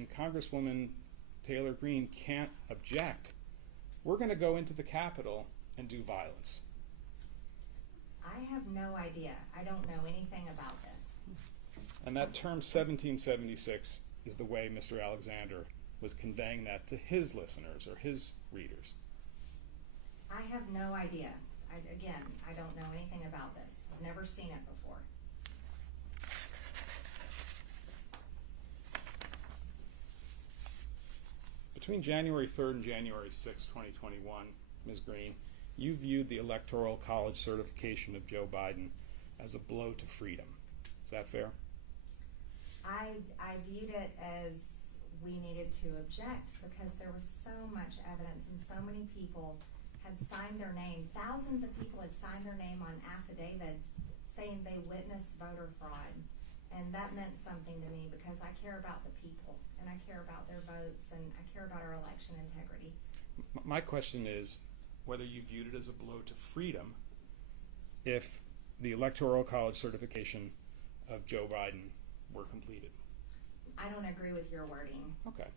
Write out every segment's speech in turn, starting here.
and Congresswoman Taylor Greene can't object, we're going to go into the Capitol and do violence. I have no idea. I don't know anything about this. And that term 1776 is the way Mr. Alexander was conveying that to his listeners or his readers. I have no idea. Again, I don't know anything about this. I've never seen it before. Between January 3rd and January 6th, 2021, Ms. Greene, you viewed the Electoral College certification of Joe Biden as a blow to freedom. Is that fair? I viewed it as we needed to object because there was so much evidence and so many people had signed their name. Thousands of people had signed their name on affidavits saying they witnessed voter fraud. And that meant something to me because I care about the people and I care about their votes and I care about our election integrity. My question is whether you viewed it as a blow to freedom if the Electoral College certification of Joe Biden were completed. I don't agree with your wording. Okay.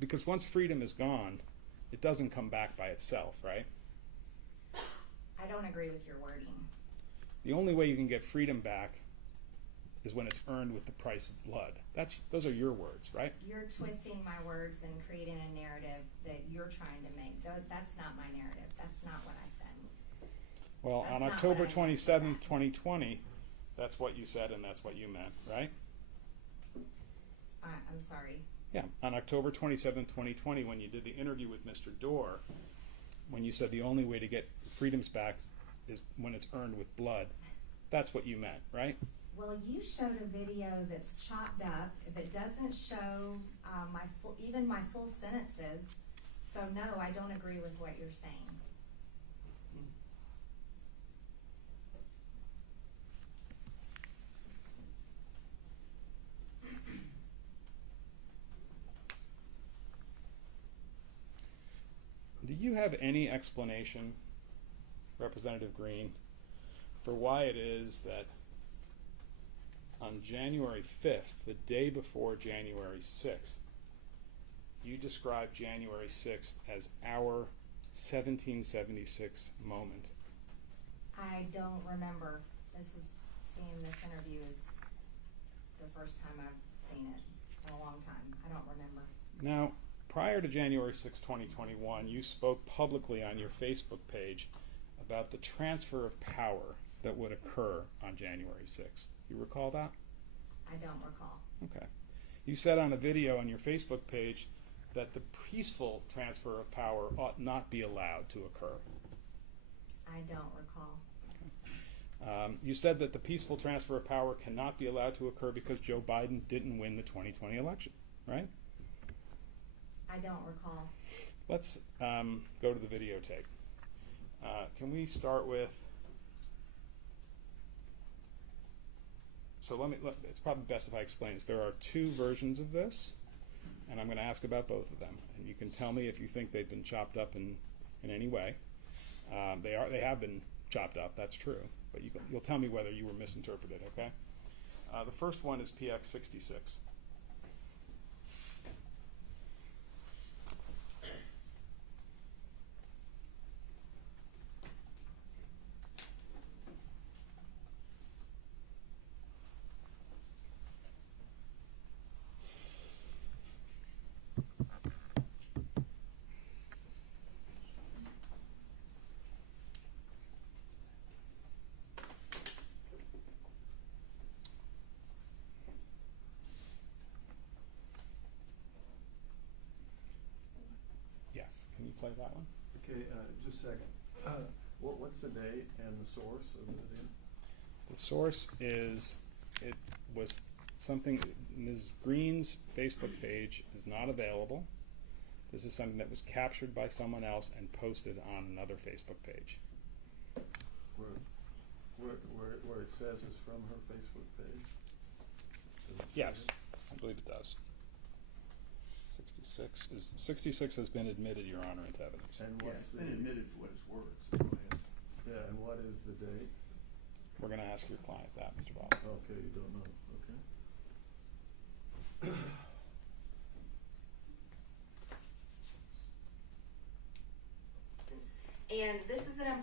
Because once freedom is gone, it doesn't come back by itself, right? I don't agree with your wording. The only way you can get freedom back is when it's earned with the price of blood. Those are your words, right? You're twisting my words and creating a narrative that you're trying to make. That's not my narrative. That's not what I said. Well, That's on not October what I meant. 27th, 2020, that's what you said and that's what you meant, right? I'm sorry. Yeah, on October 27th, 2020, when you did the interview with Mr. Dorr, when you said the only way to get freedoms back is when it's earned with blood, that's what you meant, right? Well, you showed a video that's chopped up that doesn't show even my full sentences. So no, I don't agree with what you're saying. Do you have any explanation, Representative Greene, for why it is that on January 5th, the day before January 6th, you described January 6th as our 1776 moment? I don't remember. Seeing this interview is the first time I've seen it in a long time. I don't remember. Now, prior to January 6, 2021, you spoke publicly on your Facebook page about the transfer of power that would occur on January 6th. You recall that? I don't recall. Okay. You said on a video on your Facebook page that the peaceful transfer of power ought not be allowed to occur. I don't recall. You said that the peaceful transfer of power cannot be allowed to occur because Joe Biden didn't win the 2020 election, right? I don't recall. Let's go to the videotape. Can we start with... So it's probably best if I explain this. There are two versions of this, and I'm going to ask about both of them. And you can tell me if you think they've been chopped up in any way. They have been chopped up, that's true. But you'll tell me whether you were misinterpreted, okay? The first one is PX 66. Yes, can you play that one? Okay, just a second. What's the date and the source of the video? The source is, it was something, Ms. Greene's Facebook page is not available. This is something that was captured by someone else and posted on another Facebook page. Where it says it's from her Facebook page? Does it say Yes, it? I believe it does. 66 has been admitted, Your Honor, into evidence. And Yeah, what's it's the been admitted for what it's worth, so go ahead. Yeah, and what is the date? We're going to ask your client that, Mr. Bob. Okay, you don't know. Okay.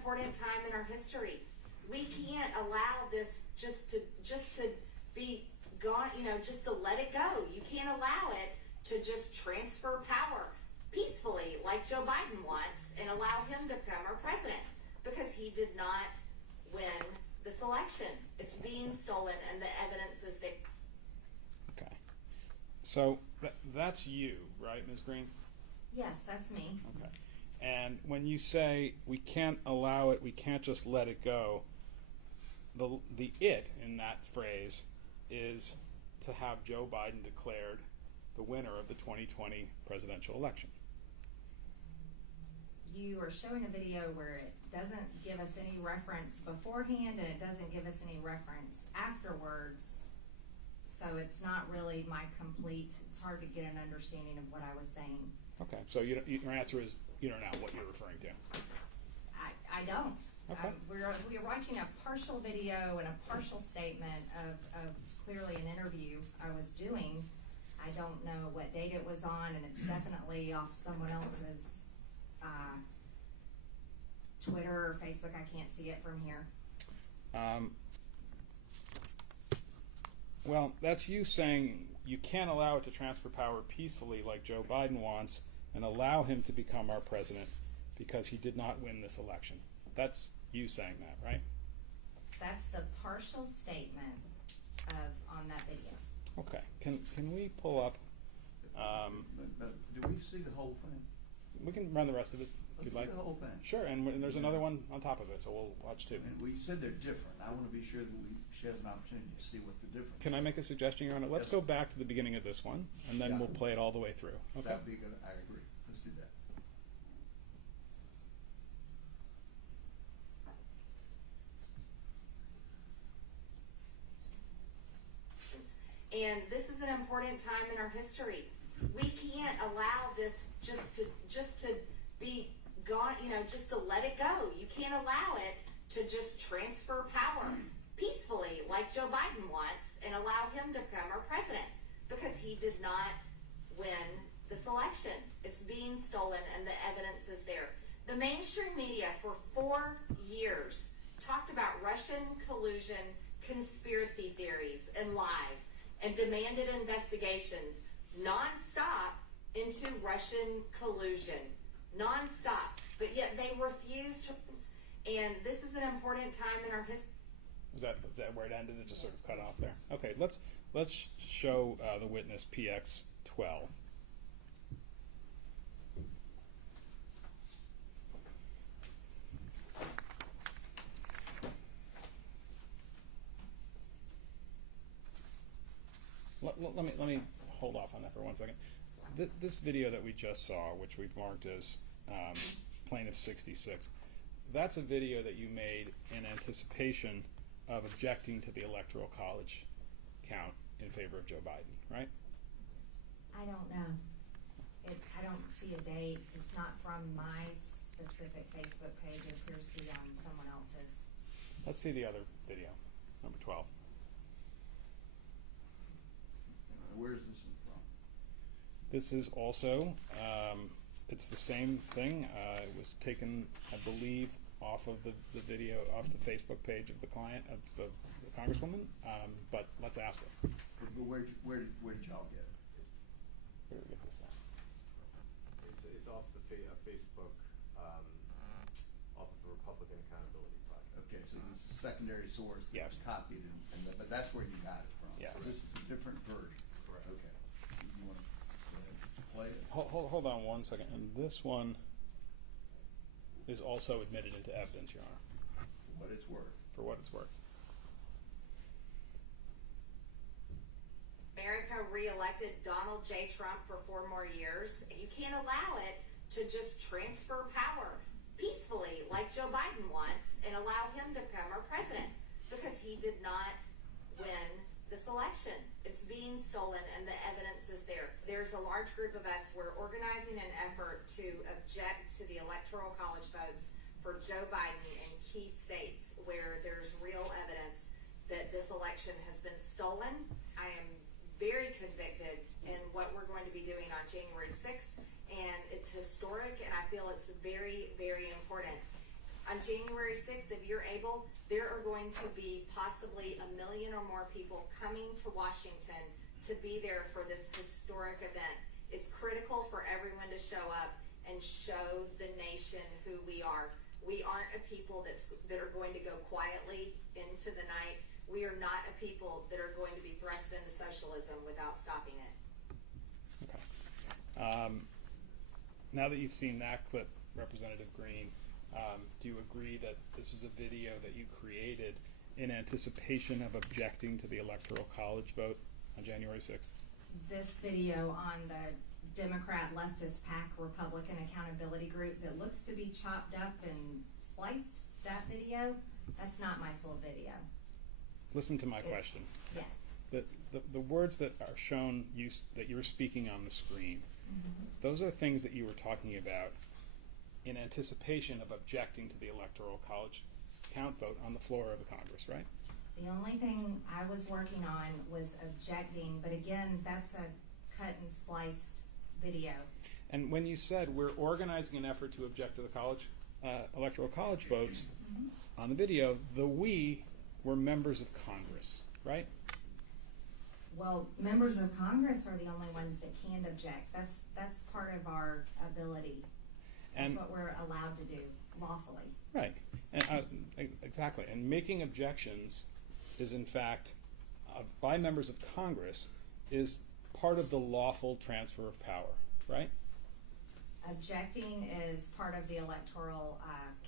important time in our history. We can't allow this just to be gone, just to let it go. You can't allow it to just transfer power peacefully like Joe Biden wants and allow him to become our president, because he did not win this election. It's being stolen and the evidence is there. Okay. So that's you, right, Ms. Greene? Yes, that's me. Okay. And when you say we can't allow it, we can't just let it go, the it in that phrase is to have Joe Biden declared the winner of the 2020 presidential election. You are showing a video where it doesn't give us any reference beforehand and it doesn't give us any reference afterwards. So it's not really my complete, it's hard to get an understanding of what I was saying. Okay, so your answer is you don't know what you're referring to. I don't. Okay. We are watching a partial video and a partial statement of clearly an interview I was doing. I don't know what date it was on, and it's definitely off someone else's Twitter or Facebook. I can't see it from here. Well, that's you saying you can't allow it to transfer power peacefully like Joe Biden wants and allow him to become our president because he did not win this election. That's you saying that, right? That's the partial statement on that video. Okay. Can we pull up? But do we see the whole thing? We can run the rest of it if Let's you'd see like. the whole thing. Sure, and there's another one on top of it, so we'll watch too. And you said they're different. I want to be sure that she has an opportunity to see what the difference Can I is. make a suggestion, Your Honor? Let's Yes. go back to the beginning of this one, and then Yeah. we'll play it all the way through. Okay. That'd be good. I agree. Let's do that. And this is an important time in our history. We can't allow this just to be gone, just to let it go. You can't allow it to just transfer power peacefully like Joe Biden wants and allow him to become our president, because he did not win this election. It's being stolen and the evidence is there. The mainstream media for 4 years talked about Russian collusion, conspiracy theories, and lies, and demanded investigations nonstop into Russian collusion. Nonstop. But yet they refused to. And this is an important time in our history. Is that where it ended? It just sort of cut off there. Okay, let's show the witness PX 12. Let me hold off on that for 1 second. This video that we just saw, which we've marked as Plaintiff 66, that's a video that you made in anticipation of objecting to the Electoral College count in favor of Joe Biden, right? I don't know. I don't see a date. It's not from my specific Facebook page. It appears to be on someone else's. Let's see the other video, number 12. Where's this one from? This is also, it's the same thing. It was taken, I believe, off of the video, off the Facebook page of the client, of the congresswoman, but let's ask her. Where did y'all get it? Where did we get this at? It's off the Facebook, off of the Republican Accountability Project. Okay, so this is a secondary source that Yes. was copied, but that's where you got it from. Yes. So this is a different version. Correct. Okay. You want to go ahead and play it? Hold on 1 second. And this one is also admitted into evidence, Your Honor, What it's worth. for what it's worth. America reelected Donald J. Trump for 4 more years. You can't allow it to just transfer power peacefully like Joe Biden wants and allow him to become our president, because he did not win this election. It's being stolen and the evidence is there. There's a large group of us. We're organizing an effort to object to the Electoral College votes for Joe Biden in key states where there's real evidence that this election has been stolen. I am very convicted in what we're going to be doing on January 6th, and it's historic, and I feel it's very, very important. On January 6th, if you're able, there are going to be possibly 1 million or more people coming to Washington to be there for this historic event. It's critical for everyone to show up and show the nation who we are. We aren't a people that are going to go quietly into the night. We are not a people that are going to be thrust into socialism without stopping it. Okay. Now that you've seen that clip, Representative Greene, do you agree that this is a video that you created in anticipation of objecting to the Electoral College vote on January 6th? This video on the Democrat leftist PAC Republican Accountability Group that looks to be chopped up and spliced, that video, that's not my full video. Listen to my question. Yes. The words that are shown, that you're speaking on the screen, those are things that you were talking about in anticipation of objecting to the Electoral College count vote on the floor of the Congress, right? The only thing I was working on was objecting, but again, that's a cut and spliced video. And when you said we're organizing an effort to object to the Electoral College votes, on the video, the we were members of Congress, right? Well, members of Congress are the only ones that can object. That's part of our ability. That's what we're allowed to do lawfully. Right. And, exactly. And making objections is, in fact, by members of Congress, is part of the lawful transfer of power, right? Objecting is part of the electoral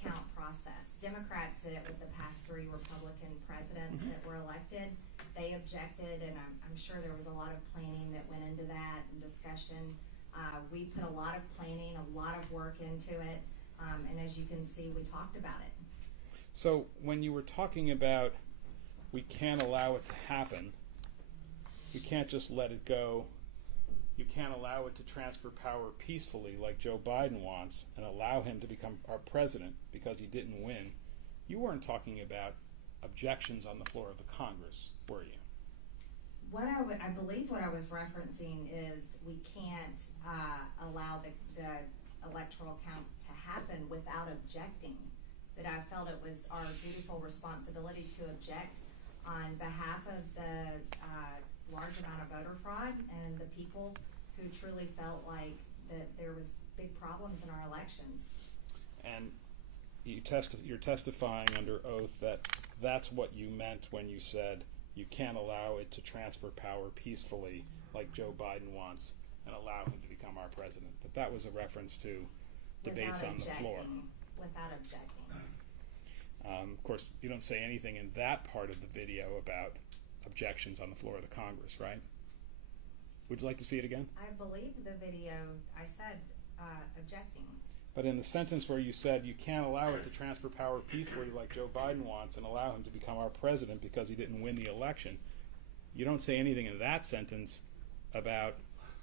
count process. Democrats did it with the past 3 Republican presidents that were elected. They objected, and I'm sure there was a lot of planning that went into that and discussion. We put a lot of planning, a lot of work into it, and as you can see, we talked about it. So when you were talking about we can't allow it to happen, we can't just let it go, you can't allow it to transfer power peacefully like Joe Biden wants and allow him to become our president because he didn't win, you weren't talking about objections on the floor of the Congress, were you? What I believe what I was referencing is we can't allow the electoral count to happen without objecting. That I felt it was our dutiful responsibility to object on behalf of the large amount of voter fraud and the people who truly felt like that there was big problems in our elections. And you're testifying under oath that that's what you meant when you said you can't allow it to transfer power peacefully like Joe Biden wants and allow him to become our president. But that was a reference to debates on the floor. Without objecting. Of course, you don't say anything in that part of the video about objections on the floor of the Congress, right? Would you like to see it again? I believe the video, I said objecting. But in the sentence where you said you can't allow it to transfer power peacefully like Joe Biden wants and allow him to become our president because he didn't win the election, you don't say anything in that sentence about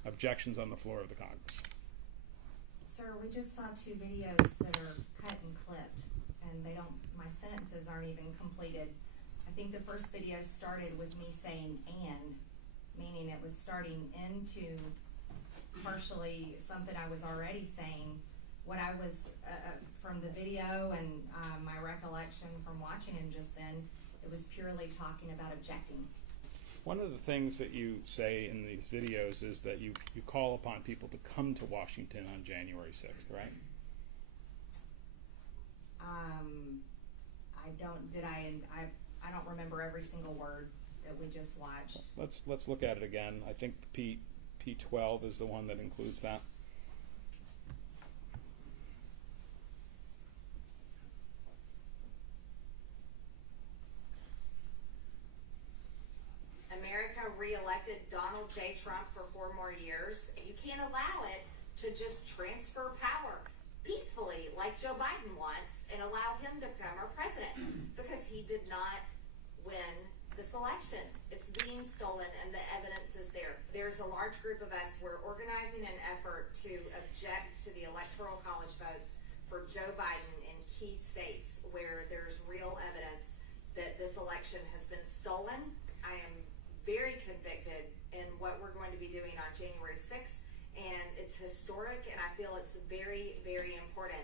objections on the floor of the Congress. Sir, we just saw 2 videos that are cut and clipped, and my sentences aren't even completed. I think the first video started with me saying "and," meaning it was starting into partially something I was already saying. What I was, from the video and my recollection from watching him just then, it was purely talking about objecting. One of the things that you say in these videos is that you call upon people to come to Washington on January 6th, right? I don't remember every single word that we just watched. Let's look at it again. I think P12 is the one that includes that. America reelected Donald J. Trump for 4 more years. You can't allow it to just transfer power peacefully like Joe Biden wants and allow him to become our president because he did not win this election. It's being stolen and the evidence is there. There's a large group of us. We're organizing an effort to object to the Electoral College votes for Joe Biden in key states where there's real evidence that this election has been stolen. I am very convicted in what we're going to be doing on January 6th, and it's historic, and I feel it's very, very important.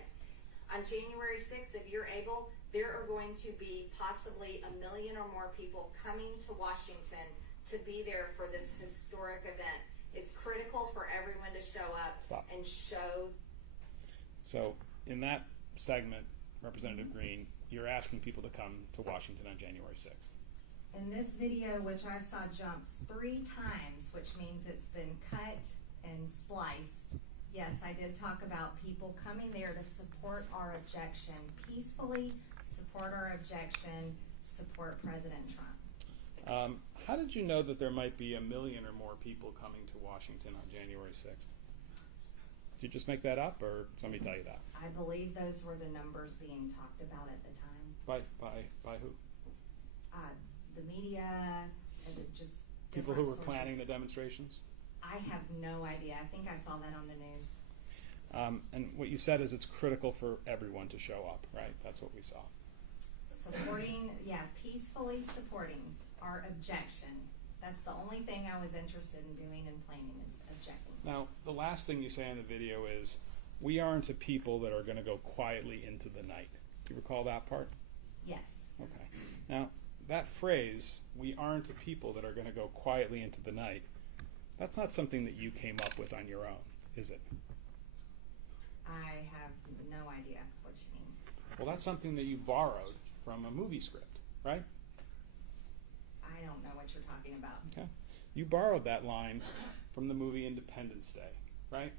On January 6th, if you're able, there are going to be possibly 1 million or more people coming to Washington to be there for this historic event. It's critical for everyone to show up and show. So in that segment, Representative Greene, you're asking people to come to Washington on January 6th. In this video, which I saw jump 3 times, which means it's been cut and spliced, yes, I did talk about people coming there to support our objection, peacefully support our objection, support President Trump. How did you know that there might be 1 million or more people coming to Washington on January 6th? Did you just make that up, or somebody tell you that? I believe those were the numbers being talked about at the time. By who? The media, just People who different were planning the sources. demonstrations? I have no idea. I think I saw that on the news. And what you said is it's critical for everyone to show up, right? That's what we saw. Supporting, peacefully supporting our objection. That's the only thing I was interested in doing and planning is objecting. Now, the last thing you say in the video is, we aren't a people that are going to go quietly into the night. Do you recall that part? Yes. Okay. Now, that phrase, we aren't a people that are going to go quietly into the night, that's not something that you came up with on your own, is it? I have no idea what you mean. Well, that's something that you borrowed from a movie script, right? I don't know what you're talking about. Okay. You borrowed that line from the movie Independence Day, right?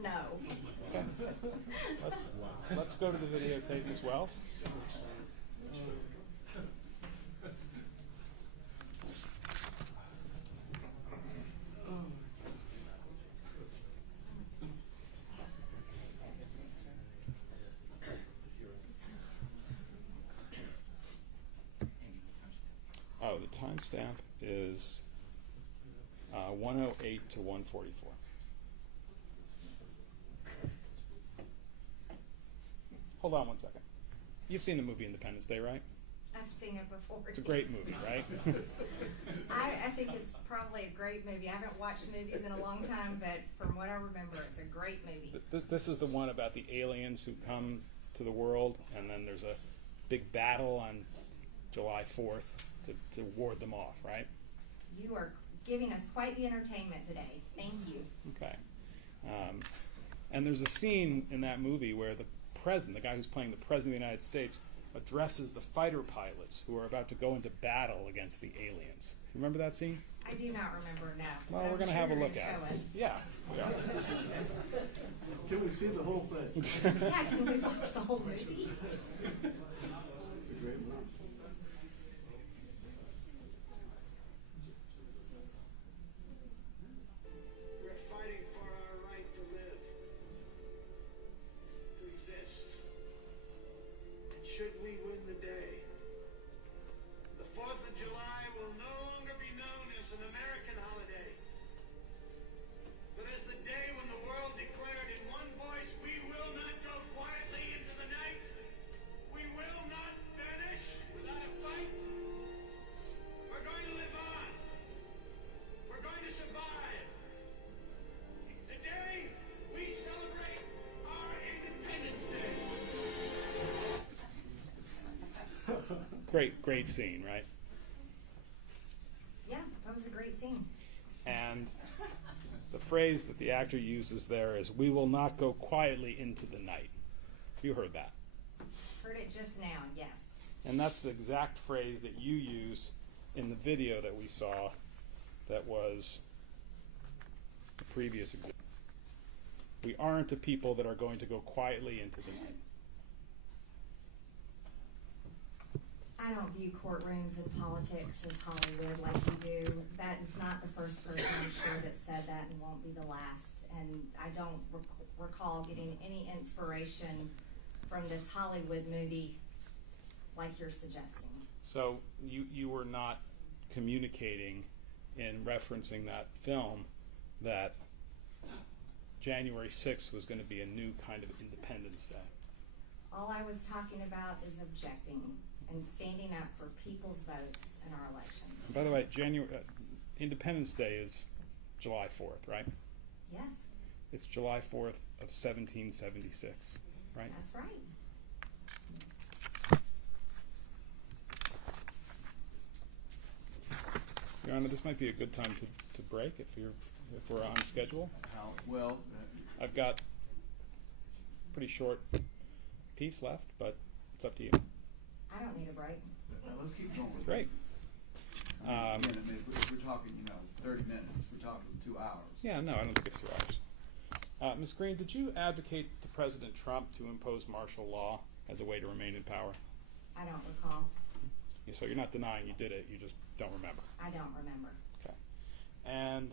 No. Okay. Let's go to the videotape, Ms. Wells. Oh, the timestamp is 108 to 144. Hold on one second. You've seen the movie Independence Day, right? I've seen it before. It's a great movie, right? I think it's probably a great movie. I haven't watched movies in a long time, but from what I remember, it's a great movie. This is the one about the aliens who come to the world, and then there's a big battle on July 4th to ward them off, right? You are giving us quite the entertainment today. Thank you. Okay. And there's a scene in that movie where the president, the guy who's playing the president of the United States, addresses the fighter pilots who are about to go into battle against the aliens. Remember that scene? I do not remember now. Well, but we're I'm going to sure have a you're look gonna at show it. us. Yeah, we are. Can we see the whole thing? Yeah, can we watch the whole movie? It's a great movie. We're fighting for our right to live, to exist. And should we win the day, the 4th of July will no longer be known as an American holiday, but as the day when the world declared in one voice, we will not go quietly into the night. We will not vanish without a fight. We're going to live on. We're going to survive. Today, we celebrate our Independence Day. Great scene, right? Yeah, that was a great scene. And the phrase that the actor uses there is, we will not go quietly into the night. You heard that. Heard it just now, yes. And that's the exact phrase that you use in the video that we saw that was the previous example. We aren't a people that are going to go quietly into the night. I don't view courtrooms and politics as Hollywood like you do. That is not the first person, I'm sure, that said that and won't be the last. And I don't recall getting any inspiration from this Hollywood movie like you're suggesting. So you were not communicating in referencing that film that January 6th was going to be a new kind of Independence Day. All I was talking about is objecting and standing up for people's votes in our elections. By the way, Independence Day is July 4th, right? Yes. It's July 4th of 1776, right? That's right. Your Honor, this might be a good time to break if we're on schedule. How, well, I've got a pretty short piece left, but it's up to you. I don't need a break. let's keep going. Great. Again, I mean, if we're talking, 30 minutes, we're talking 2 hours. Yeah, no, I don't think it's 2 hours. Ms. Greene, did you advocate to President Trump to impose martial law as a way to remain in power? I don't recall. Yeah, so you're not denying you did it, you just don't remember. I don't remember. Okay. And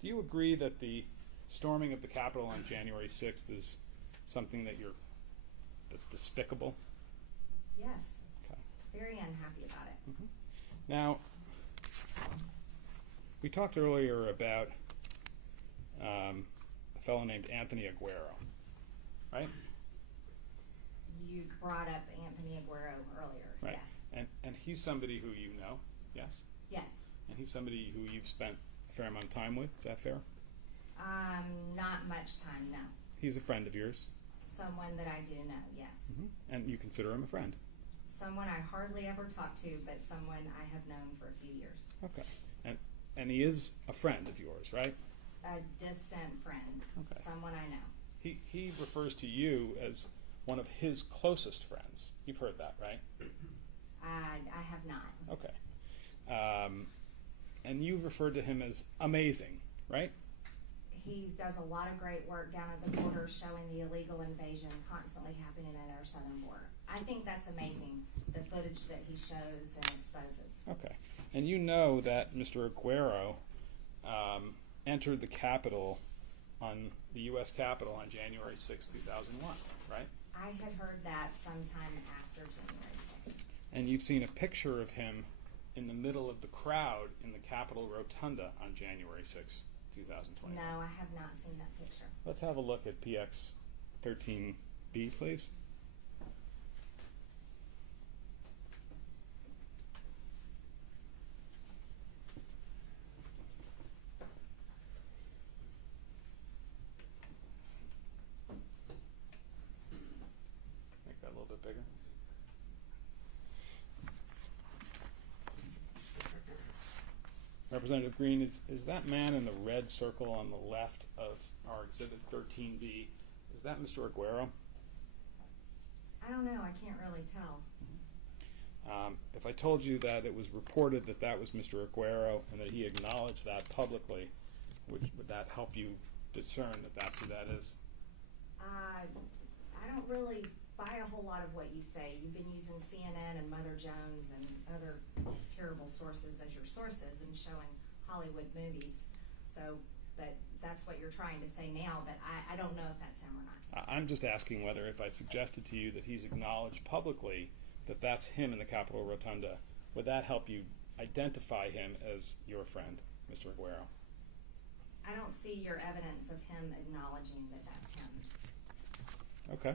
do you agree that the storming of the Capitol on January 6th is something that's despicable? Yes. Okay. Very unhappy about it. Mm-hmm. Now, we talked earlier about a fellow named Anthony Aguero, right? You brought up Anthony Aguero earlier. Right. Yes. And he's somebody who you know, yes? Yes. And he's somebody who you've spent a fair amount of time with, is that fair? Not much time, no. He's a friend of yours. Someone that I do know, yes. Mm-hmm. And you consider him a friend. Someone I hardly ever talk to, but someone I have known for a few years. Okay. And he is a friend of yours, right? A distant friend. Okay. Someone I know. He refers to you as one of his closest friends. You've heard that, right? I have not. Okay. And you've referred to him as amazing, right? He does a lot of great work down at the border showing the illegal invasion constantly happening at our southern border. I think that's amazing, the footage that he shows and exposes. Okay. And you know that Mr. Aguero entered the Capitol the U.S. Capitol on January 6, 2001, right? I had heard that sometime after January 6th. And you've seen a picture of him in the middle of the crowd in the Capitol Rotunda on January 6, 2021. No, I have not seen that picture. Let's have a look at PX 13B, please. Make that a little bit bigger. Representative Greene, is that man in the red circle on the left of our Exhibit 13B, is that Mr. Aguero? I don't know. I can't really tell. If I told you that it was reported that that was Mr. Aguero and that he acknowledged that publicly, would that help you discern that that's who that is? I don't really buy a whole lot of what you say. You've been using CNN and Mother Jones and other terrible sources as your sources and showing Hollywood movies. So, but that's what you're trying to say now, but I don't know if that's him or not. I'm just asking whether if I suggested to you that he's acknowledged publicly that that's him in the Capitol Rotunda, would that help you identify him as your friend, Mr. Aguero? I don't see your evidence of him acknowledging that that's him. Okay.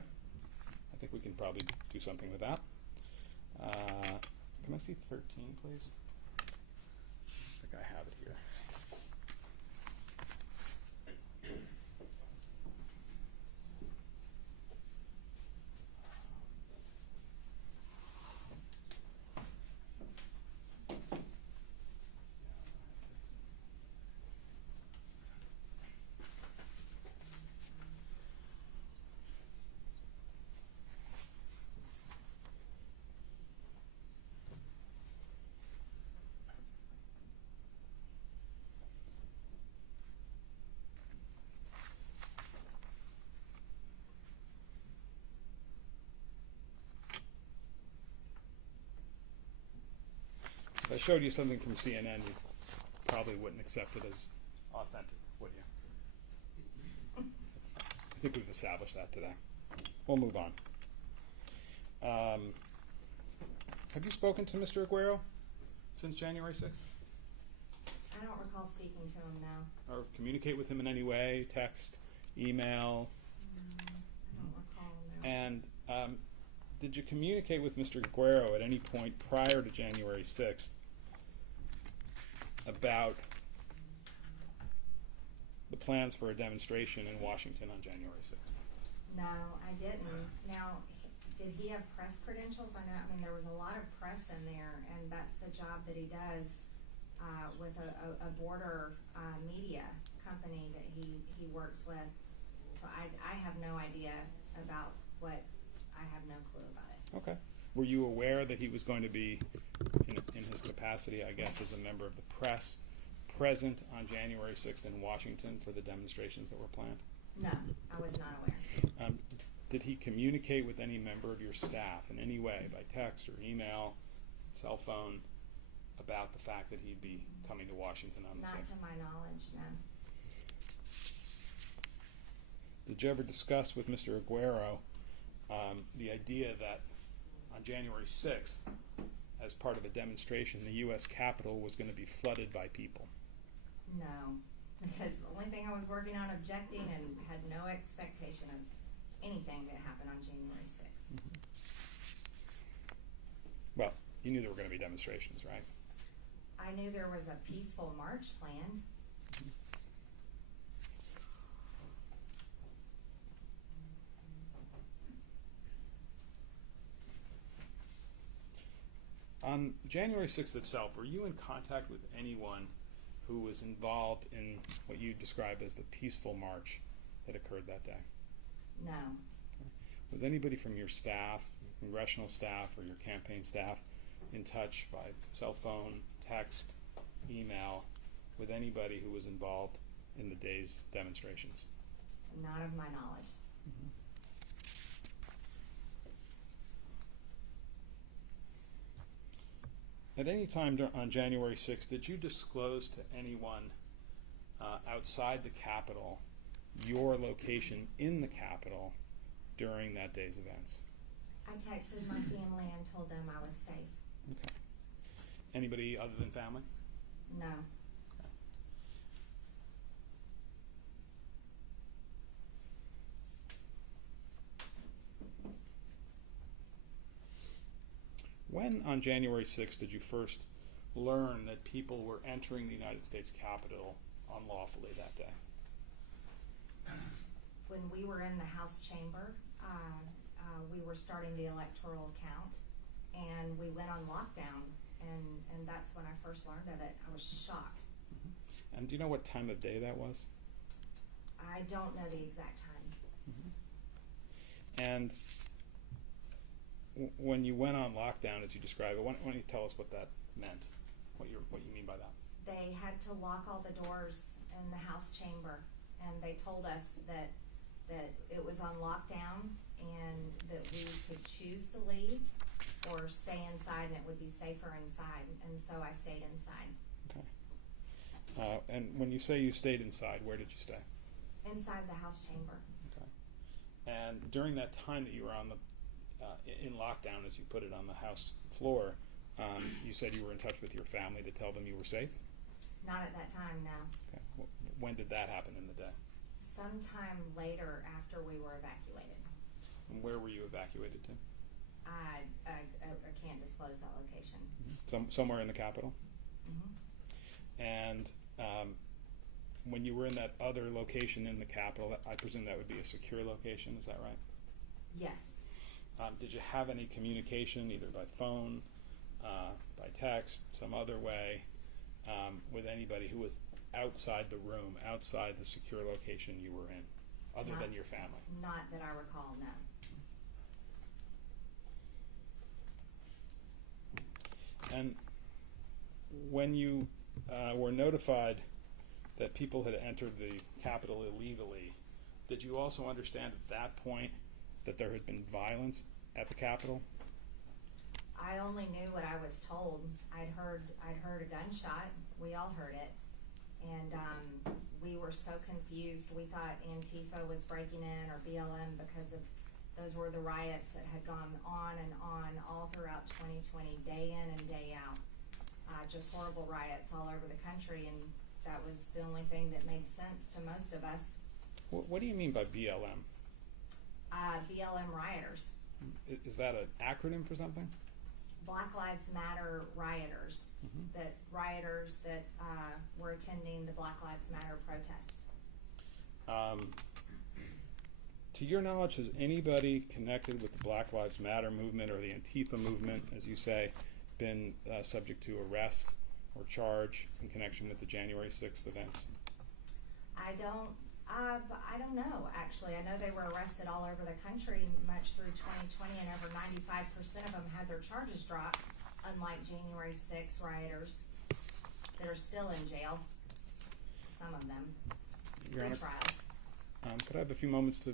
I think we can probably do something with that. Can I see 13, please? I think I have it here. If I showed you something from CNN, you probably wouldn't accept it as authentic, would you? I think we've established that today. We'll move on. Have you spoken to Mr. Aguero since January 6th? I don't recall speaking to him now. Or communicate with him in any way, text, email? I don't recall, no. And did you communicate with Mr. Aguero at any point prior to January 6th about the plans for a demonstration in Washington on January 6th? No, I didn't. Now, did he have press credentials? I mean, there was a lot of press in there, and that's the job that he does with a border media company that he works with. So I have no idea about what, I have no clue about it. Okay. Were you aware that he was going to be, in his capacity, I guess, as a member of the press, present on January 6th in Washington for the demonstrations that were planned? No, I was not aware. Did he communicate with any member of your staff in any way, by text or email, cell phone, about the fact that he'd be coming to Washington on the 6th? Not to my knowledge, no. Did you ever discuss with Mr. Aguero the idea that on January 6th, as part of a demonstration, the U.S. Capitol was going to be flooded by people? No, because the only thing I was working on objecting and had no expectation of anything that happened on January 6th. Well, you knew there were going to be demonstrations, right? I knew there was a peaceful march planned. On January 6th itself, were you in contact with anyone who was involved in what you describe as the peaceful march that occurred that day? No, Was anybody from your staff, your congressional staff, or your campaign staff in touch by cell phone, text, email, with anybody who was involved in the day's demonstrations? not of my knowledge. At any time on January 6th, did you disclose to anyone outside the Capitol your location in the Capitol during that day's events? I texted my family and told them I was safe. Okay. Anybody other than family? No. When on January 6th did you first learn that people were entering the United States Capitol unlawfully that day? When we were in the House chamber, we were starting the electoral count, and we went on lockdown, and that's when I first learned of it. I was shocked. And do you know what time of day that was? I don't know the exact time. And when you went on lockdown, as you describe it, why don't you tell us what that meant, what you mean by that? They had to lock all the doors in the House chamber, and they told us that it was on lockdown and that we could choose to leave or stay inside, and it would be safer inside. And so I stayed inside. Okay. And when you say you stayed inside, where did you stay? Inside the House chamber. Okay. And during that time that you were on the in lockdown, as you put it, on the House floor, you said you were in touch with your family to tell them you were safe? Not at that time, no. Okay. When did that happen in the day? Sometime later after we were evacuated. And where were you evacuated to? I can't disclose that location. Somewhere in the Capitol? Mm-hmm. And when you were in that other location in the Capitol, I presume that would be a secure location, is that right? Yes. Did you have any communication, either by phone, by text, some other way, with anybody who was outside the room, outside the secure location you were in, other than your family? Not that I recall, no. And when you were notified that people had entered the Capitol illegally, did you also understand at that point that there had been violence at the Capitol? I only knew what I was told. I'd heard a gunshot. We all heard it. And we were so confused. We thought Antifa was breaking in, or BLM, because of those were the riots that had gone on and on all throughout 2020, day in and day out. Just horrible riots all over the country, and that was the only thing that made sense to most of us. What do you mean by BLM? BLM rioters. Is that an acronym for something? Black Lives Matter rioters. Mm-hmm. That rioters that were attending the Black Lives Matter protest. To your knowledge, has anybody connected with the Black Lives Matter movement or the Antifa movement, as you say, been subject to arrest or charge in connection with the January 6th events? I don't know, actually. I know they were arrested all over the country much through 2020, and over 95% of them had their charges dropped, unlike January 6 rioters that are still in jail. Some of them. Your Honor, Retrial. could I have a few moments to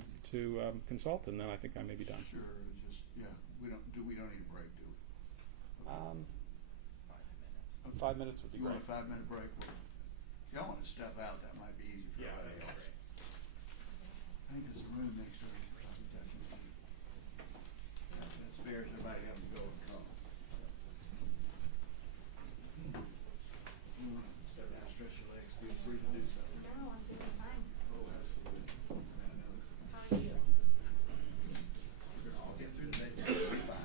consult, and then I think I may be done. Sure, just, yeah, we don't need a break, do we? 5 minutes would be You great. want a 5-minute break? Well, if y'all wanna step out, that might be easy for Yeah, everybody else. I think there's a room next door. That spares everybody having to go and come. You wanna step down, stretch your legs, feel free to do so. No, I'm doing fine. Oh, absolutely. How are you? I'll get through the day, it'll be fine.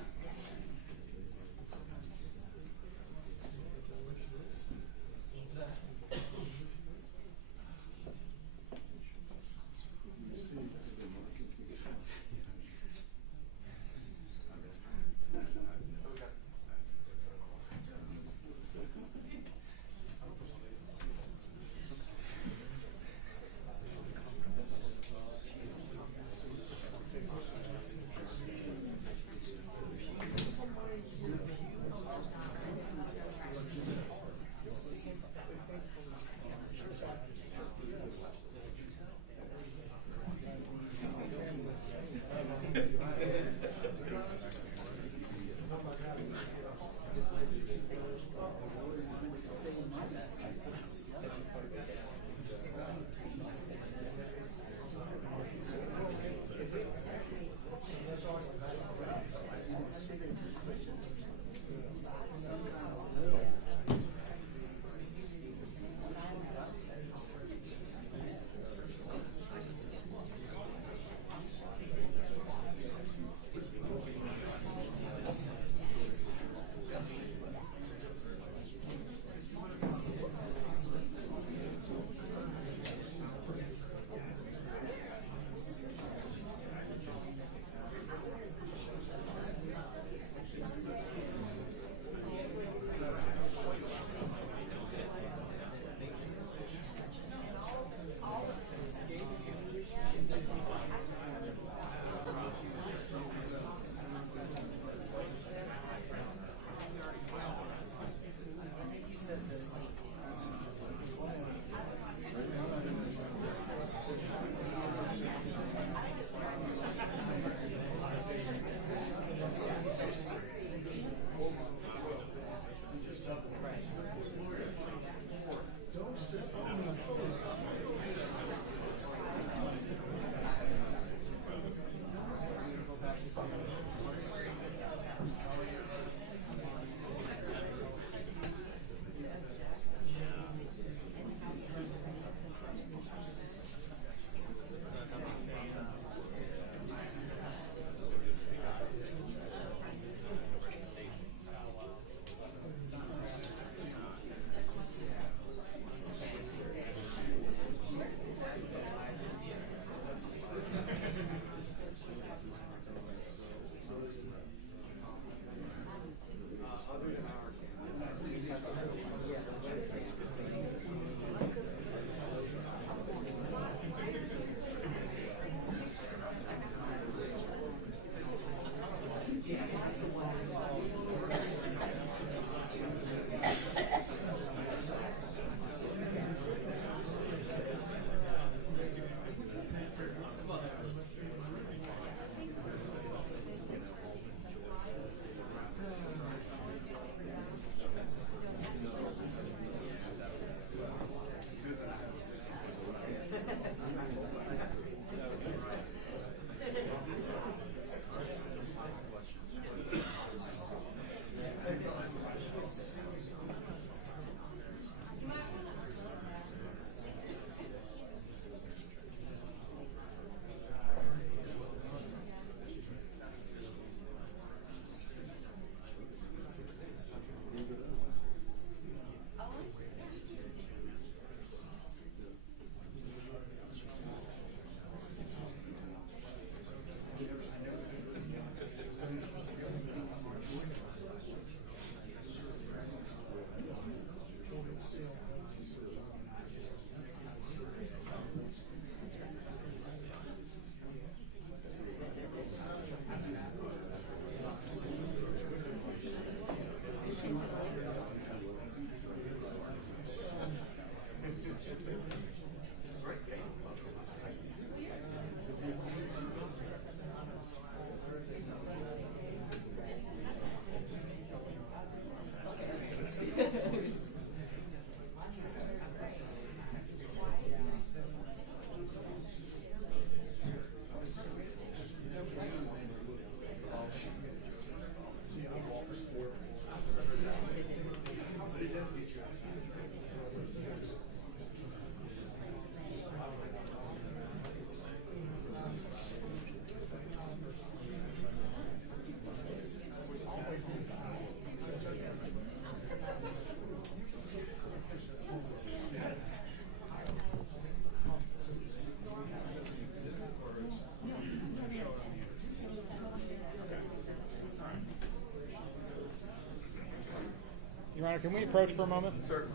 Honor, can we approach for a moment? Sir,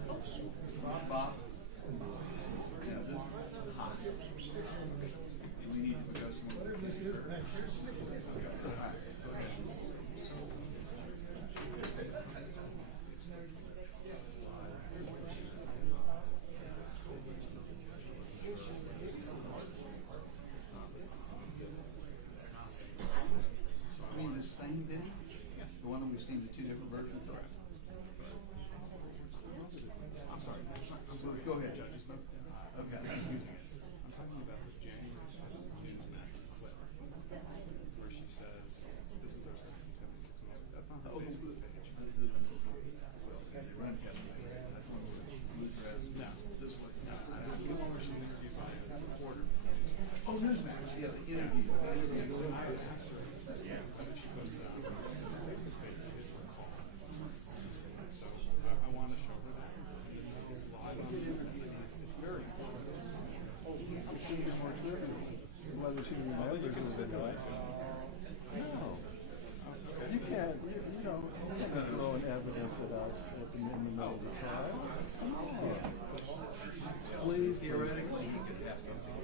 Bob, you know, this is hot. And we need to go somewhere. I mean, the same video? The one that we've seen, the two different versions of? I'm sorry. Go ahead, Judge. Okay. I'm talking about the January Newsmax clip where she says, "This is our 1776 moment." That's on her Facebook page. Well, they run together. That's one where blue dress. No. This one. No, this is the one where she's interviewed by a reporter. Oh, Newsmax. Yeah, the interview. I asked her, whether she posted it on her Facebook page. It's her call. So I want to show her that. It's live on the interview. It's very important. Whether she remembers it or not. No. You can't, you know, you can't throw an evidence at us in the middle of the trial. No. Please. Theoretically, you could have something.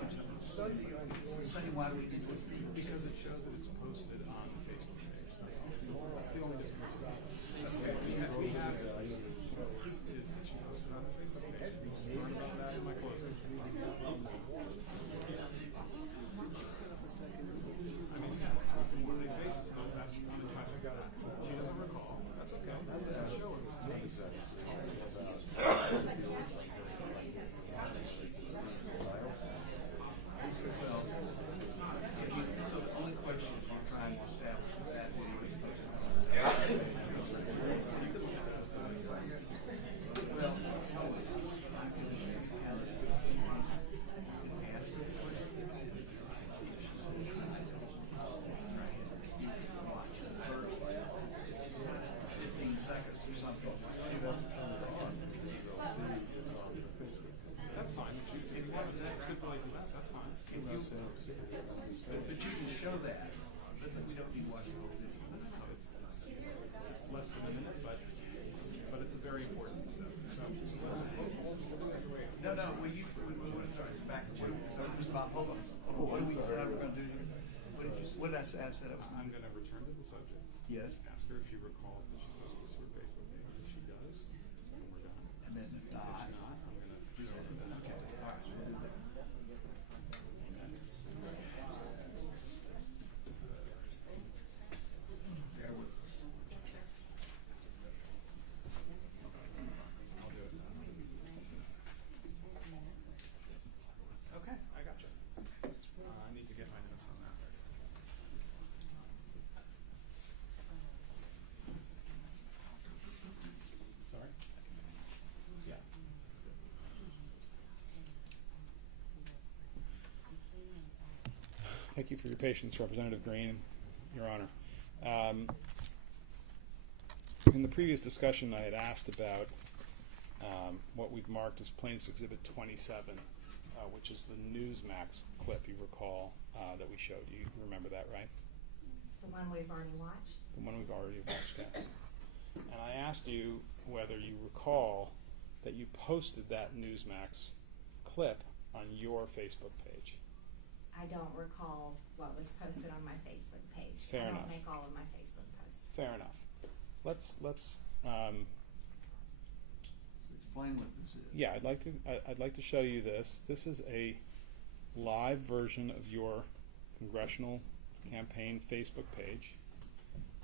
It's the same. Why do we need this? Because it shows that it's posted on the Facebook page. That's the only difference. We have is that she posted on the Facebook page. Learn about that in my closing. I mean, yeah, when they face it, though, that's the time. She doesn't recall. That's okay. Let's show her. Well, so the only question we're trying to establish is that video is posted. Well, I can count it. Watch the first 15 seconds or something. That's fine. If you want to stipulate that, that's fine. But you can show that, but then we don't need to watch the whole video. It's less than a minute, but it's a very important step. So No, well, sorry, back. So just about, hold on. What did we decide we're going to do here? What did I say? I said I was. I'm going to return to the subject. Yes. Ask her if she recalls that she posted this to her Facebook page. If she does, then we're done. And then if If not, not, I'm going to do that. okay. All right. We'll do that. Bear with us. I'll do it. Okay, I got you. I need to get my notes on that. Sorry? Yeah. Thank you for your patience, Representative Greene, Your Honor. In the previous discussion, I had asked about what we've marked as Plaintiff's Exhibit 27, which is the Newsmax clip, you recall, that we showed. You remember that, right? The one we've already watched. The one we've already watched, yes. And I asked you whether you recall that you posted that Newsmax clip on your Facebook page. I don't recall what was posted on my Facebook page. Fair I enough. don't make all of my Facebook posts. Fair enough. Let's Explain what this is. yeah, I'd like to show you this. This is a live version of your congressional campaign Facebook page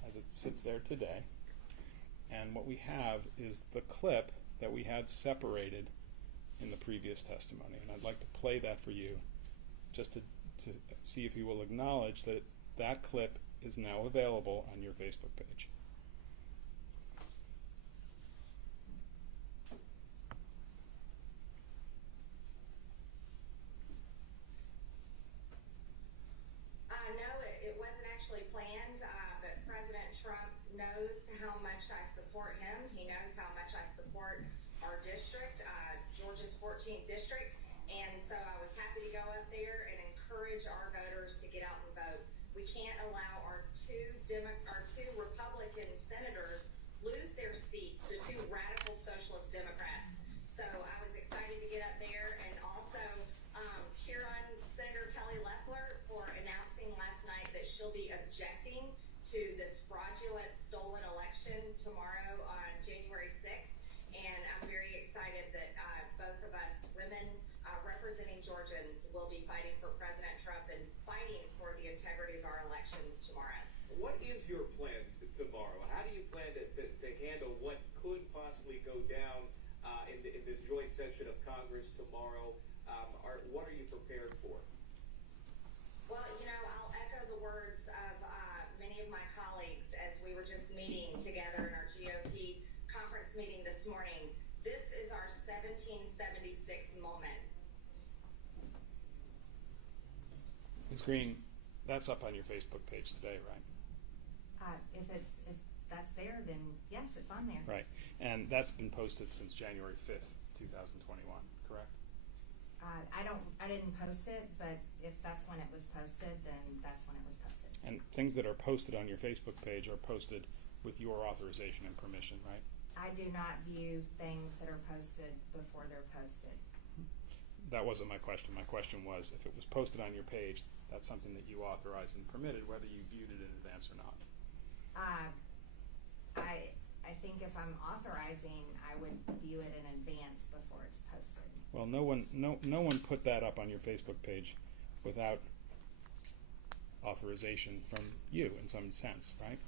as it sits there today. And what we have is the clip that we had separated in the previous testimony. And I'd like to play that for you just to see if you will acknowledge that that clip is now available on your Facebook page. No, it wasn't actually planned, but President Trump knows how much I support him. He knows how much I support our district. Georgia's 14th district, and so I was happy to go up there and encourage our voters to get out and vote. We can't allow our two Republican senators lose their seats to two radical socialist Democrats. So I was excited to get up there and also cheer on Senator Kelly Loeffler for announcing last night that she'll be objecting to this fraudulent stolen election tomorrow on January 6th. And I'm very excited that both of us women representing Georgians will be fighting for President Trump and fighting for the integrity of our elections tomorrow. What is your plan tomorrow? How do you plan to handle what could possibly go down in this joint session of Congress tomorrow? What are you prepared for? Well, I'll echo the words of many of my colleagues as we were just meeting together in our GOP conference meeting this morning. This is our 1776 moment. Ms. Greene, that's up on your Facebook page today, right? If that's there, then yes, it's on there. Right. And that's been posted since January 5th, 2021, correct? I didn't post it, but if that's when it was posted, then that's when it was posted. And things that are posted on your Facebook page are posted with your authorization and permission, right? I do not view things that are posted before they're posted. That wasn't my question. My question was, if it was posted on your page, that's something that you authorized and permitted, whether you viewed it in advance or not. I think if I'm authorizing, I would view it in advance before it's posted. Well, no one put that up on your Facebook page without authorization from you in some sense, right?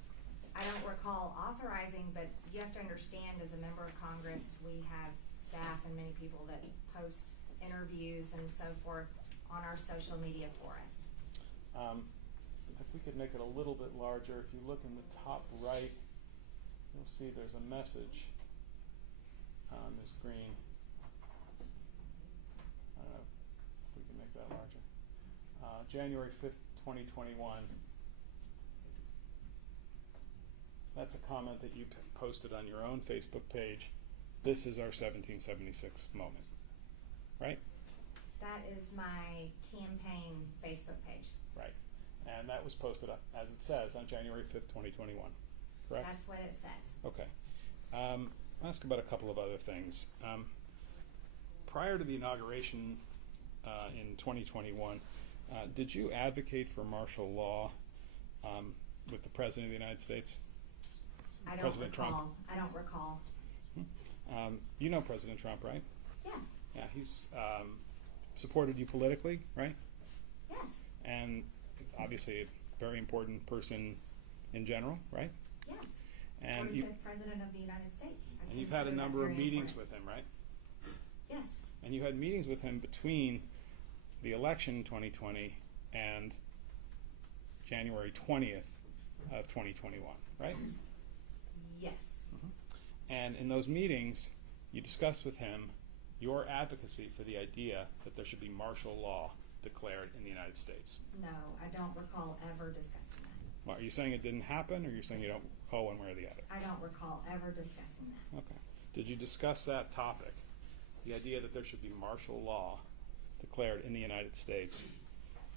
I don't recall authorizing, but you have to understand, as a member of Congress, we have staff and many people that post interviews and so forth on our social media for us. If we could make it a little bit larger, if you look in the top right, you'll see there's a message, Ms. Greene. I don't know if we can make that larger. January 5th, 2021. That's a comment that you posted on your own Facebook page. This is our 1776 moment, right? That is my campaign Facebook page. Right. And that was posted up, as it says, on January 5th, 2021, correct? That's what it says. Okay. I'll ask about a couple of other things. Prior to the inauguration in 2021, did you advocate for martial law with the President of the United States? I don't President recall. Trump? I don't recall. You know President Trump, right? Yes. Yeah, he's supported you politically, right? Yes. And obviously a very important person in general, right? Yes. And 45th President of the United States. and you've had a number of meetings with him, right? Yes. And you had meetings with him between the election in 2020 and January 20th of 2021, right? Yes. And in those meetings, you discussed with him your advocacy for the idea that there should be martial law declared in the United States. No, I don't recall ever discussing that. Well, are you saying it didn't happen, or are you saying you don't recall one way or the other? I don't recall ever discussing that. Okay. Did you discuss that topic, the idea that there should be martial law declared in the United States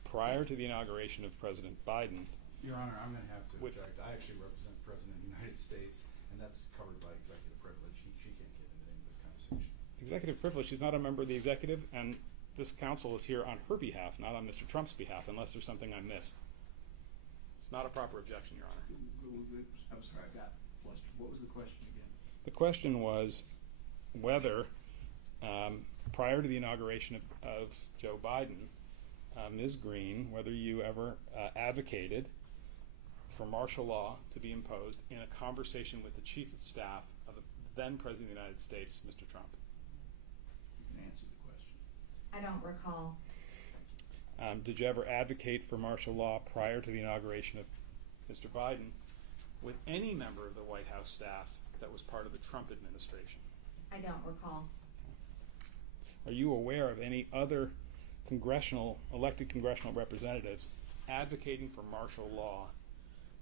prior to the inauguration of President Biden? Your Honor, I'm going to have to With- object. I actually represent the President of the United States, and that's covered by executive privilege. She can't get into any of this conversation. Executive privilege. She's not a member of the executive, and this council is here on her behalf, not on Mr. Trump's behalf, unless there's something I missed. It's not a proper objection, Your Honor. I'm sorry, I got flustered. What was the question again? The question was whether, prior to the inauguration of Joe Biden, Ms. Greene, whether you ever advocated for martial law to be imposed in a conversation with the Chief of Staff of the then President of the United States, Mr. Trump. You can answer the question. I don't recall. Did you ever advocate for martial law prior to the inauguration of Mr. Biden with any member of the White House staff that was part of the Trump administration? I don't recall. Are you aware of any other elected congressional representatives advocating for martial law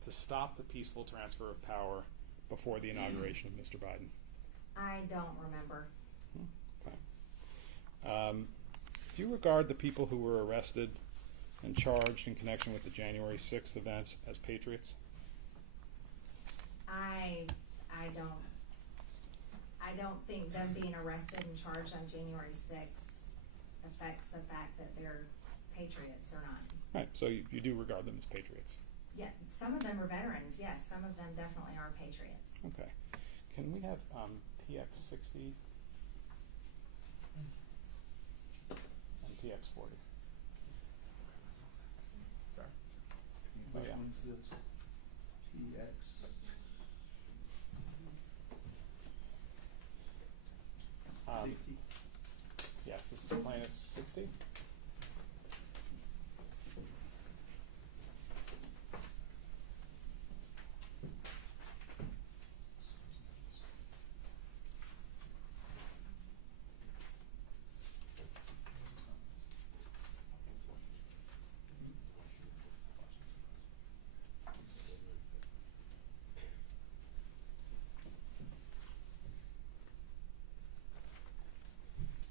to stop the peaceful transfer of power before the inauguration of Mr. Biden? I don't remember. Okay. Do you regard the people who were arrested and charged in connection with the January 6th events as patriots? I don't think them being arrested and charged on January 6th affects the fact that they're patriots or not. Right, so you do regard them as patriots. Yeah, some of them are veterans, yes, some of them definitely are patriots. Okay. Can we have PX 60 and PX 40? Sorry. Which yeah. one's this? TX? Um, 60? Yes, this is plaintiff 60.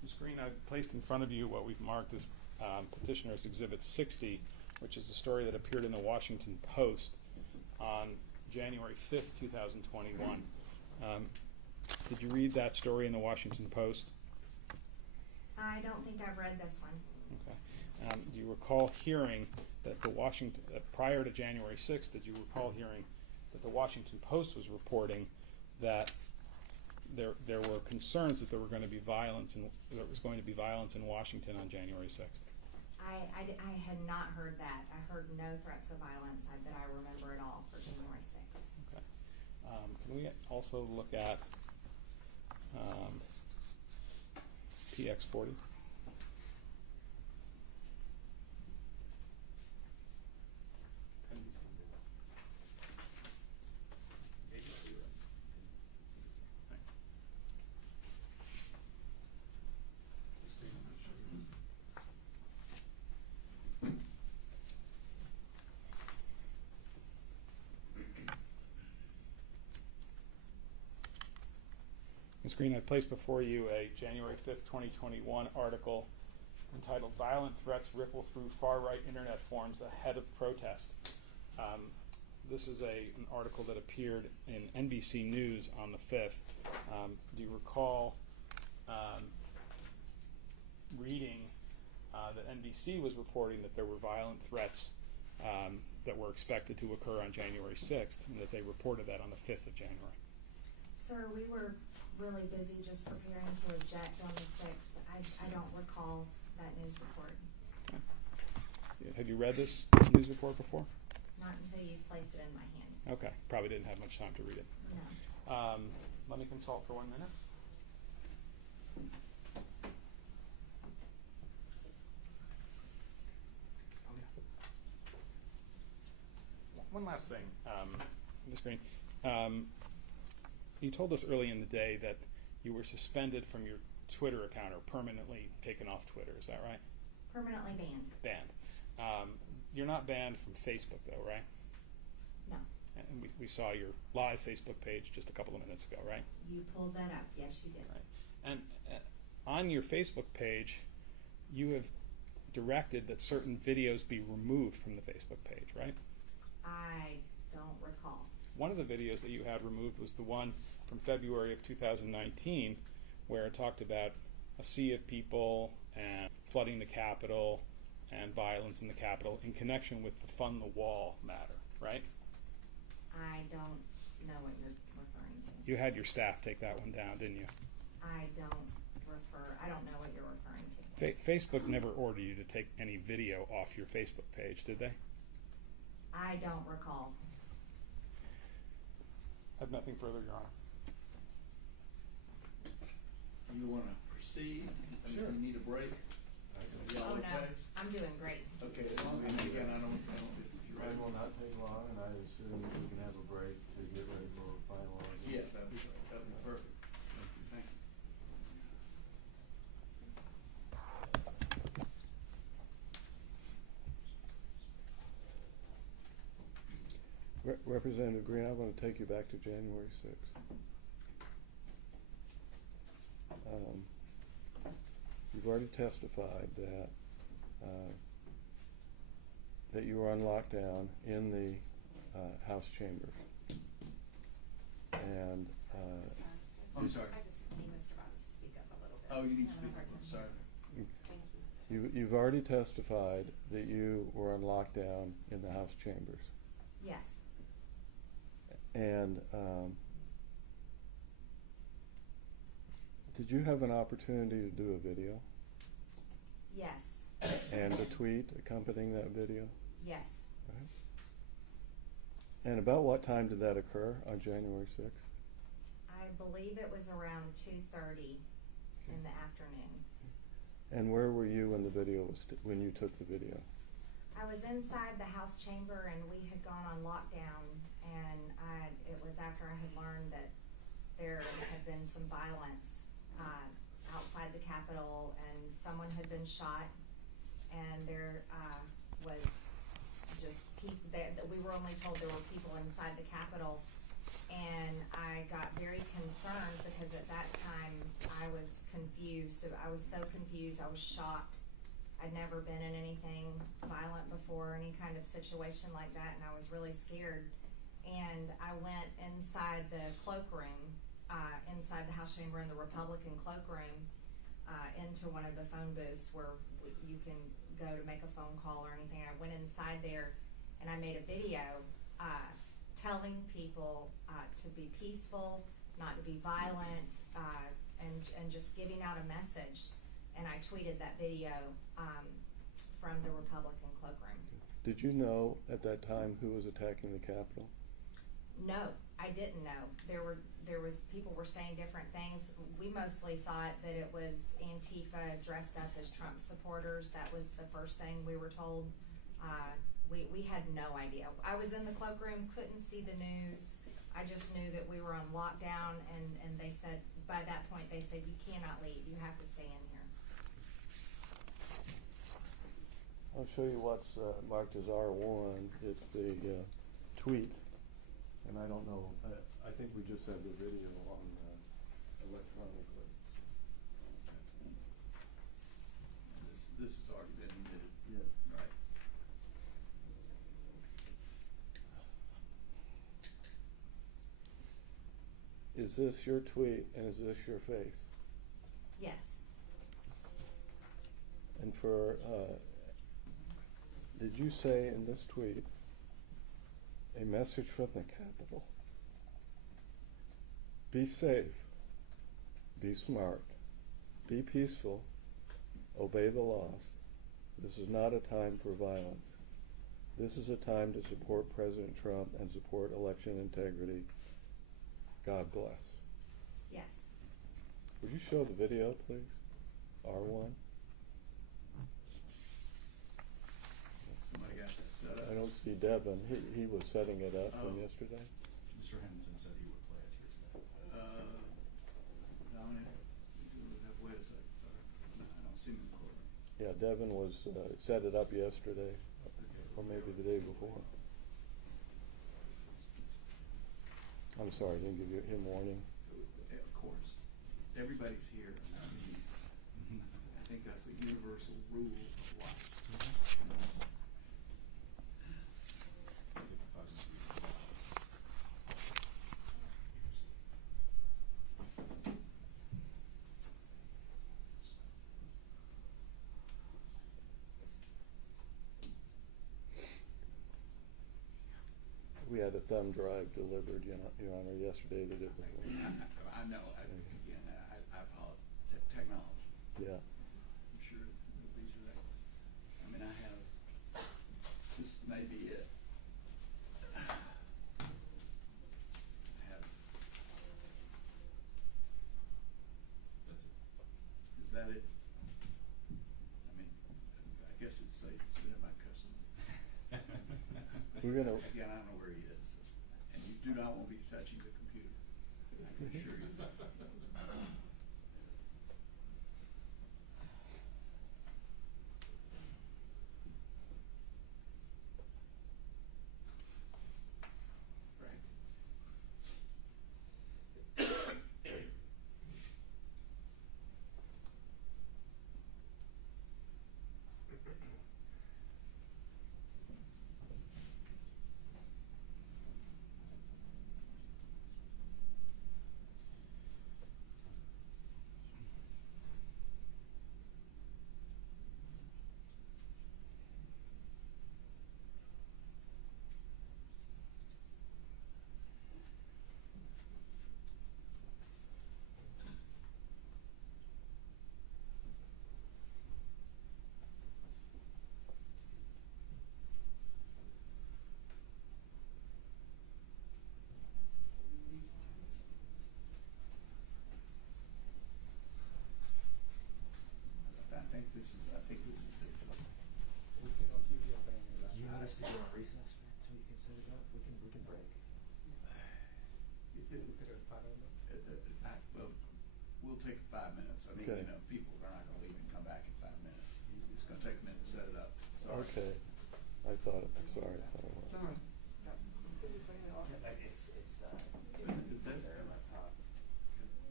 Ms. Greene, I've placed in front of you what we've marked as Petitioner's Exhibit 60, which is a story that appeared in the Washington Post on January 5th, 2021. Did you read that story in the Washington Post? I don't think I've read this one. Okay. Do you recall hearing that the Washington, prior to January 6th, did you recall hearing that the Washington Post was reporting that there were concerns that there were going to be violence and there was going to be violence in Washington on January 6th? I had not heard that. I heard no threats of violence that I remember at all for January 6th. Okay. Can we also look at PX 40? Ms. Greene, I placed before you a January 5th, 2021 article entitled "Violent Threats Ripple Through Far-Right Internet Forums Ahead of Protest." This is an article that appeared in NBC News on the 5th. Do you recall reading that NBC was reporting that there were violent threats that were expected to occur on January 6th, and that they reported that on the 5th of January? Sir, we were really busy just preparing to object on the 6th. I don't recall that news report. Okay. Have you read this news report before? Not until you placed it in my hand. Okay, probably didn't have much time to read it. No. Let me consult for 1 minute. One last thing, Ms. Greene. You told us early in the day that you were suspended from your Twitter account or permanently taken off Twitter. Is that right? Permanently banned. Banned. You're not banned from Facebook, though, right? No. And we saw your live Facebook page just a couple of minutes ago, right? You pulled that up. Yes, you did. Right. And on your Facebook page, you have directed that certain videos be removed from the Facebook page, right? I don't recall. One of the videos that you had removed was the one from February of 2019, where it talked about a sea of people and flooding the Capitol and violence in the Capitol in connection with the Fund the Wall matter, right? I don't know what you're referring to. You had your staff take that one down, didn't you? I don't know what you're referring to. Facebook never ordered you to take any video off your Facebook page, did they? I don't recall. I have nothing further, Your Honor. You wanna proceed? I mean, Sure. you need a break? Y'all Oh, no. okay? I'm doing great. Okay, as long as, again, I don't think you're It ready. will not take long, and I assume we can have a break to get ready for a final argument. Yeah, that'd be perfect. Thank you. Representative Greene, I want to take you back to January 6th. you've already testified that that you were on lockdown in the House chambers, and I'm sorry. I just need Mr. Bobby to speak up a little bit. Oh, you need to I'm speak having a up, hard I'm time. sorry. Thank you. you've already testified that you were on lockdown in the House chambers, Yes. and did you have an opportunity to do a video Yes. and a tweet accompanying that video? Yes. And about what time did that occur on January 6th? I believe it was around 2:30 in the afternoon. And where were you when the video was when you took the video? I was inside the House chamber, and we had gone on lockdown, and it was after I had learned that there had been some violence outside the Capitol, and someone had been shot, and there was just people that we were only told there were people inside the Capitol, and I got very concerned because at that time I was confused. I was so confused. I was shocked. I'd never been in anything violent before, any kind of situation like that, and I was really scared. And I went inside the cloakroom, inside the House chamber in the Republican cloakroom, into one of the phone booths where you can go to make a phone call or anything. I went inside there and I made a video telling people to be peaceful, not to be violent, and just giving out a message. And I tweeted that video from the Republican cloakroom. Did you know at that time who was attacking the Capitol? No, I didn't know. There was people were saying different things. We mostly thought that it was Antifa dressed up as Trump supporters. That was the first thing we were told. We had no idea. I was in the cloakroom, couldn't see the news. I just knew that we were on lockdown, and they said, by that point, they said, you cannot leave. You have to stay in here. I'll show you what's marked as R1. It's the tweet, and I don't know. I think we just have the video on electronically. This has already been admitted. Yeah. Right. Is this your tweet, and is this your face? Yes. And for, did you say in this tweet, a message from the Capitol? Be safe, be smart, be peaceful, obey the laws. This is not a time for violence. This is a time to support President Trump and support election integrity. God bless. Yes. Would you show the video, please? R1. Somebody got that set up. I don't see Devin. He was setting it up from yesterday. Mr. Hamilton said he would play it here today. Dominic, wait a second, sorry. No, I don't see him in the courtroom. Yeah, Devin was set it up yesterday, or maybe the day before. I'm sorry, I didn't give him warning. Of course, everybody's here. I mean, I think that's a universal rule of life. We had a thumb drive delivered, Your Honor, yesterday, the day before. I know. Again, I apologize. Technology. Yeah. I'm sure that these are that. I mean, I have. This may be it. I have. That's it. Is that it? I mean, I guess it's safe. It's been in my custody. We're gonna. Again, I don't know where he is, and you do not want to be touching the computer. I can assure you. Okay. You know, people are not gonna leave and come back in 5 minutes. It's gonna take a minute to set it up. Sorry. Okay. I thought it was. Sorry. Is that their laptop,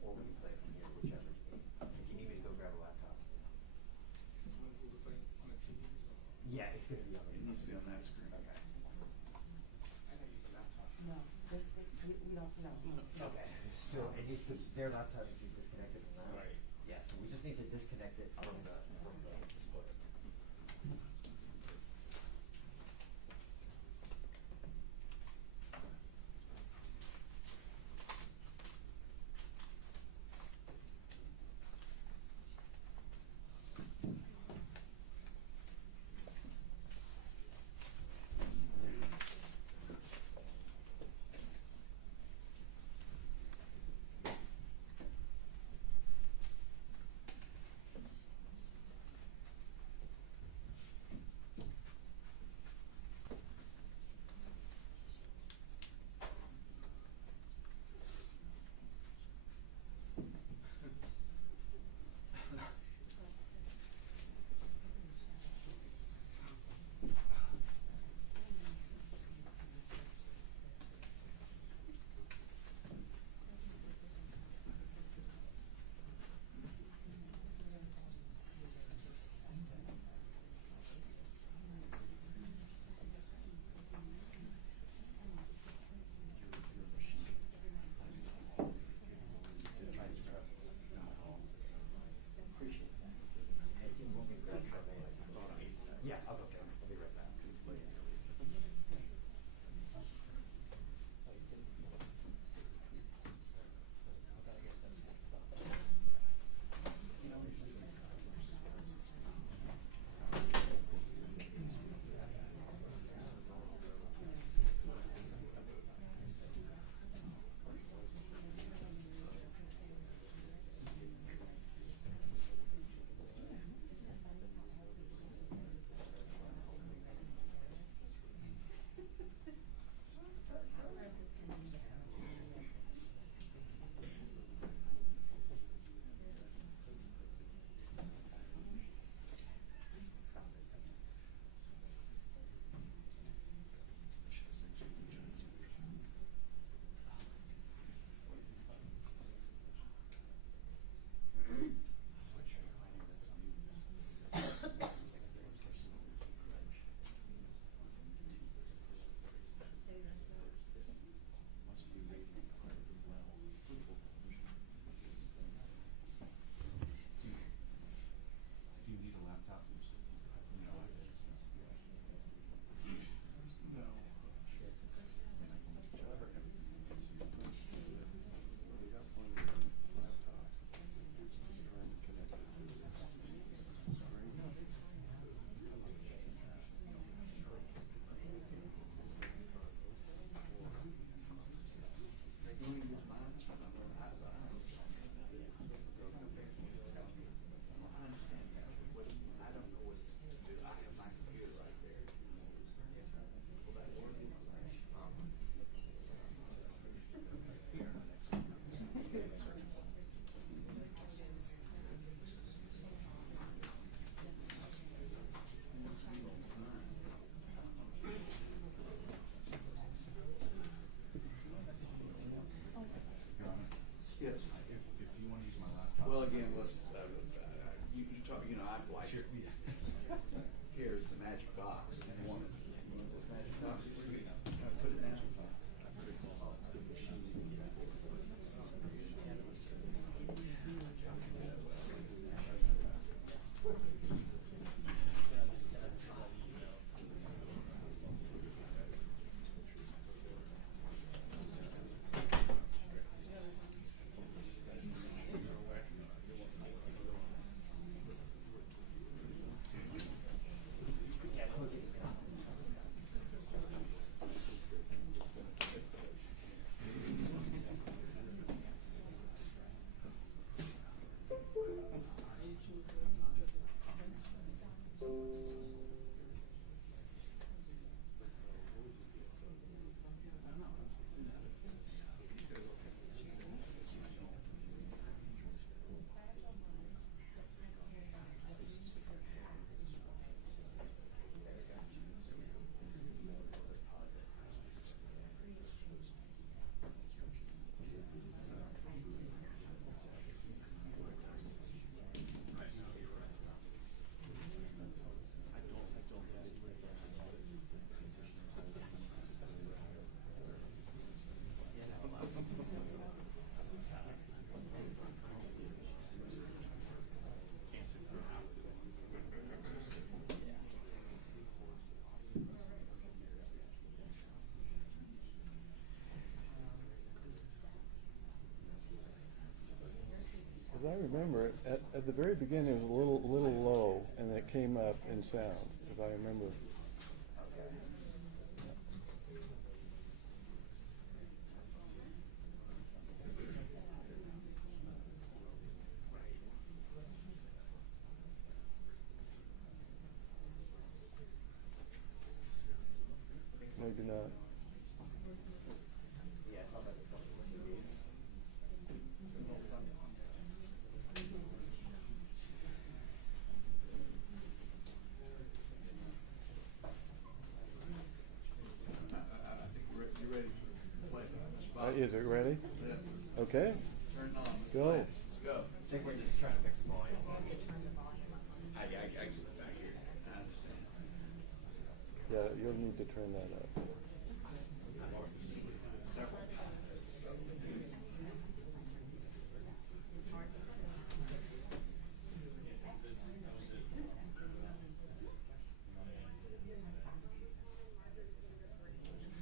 or we can play it from here, whichever. If you need me to go grab a laptop. Yeah, it's gonna be on the. It needs to be on that screen. Okay. No, we don't, no. Okay, so it needs to, their laptop needs to be disconnected from that? Right. Yeah, so we just need to disconnect it from the display. At the very beginning, it was a little low, and it came up in sound, if I remember. Maybe not. Yeah, I saw that discussion on TV. I think you're ready for play. Spot. Is it ready? Yeah. Okay. Turn it on. Let's Go. play. Let's go. I think we're just trying to fix the volume. I get it back here. I understand. Yeah, you'll need to turn that up. I've already seen it several times. So.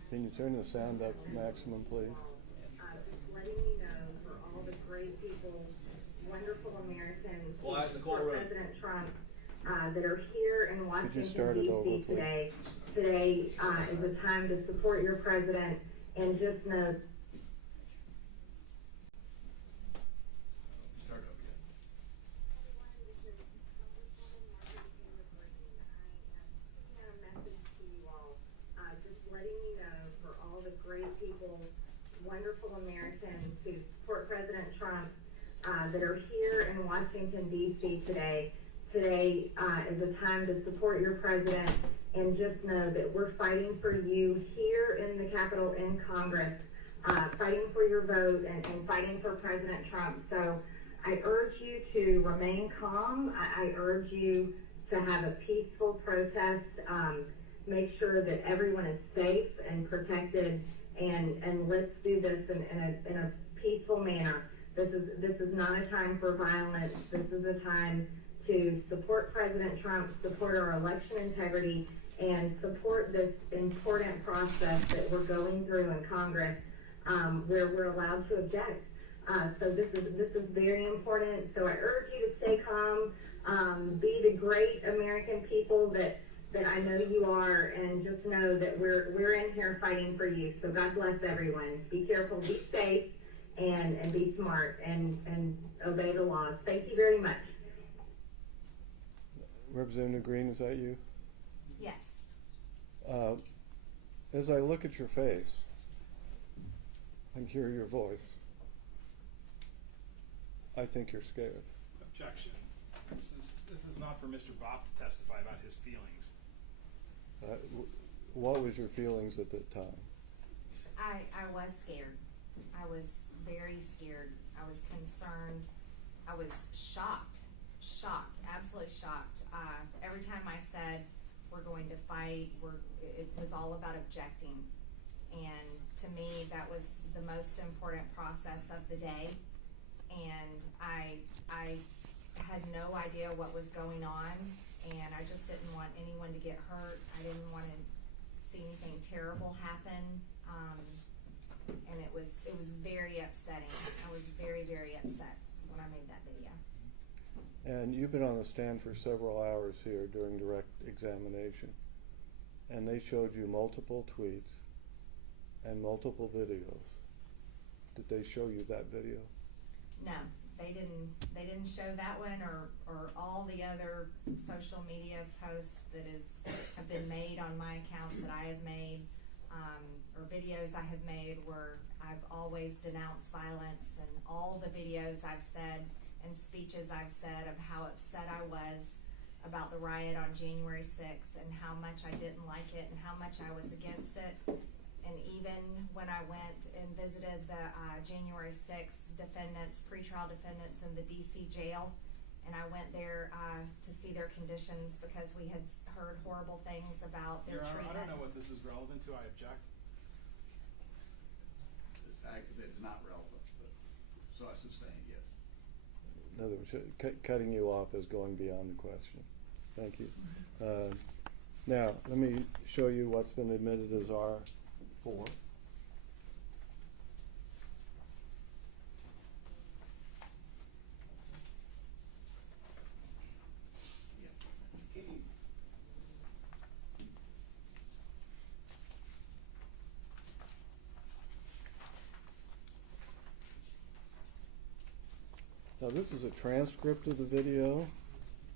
Can you turn the sound up maximum, please? Just letting you know for all the great people, wonderful Americans, Quiet in the for courtroom. President Trump, that are here in Washington, start it over, D.C. please? today. Today is a time to support your president, and just know Start over again. Congresswoman Marjorie Taylor Greene. I am sending out a message to you all, just letting you know for all the great people, wonderful Americans who support President Trump, that are here in Washington, D.C. today. Today is a time to support your president, and just know that we're fighting for you here in the Capitol, in Congress, fighting for your vote and fighting for President Trump. So I urge you to remain calm. I urge you to have a peaceful protest. Make sure that everyone is safe and protected, and let's do this in a peaceful manner. This is not a time for violence. This is a time to support President Trump, support our election integrity, and support this important process that we're going through in Congress, where we're allowed to object. So this is very important. So I urge you to stay calm, be the great American people that I know you are, and just know that we're in here fighting for you. So God bless everyone. Be careful, be safe, and be smart, and obey the laws. Thank you very much. Representative Greene, is that you? Yes. As I look at your face and hear your voice, I think you're scared. Objection. This is not for Mr. Bopp to testify about his feelings. What was your feelings at that time? I was scared. I was very scared. I was concerned. I was shocked, absolutely shocked. Every time I said we're going to fight, it was all about objecting. And to me, that was the most important process of the day. And I had no idea what was going on, and I just didn't want anyone to get hurt. I didn't want to see anything terrible happen. And it was very upsetting. I was very, very upset when I made that video. And you've been on the stand for several hours here during direct examination, and they showed you multiple tweets and multiple videos. Did they show you that video? No, they didn't show that one or all the other social media posts that have been made on my accounts that I have made, or videos I have made where I've always denounced violence, and all the videos I've said and speeches I've said of how upset I was about the riot on January 6th and how much I didn't like it and how much I was against it. And even when I went and visited the January 6th defendants, pretrial defendants in the DC jail, and I went there to see their conditions because we had heard horrible things about their Your Honor, treatment. I don't know what this is relevant to. I object. It's not relevant, but so I sustain, yes. In other words, cutting you off is going beyond the question. Thank you. Now, let me show you what's been admitted as R4. Now, this is a transcript of the video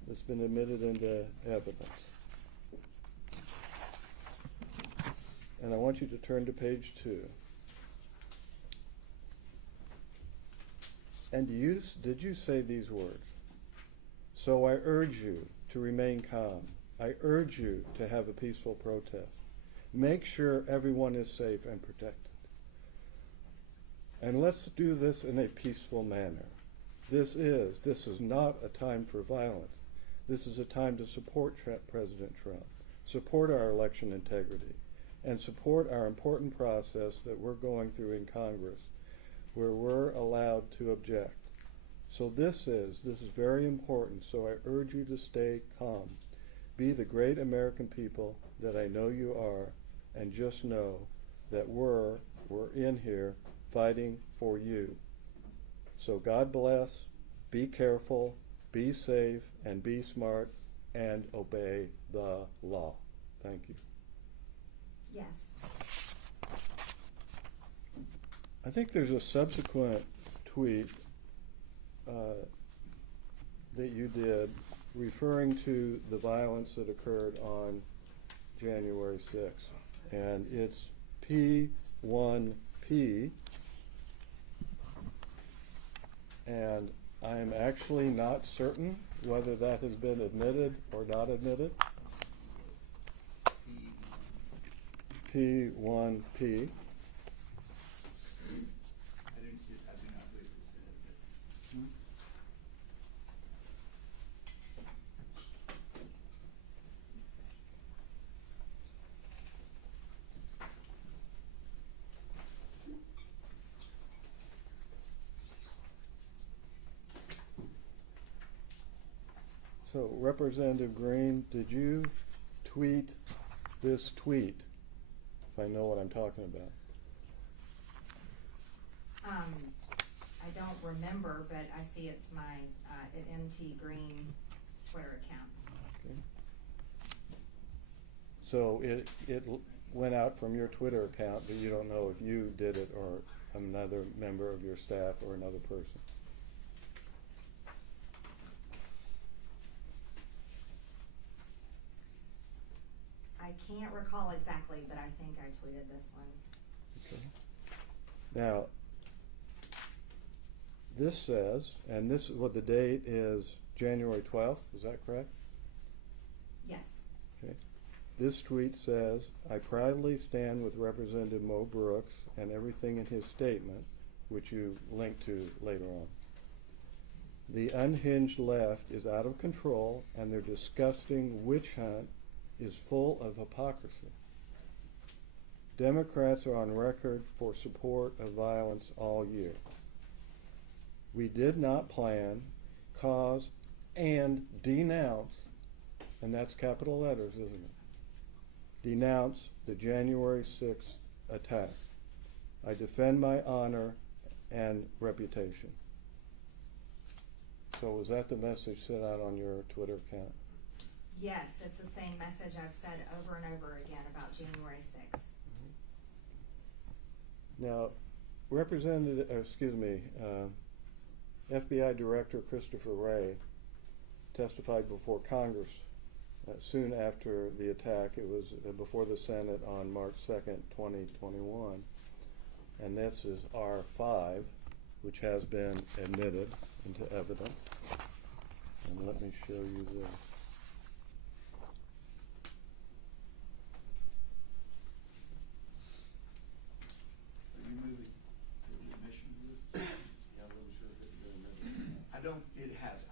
that's been admitted into evidence. And I want you to turn to page 2. And did you say these words? So I urge you to remain calm. I urge you to have a peaceful protest. Make sure everyone is safe and protected. And let's do this in a peaceful manner. This is not a time for violence. This is a time to support President Trump, support our election integrity, and support our important process that we're going through in Congress, where we're allowed to object. So this is very important, so I urge you to stay calm. Be the great American people that I know you are, and just know that we're in here fighting for you. So God bless, be careful, be safe, and be smart, and obey the law. Thank you. Yes. I think there's a subsequent tweet that you did referring to the violence that occurred on January 6th. And it's P1P. And I am actually not certain whether that has been admitted or not admitted. P1P. I do not believe it's been. So, Representative Greene, did you tweet this tweet? If I know what I'm talking about. I don't remember, but I see it's my at MT Greene Twitter account. Okay. So it went out from your Twitter account, but you don't know if you did it or another member of your staff or another person. I can't recall exactly, but I think I tweeted this one. Okay. Now, this says, and this what the date is January 12th, is that correct? Yes. Okay. This tweet says, I proudly stand with Representative Mo Brooks and everything in his statement, which you link to later on. The unhinged left is out of control, and their disgusting witch hunt is full of hypocrisy. Democrats are on record for support of violence all year. We did not plan, cause, and denounce, and that's capital letters, isn't it? Denounce the January 6th attack. I defend my honor and reputation. So was that the message sent out on your Twitter account? Yes, it's the same message I've said over and over again about January 6th. Now, FBI Director Christopher Wray testified before Congress soon after the attack. It was before the Senate on March 2nd, 2021. And this is R5, which has been admitted into evidence. And let me show you this. Are you moving to the admission of this? Yeah, I'm really sure if it's been admitted.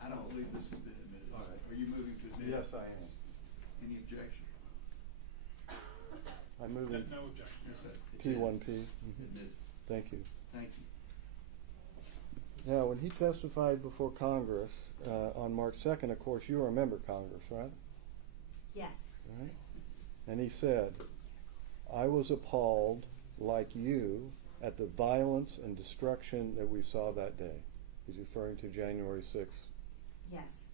I don't believe this has been admitted. All right. Are you moving to admit? Yes, I am. Any objection? I'm moving No objection. It's P1P. admitted. Thank you. Thank you. Now, when he testified before Congress on March 2nd, of course, you remember Congress, right? Yes. Right? And he said, I was appalled, like you, at the violence and destruction that we saw that day. He's referring to January 6th. Yes.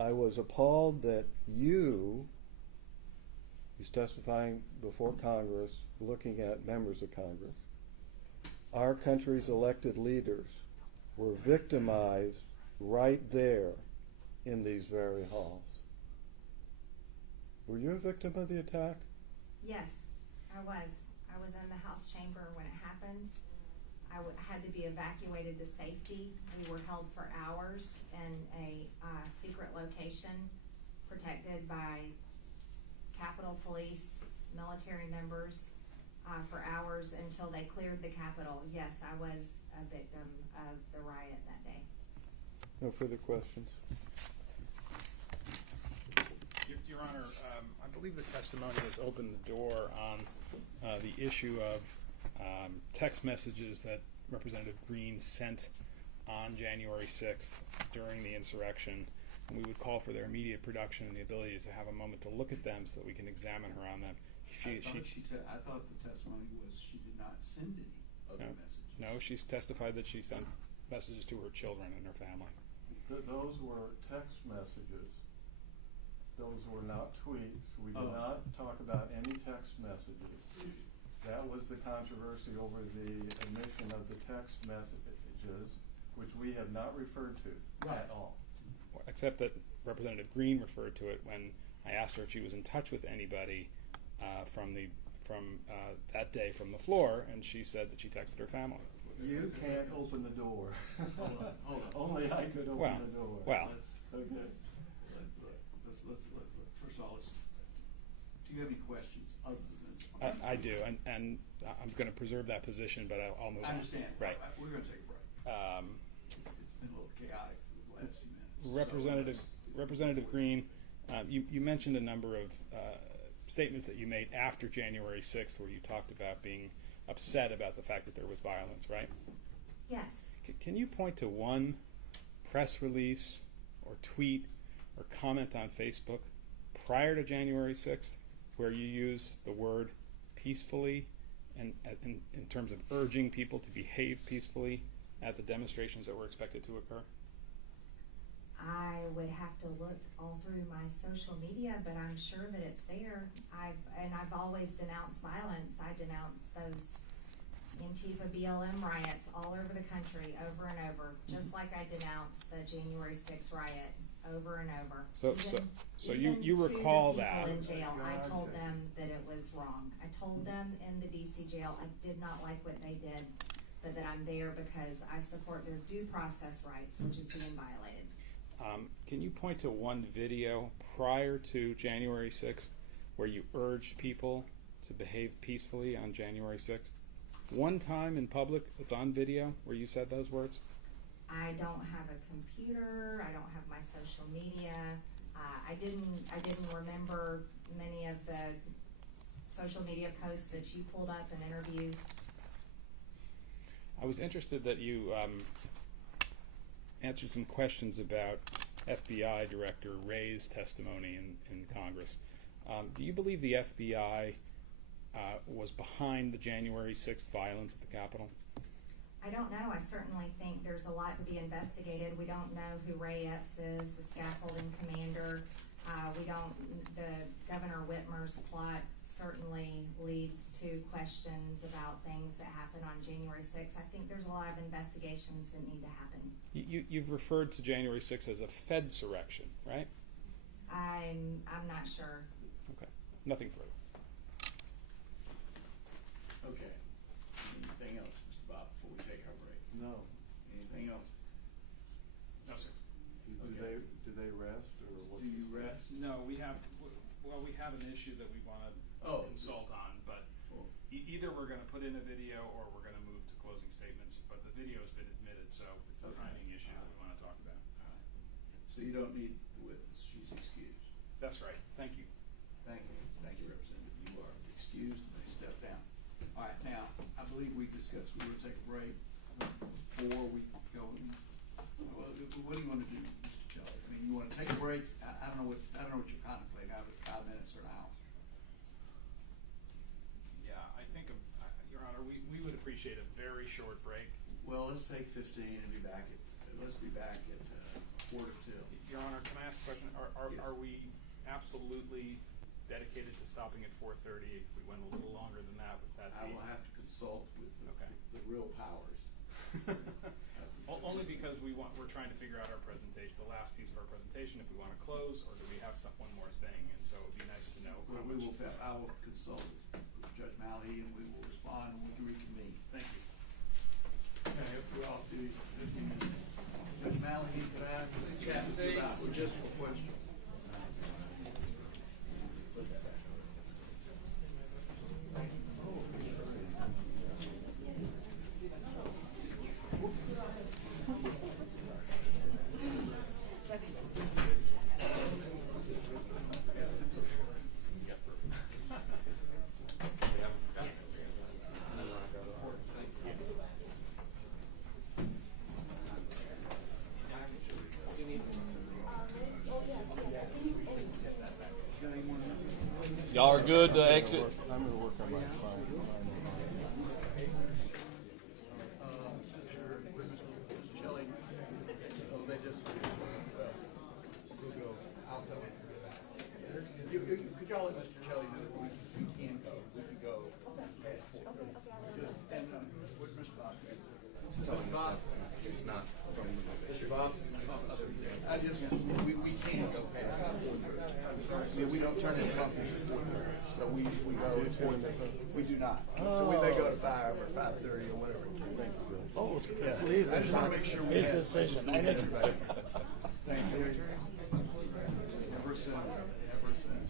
I was appalled that he's testifying before Congress, looking at members of Congress, our country's elected leaders were victimized right there in these very halls. Were you a victim of the attack? Yes, I was. I was in the House chamber when it happened. I had to be evacuated to safety. We were held for hours in a secret location protected by Capitol Police, military members, for hours until they cleared the Capitol. Yes, I was a victim of the riot that day. No further questions. Your Honor, I believe the testimony has opened the door on the issue of text messages that Representative Greene sent on January 6th during the insurrection. And we would call for their immediate production and the ability to have a moment to look at them so that we can examine her on them. I thought the testimony was she did not send any other messages. No, she's testified that she sent messages to her children and her family. Those were text messages. Those were not tweets. We did not talk about any text messages. That was the controversy over the omission of the text messages, which we have not referred to at all. Except that Representative Greene referred to it when I asked her if she was in touch with anybody from that day from the floor, and she said that she texted her family. You can't open the door. Hold on. Only I could open the door. Well. Okay. Let's first of all, do you have any questions other than this? I do, and I'm going to preserve that position, but I'll move on. I understand. Right. We're going to take a break. It's been a little chaotic for the last few minutes. Representative Greene, you mentioned a number of statements that you made after January 6th where you talked about being upset about the fact that there was violence, right? Yes. Can you point to one press release or tweet or comment on Facebook prior to January 6th where you use the word peacefully and in terms of urging people to behave peacefully at the demonstrations that were expected to occur? I would have to look all through my social media, but I'm sure that it's there. I've always denounced violence. I denounced those Antifa BLM riots all over the country over and over, just like I denounced the January 6th riot over and over. So you recall that? Even to the people in jail, I told them that it was wrong. I told them in the DC jail I did not like what they did, but that I'm there because I support their due process rights, which is being violated. Can you point to one video prior to January 6th where you urged people to behave peacefully on January 6th? One time in public that's on video where you said those words? I don't have a computer. I don't have my social media. I didn't remember many of the social media posts that you pulled up in interviews. I was interested that you answered some questions about FBI Director Wray's testimony in Congress. Do you believe the FBI was behind the January 6th violence at the Capitol? I don't know. I certainly think there's a lot to be investigated. We don't know who Ray Epps is, the scaffolding commander. The Governor Whitmer's plot certainly leads to questions about things that happened on January 6th. I think there's a lot of investigations that need to happen. You've referred to January 6th as a Fedsurrection, right? I'm not sure. Okay. Nothing further. Okay. Anything else, Mr. Bob, before we take our break? No. Anything else? No, sir. Do they rest or what? Do you rest? No, we have an issue that we want to consult on, but either we're going to put in a video or we're going to move to closing statements, but the video has been admitted, so it's a timing issue that we want to talk about. All right. So you don't need the witness. She's excused. That's right. Thank you. Thank you. Thank you, Representative. You are excused. They step down. All right. Now, I believe we discussed we were going to take a break before we go. Well, what do you want to do, Mr. Kelly? I mean, you want to take a break? I don't know what you're contemplating. Out of 5 minutes or an hour. Yeah, I think, Your Honor, we would appreciate a very short break. Well, let's take 15 and be back at. Let's be back at 4 to 2. Your Honor, can I ask a question? Yes. Are we absolutely dedicated to stopping at 4:30. If we went a little longer than that, would that I be? will have to consult with Okay. the real powers. Only because we're trying to figure out our presentation, the last piece of our presentation, if we want to close, or do we have one more thing? And so it'd be nice to know how We much. I will consult with Judge Mallory, and we will respond when we reconvene. Thank you. Okay, we're off to 15 minutes. Judge Mallory, could I have a chat about logistical questions? Y'all are good to exit. I'm gonna work on my file. Mr. Shelley, they just, we'll go, I'll tell them. Could y'all let Mr. Shelley know that we can go, we can go. Just, and, where's Mr. Bob? Mr. Bob? It's not from Mr. Bob? We can't go past 4:30. I mean, we don't turn in companies at 4:30, so we go, we do not. So we may go to 5 or 5:30 or whatever. Oh, it's Yeah, please. I just want to make sure we His have. decision. we have everybody. Thank you. Never send, never send.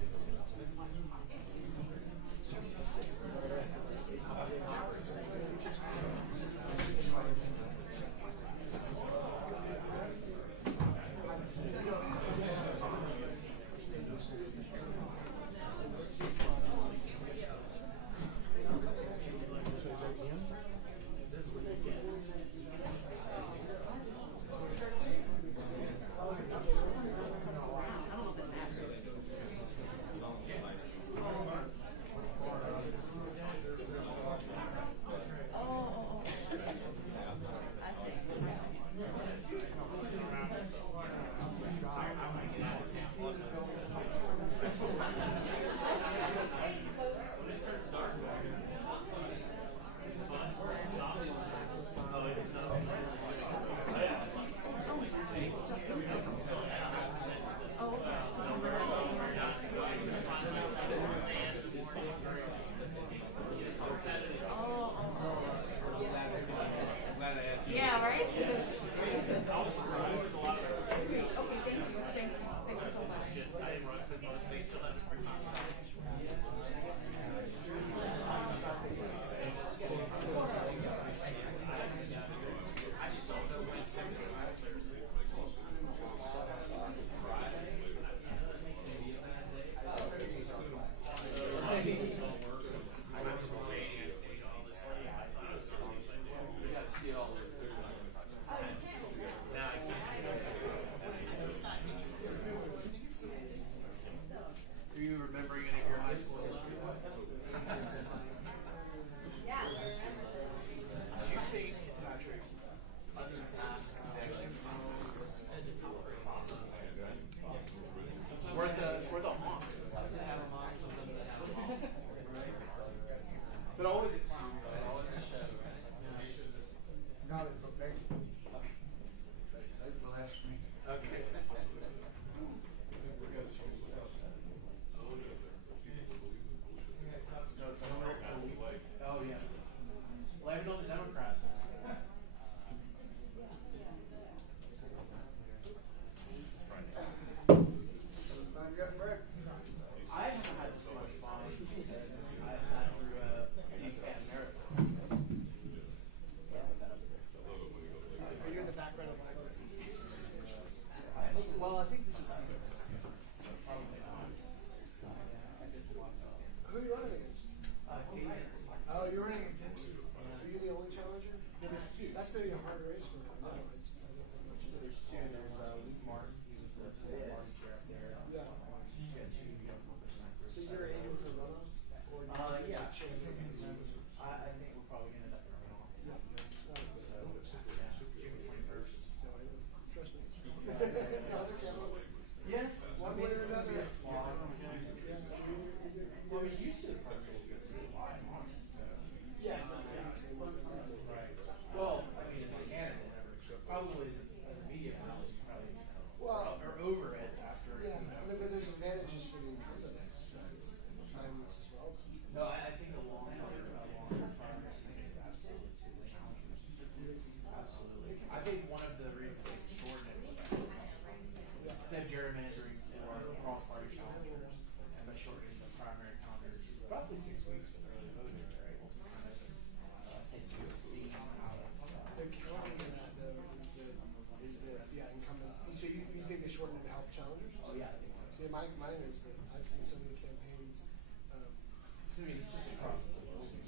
Yeah, mine is that I've seen so many campaigns. I mean, it's just a process of voting.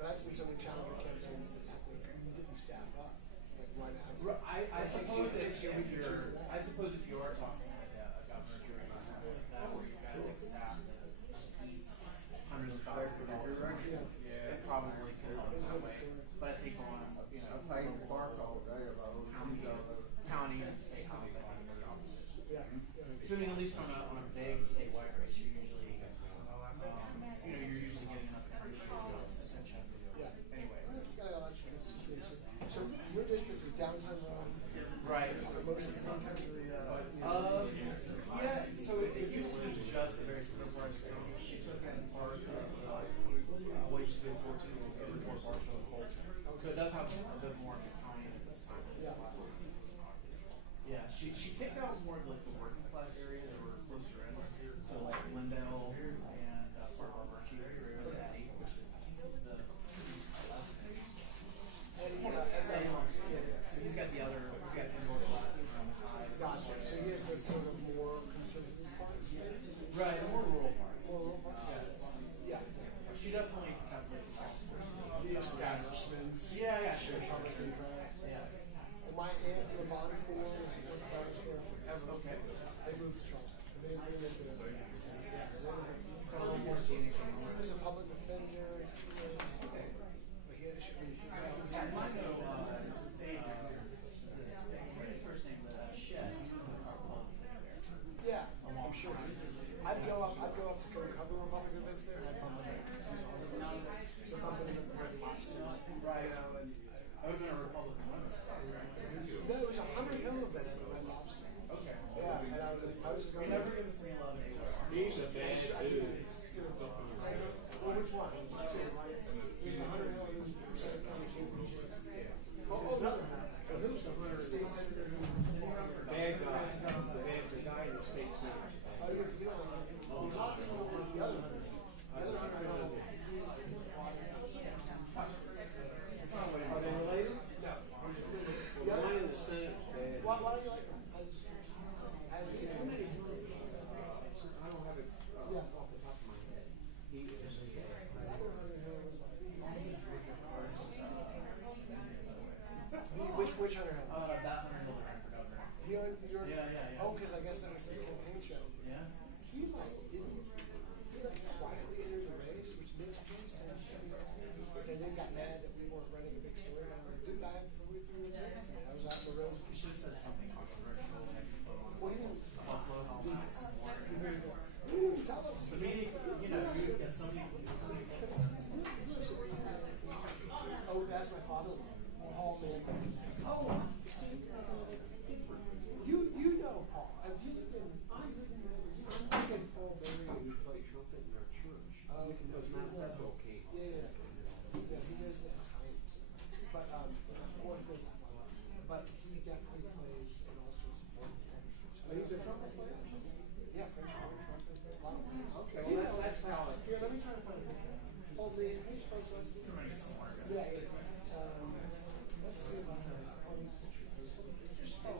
But I've seen so many challenger campaigns that have to immediately staff up, like right after. I suppose it takes you a week or two for that. I suppose if you are talking like a governor jury or something like that, where you've got a big staff that just eats hundreds of thousands of dollars, it probably can help in that way. But I think on county and state house, I think it's the opposite. Yeah. So I mean, at least on a big statewide race, you usually you're usually getting enough attention. Yeah. Anyway. You got a lot of situation. So your district is downtown Rome. Right. So most of the country. Yeah. So it used to be just the very center part of the county. She took in part of what used to be 14 more partial and Colton. So it does have a bit more of the county at this time. Yeah. Yeah. She picked out more of like the working class areas that were closer in. So like Glendale and part of our Marquee area, Eddie, which is the so he's got the other, he's got indoor class around the side. Gotcha. So he has the sort of more conservative parts, maybe? Right, the more rural part. More rural parts? Yeah. She definitely has like The establishments. Yeah, sure. Yeah. Well, my aunt, Levon Ford, was a Congress there forever. Okay. They moved to Charleston. They lived there. He was a public defender. But he had to be. Yeah, I'm sure. I'd go up to go cover Republican events there, and I'd bump into him. He's on the road. So bumping into the Red Lobster. Right. You know, and I would have been a Republican. no, it was a Hunter Hill event at the Red Lobster. Okay. Yeah, and I was going. You never give us any love. He's a bad dude. Well, which one? It was the Hunter Hill Senate County Championship. Oh, another Hunter. So who's the Hunter? State Senator who? Bad guy. The guy in the state senate. Oh, you know, he's talking about the other Hunter. The other Hunter. Are they related? No. The guy in the senate is bad. Why do you like him? I haven't seen him. I don't have it off the top of my head. He is a Which Hunter Hill? That Hunter Hill ran for governor. Yeah. Oh, because I guess that was his campaign show. Yeah. He quietly entered the race, which makes no sense to me. And then got mad that we weren't running a big story. I'm like, dude, I had 43 votes today. I was out in the road. You should have said something controversial. Well, he didn't. Buffalo and all that. He didn't even tell us. But maybe, you get some people. Oh, that's my father-in-law. Oh, man. Oh, you see, you know Paul. Have you lived in? I think in Paul Berry we play trumpet in our church. Because Mount Bethel came. Yeah, he goes to his times. But but he definitely plays in all sorts of bands. He's a trumpet player? Yeah, French horn trumpet. Okay, well that's how it. Here, let me try to find it. Oh man, how you supposed to? Yeah. Let's see if I can. Just spell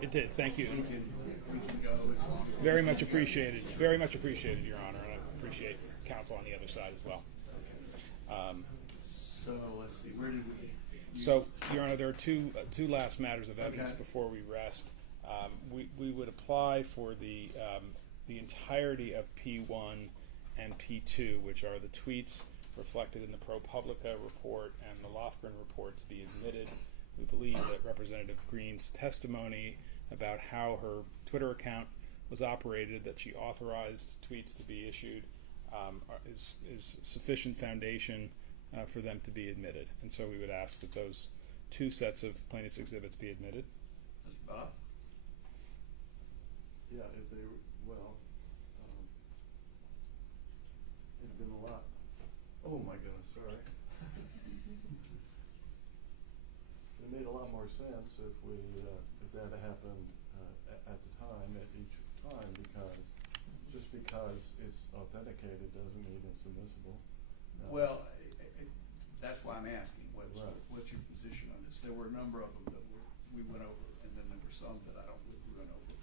It did. Thank you. We can go as long as. Very much appreciated. Very much appreciated, Your Honor, and I appreciate counsel on the other side as well. So let's see, where did we? So, Your Honor, there are two last matters of evidence Okay. before we rest. We would apply for the entirety of P1 and P2, which are the tweets reflected in the ProPublica report and the Lofgren report, to be admitted. We believe that Representative Greene's testimony about how her Twitter account was operated, that she authorized tweets to be issued, is sufficient foundation for them to be admitted. And so we would ask that those two sets of plaintiff's exhibits be admitted. Mr. Bob? Yeah, if they, well, it'd been a lot. Oh my goodness, sorry. It made a lot more sense if we, if that had happened at the time, at each time, because just because it's authenticated doesn't mean it's admissible. Well, that's why I'm asking, what's your Right. position on this? There were a number of them that we went over, and then there were some that I don't believe we went over.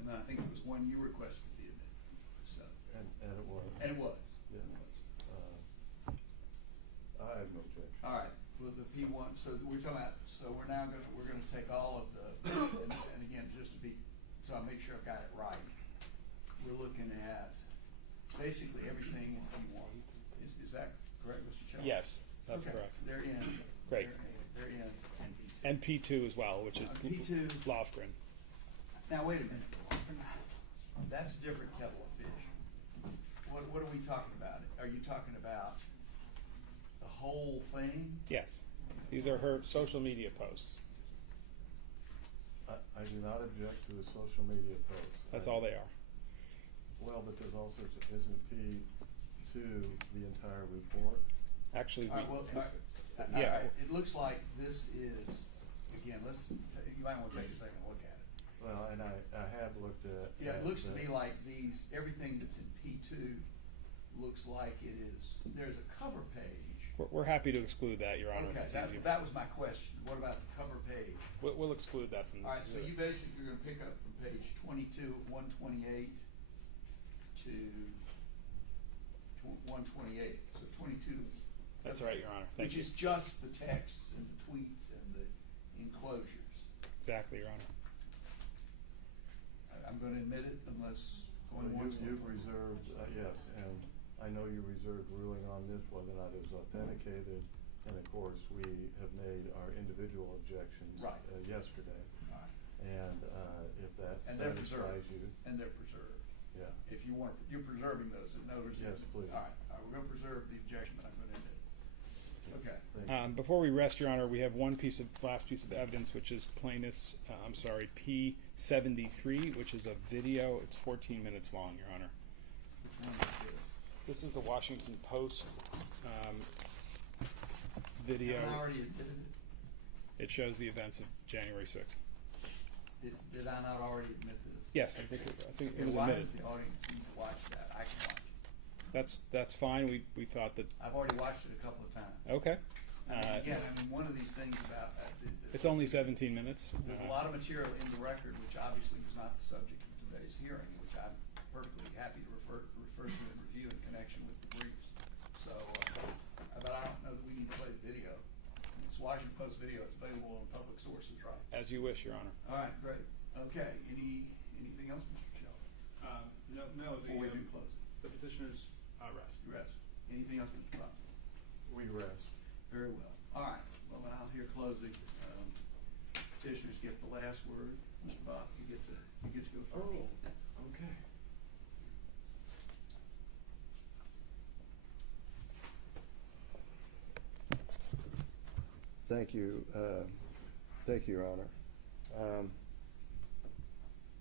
And then I think there was one you requested to be admitted, so. And it was. And it was. Yeah. It was. I have no objection. All right, well, the P1, so we're talking about, so we're now gonna take all of the, and again, just to be, so I make sure I've got it right. We're looking at basically everything in P1. Is that correct, Mr. Chairman? Yes, that's Okay, correct. They're in. Great. They're in. And P2 as well, which is P2. Lofgren. Now, wait a minute. That's a different kettle of fish. What are we talking about? Are you talking about the whole thing? Yes. These are her social media posts. I do not object to the social media posts. That's all they are. Well, but there's also, isn't P2 the entire report? Actually, All right, well, yeah. all right, it looks like this is, again, you might want to take a second and look at it. Well, and I have looked at. Yeah, it looks to the- me like everything that's in P2 looks like it is, there's a cover page. We're happy to exclude that, Your Honor, if Okay, it's easier. that was my question. What about the cover page? We'll exclude that from the. All right, so you basically are gonna pick up from page 22, 128 to 128, so 22 to. That's right, Your Honor. Thank Which you. is just the text and the tweets and the enclosures. Exactly, Your Honor. I'm gonna admit it unless Well, going once. you've reserved, yes, and I know you reserved ruling on this, whether or not it was authenticated. And of course, we have made our individual objections. Right. Yesterday. All right. And if that And they're satisfies preserved. you. And they're preserved. Yeah. If you want, you're preserving those, in other words. Yes, please. All right, we're gonna preserve the objection that I'm gonna admit. Okay. Thank you. Before we rest, Your Honor, we have last piece of evidence, which is plaintiff's, P73, which is a video. It's 14 minutes long, Your Honor. Which one is this? This is the Washington Post video. Haven't I already admitted it? It shows the events of January 6th. Did I not already admit this? Yes, I think it was Why admitted. does the audience need to watch that? I can watch it. That's fine. We thought that. I've already watched it a couple of times. Okay. Again, one of these things about, It's only 17 minutes. there's a lot of material in the record, which obviously was not the subject of today's hearing, which I'm perfectly happy to refer to and review in connection with the briefs. So, but I don't know that we need to play the video. It's Washington Post video. It's available on public sources, right? As you wish, Your Honor. All right, great. Okay, anything else, Mr. Shell? No. Before we do close it. The petitioners rest. Rest. Anything else, Mr. Bob? We rest. Very well. All right. Well, then I'll hear closing. Petitioners get the last word. Mr. Bob, you get to go first. Oh, okay. Thank you, Your Honor.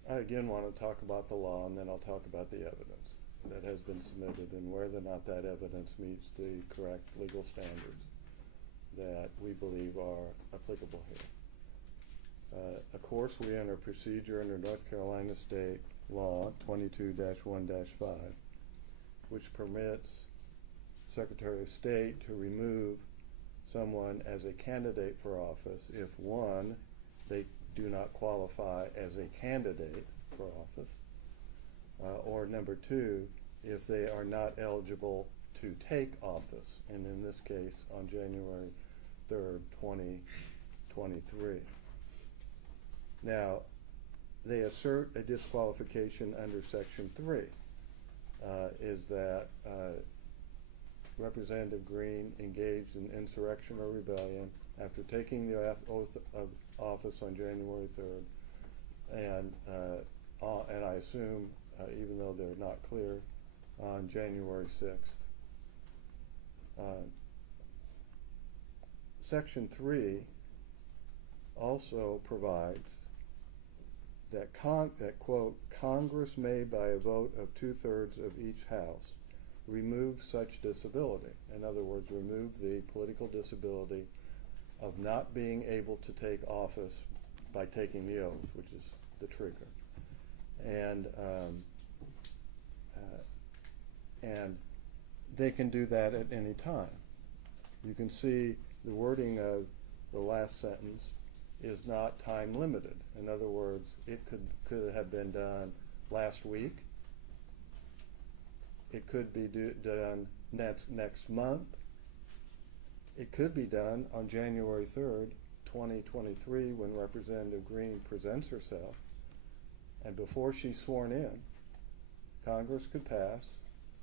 I again want to talk about the law, and then I'll talk about the evidence that has been submitted and whether or not that evidence meets the correct legal standards that we believe are applicable here. Of course, we enter procedure under North Carolina State Law 22-1-5, which permits Secretary of State to remove someone as a candidate for office if, one, they do not qualify as a candidate for office, or number two, if they are not eligible to take office, and in this case on January 3rd, 2023. Now, they assert a disqualification under Section 3, is that Representative Greene engaged in insurrection or rebellion after taking the oath of office on January 3rd, and I assume, even though they're not clear, on January 6th. Section 3 also provides that, quote, Congress may, by a vote of 2/3 of each house, remove such disability. In other words, remove the political disability of not being able to take office by taking the oath, which is the trigger. And they can do that at any time. You can see the wording of the last sentence is not time limited. In other words, it could have been done last week. It could be done next month. It could be done on January 3rd, 2023, when Representative Greene presents herself, and before she's sworn in, Congress could pass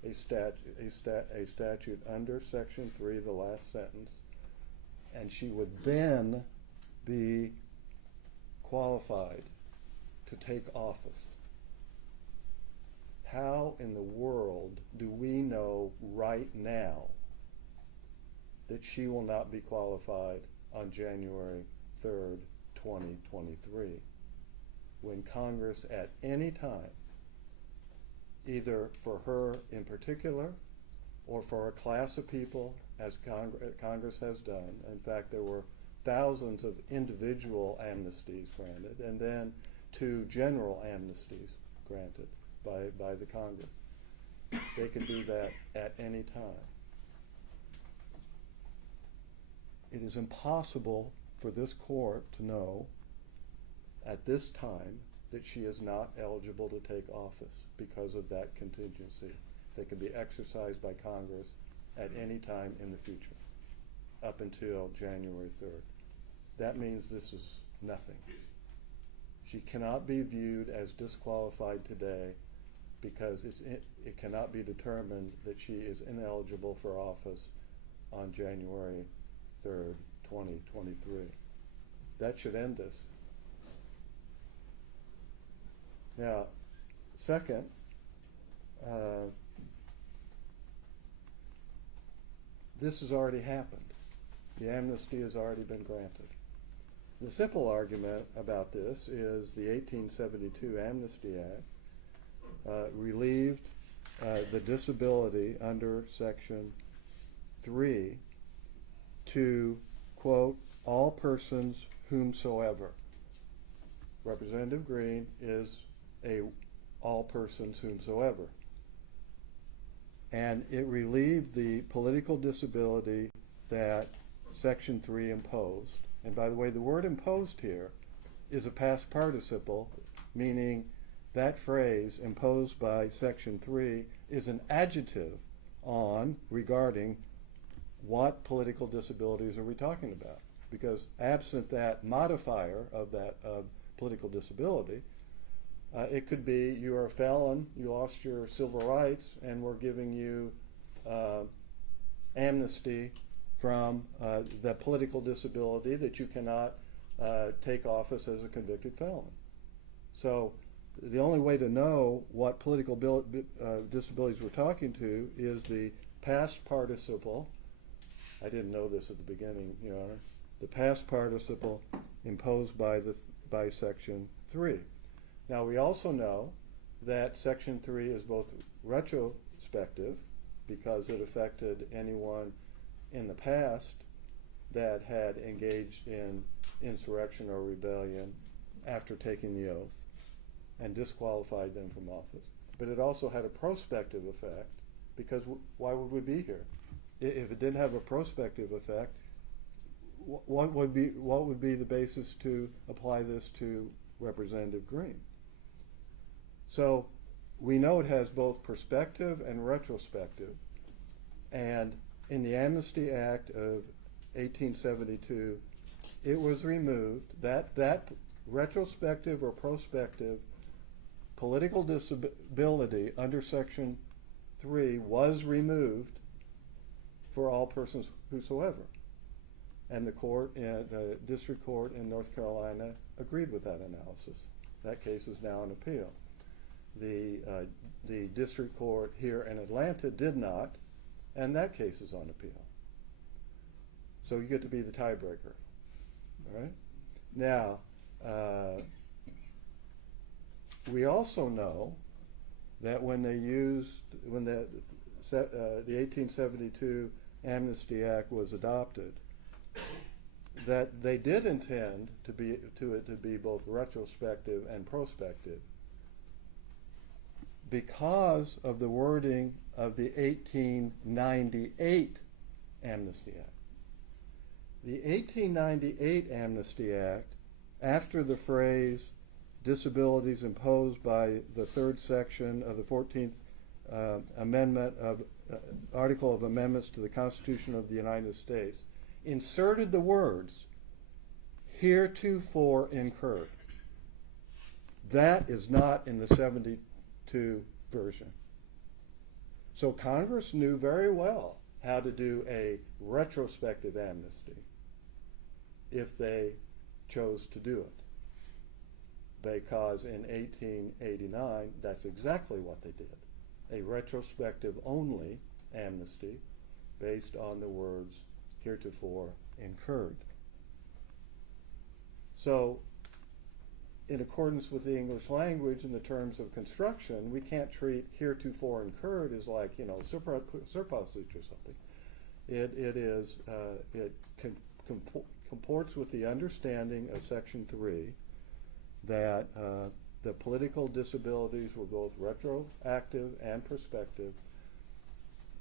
a statute under Section 3, the last sentence, and she would then be qualified to take office. How in the world do we know right now that she will not be qualified on January 3rd, 2023, when Congress at any time, either for her in particular or for a class of people, as Congress has done. In fact, there were thousands of individual amnesties granted, and then 2 general amnesties granted by the Congress. They can do that at any time. It is impossible for this court to know at this time that she is not eligible to take office because of that contingency that can be exercised by Congress at any time in the future, up until January 3rd. That means this is nothing. She cannot be viewed as disqualified today because it cannot be determined that she is ineligible for office on January 3rd, 2023. That should end this. Now, second, this has already happened. The amnesty has already been granted. The simple argument about this is the 1872 Amnesty Act relieved the disability under Section 3 to, quote, all persons whomsoever. Representative Greene is a all persons whomsoever. And it relieved the political disability that Section 3 imposed. And by the way, the word imposed here is a past participle, meaning that phrase, imposed by Section 3, is an adjective regarding what political disabilities are we talking about. Because absent that modifier of political disability, it could be you are a felon, you lost your civil rights, and we're giving you amnesty from the political disability that you cannot take office as a convicted felon. So the only way to know what political disabilities we're talking to is the past participle. I didn't know this at the beginning, Your Honor. The past participle imposed by Section 3. Now, we also know that Section 3 is both retrospective, because it affected anyone in the past that had engaged in insurrection or rebellion after taking the oath and disqualified them from office. But it also had a prospective effect, because why would we be here? If it didn't have a prospective effect, what would be the basis to apply this to Representative Greene? So we know it has both prospective and retrospective, and in the Amnesty Act of 1872, it was removed. That retrospective or prospective political disability under Section 3 was removed for all persons whosoever. And the district court in North Carolina agreed with that analysis. That case is now on appeal. The district court here in Atlanta did not, and that case is on appeal. So you get to be the tiebreaker. All right? Now, we also know that when the 1872 Amnesty Act was adopted, that they did intend it to be both retrospective and prospective because of the wording of the 1898 Amnesty Act. The 1898 Amnesty Act, after the phrase disabilities imposed by the third section of the 14th Amendment of Article of Amendments to the Constitution of the United States, inserted the words heretofore incurred. That is not in the 72 version. So Congress knew very well how to do a retrospective amnesty if they chose to do it. Because in 1889, that's exactly what they did. A retrospective only amnesty based on the words heretofore incurred. So, in accordance with the English language in the terms of construction, we can't treat heretofore incurred as like, surplusage or something. It comports with the understanding of Section 3 that the political disabilities were both retroactive and prospective.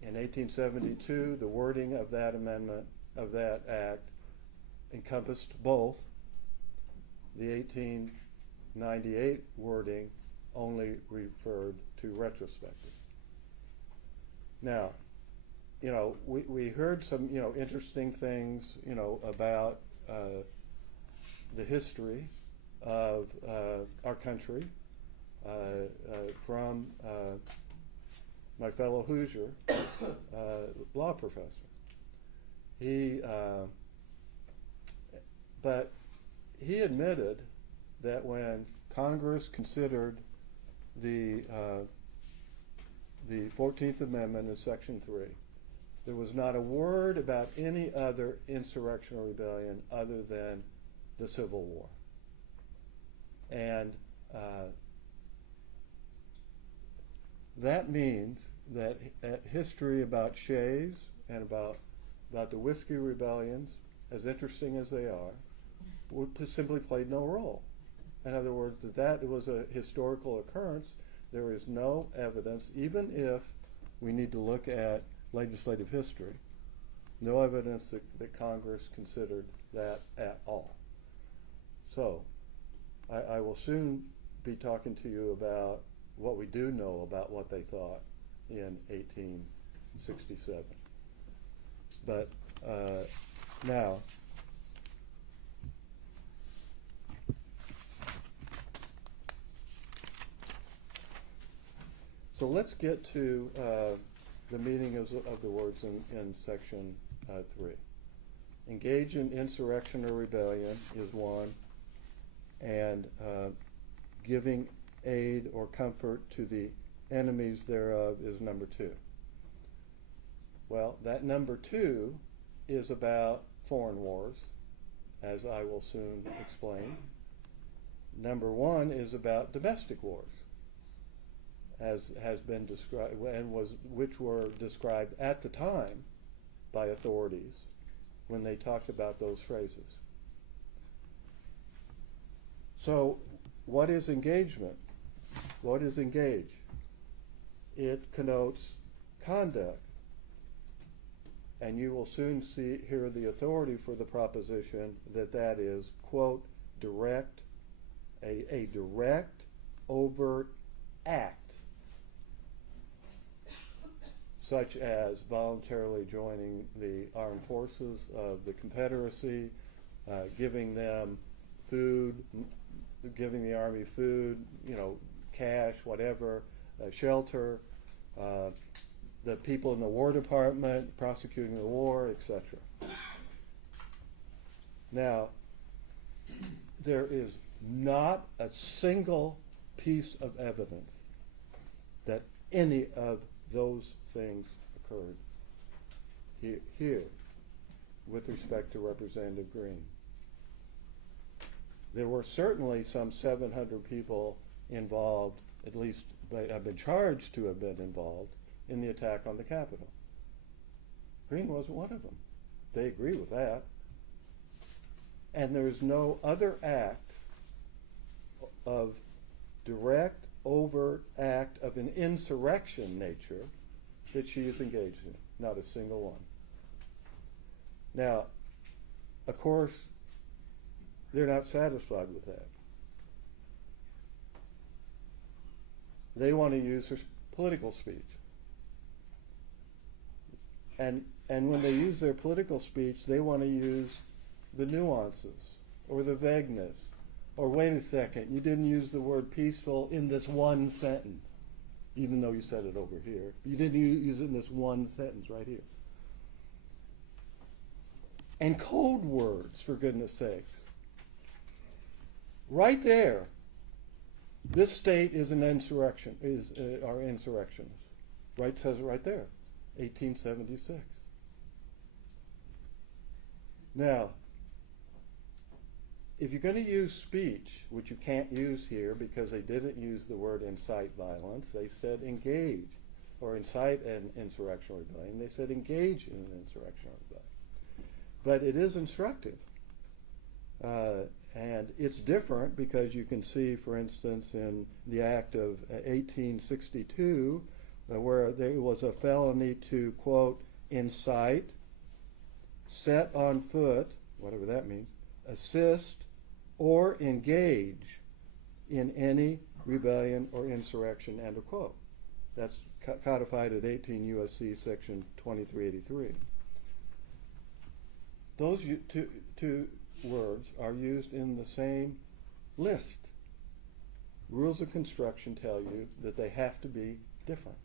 In 1872, the wording of that amendment, of that act, encompassed both. The 1898 wording only referred to retrospective. Now, we heard some, interesting things, about the history of our country from my fellow Hoosier law professor. But he admitted that when Congress considered the 14th Amendment in Section 3, there was not a word about any other insurrection or rebellion other than the Civil War. And that means that history about Shays and about the Whiskey Rebellions, as interesting as they are, simply played no role. In other words, that was a historical occurrence. There is no evidence, even if we need to look at legislative history, no evidence that Congress considered that at all. So, I will soon be talking to you about what we do know about what they thought in 1867. But now, so let's get to the meaning of the words in Section 3. Engage in insurrection or rebellion is one, and giving aid or comfort to the enemies thereof is number 2. Well, that number 2 is about foreign wars, as I will soon explain. Number 1 is about domestic wars, as has been described, and which were described at the time by authorities when they talked about those phrases. So, what is engagement? What is engage? It connotes conduct. and you will soon hear the authority for the proposition that that is, quote, a direct, overt act, such as voluntarily joining the armed forces of the Confederacy, giving them food, giving the Army food, cash, whatever, shelter, the people in the War Department prosecuting the war, etc. Now, there is not a single piece of evidence that any of those things occurred here with respect to Representative Greene. There were certainly some 700 people involved, at least have been charged to have been involved in the attack on the Capitol. Greene wasn't one of them. They agree with that. And there's no other act of direct, overt act of an insurrection nature that she is engaged in. Not a single one. Now, of course, they're not satisfied with that. They want to use her political speech. And when they use their political speech, they want to use the nuances or the vagueness. Or wait a second, you didn't use the word peaceful in this one sentence, even though you said it over here. You didn't use it in this one sentence right here. And code words, for goodness sakes. Right there, this state is an insurrection, are insurrectionists. Right, says it right there, 1876. Now, if you're going to use speech, which you can't use here because they didn't use the word incite violence, they said engage, or incite an insurrectional rebellion. They said engage in an insurrectional rebellion. But it is instructive. And it's different because you can see, for instance, in the Act of 1862, where there was a felony to, quote, incite, set on foot, whatever that means, assist, or engage in any rebellion or insurrection, end of quote. That's codified at 18 U.S.C. section 2383. Those two words are used in the same list. Rules of construction tell you that they have to be different,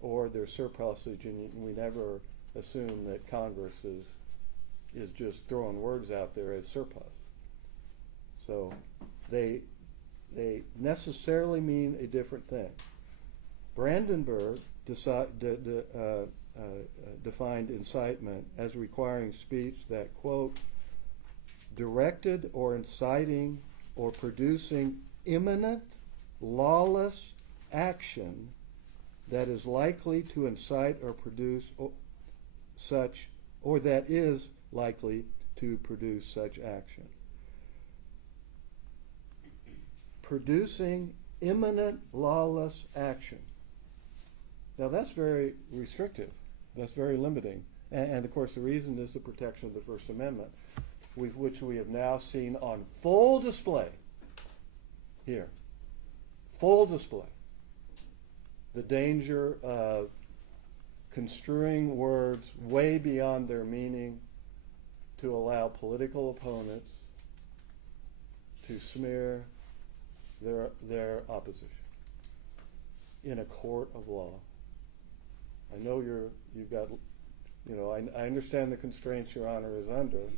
or they're surplusage, and we never assume that Congress is just throwing words out there as surplus. So they necessarily mean a different thing. Brandenburg defined incitement as requiring speech that, quote, directed or inciting or producing imminent, lawless action that is likely to incite or produce such, or that is likely to produce such action. Producing imminent, lawless action. Now that's very restrictive. That's very limiting. And of course the reason is the protection of the First Amendment, which we have now seen on full display here. Full display. The danger of construing words way beyond their meaning to allow political opponents to smear their opposition in a court of law. I know you've got, I understand the constraints Your Honor is under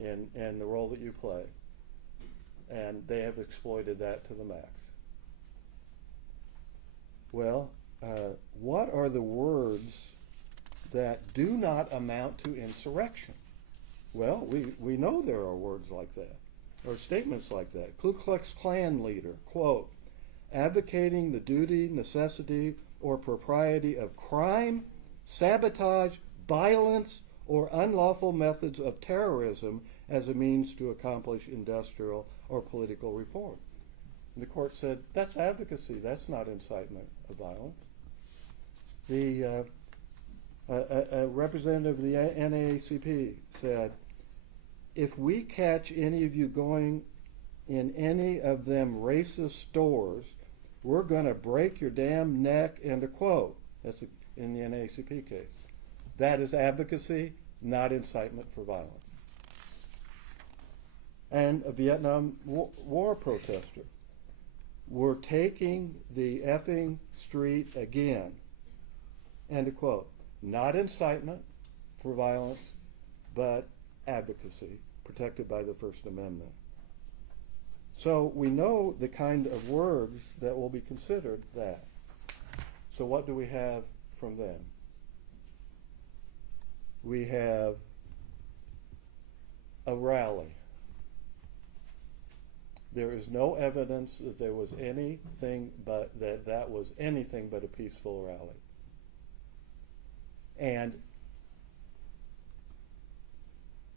and the role that you play, and they have exploited that to the max. Well, what are the words that do not amount to insurrection? Well, we know there are words like that, or statements like that. Ku Klux Klan leader, quote, advocating the duty, necessity, or propriety of crime, sabotage, violence, or unlawful methods of terrorism as a means to accomplish industrial or political reform. And the court said, that's advocacy, that's not incitement of violence. a representative of the NAACP said, if we catch any of you going in any of them racist stores, we're going to break your damn neck, end of quote. That's in the NAACP case. That is advocacy, not incitement for violence. And a Vietnam War protester. We're taking the effing street again, end of quote. Not incitement for violence, but advocacy, protected by the First Amendment. So we know the kind of words that will be considered that. So what do we have from them? We have a rally. There is no evidence that there was anything but that was anything but a peaceful rally. And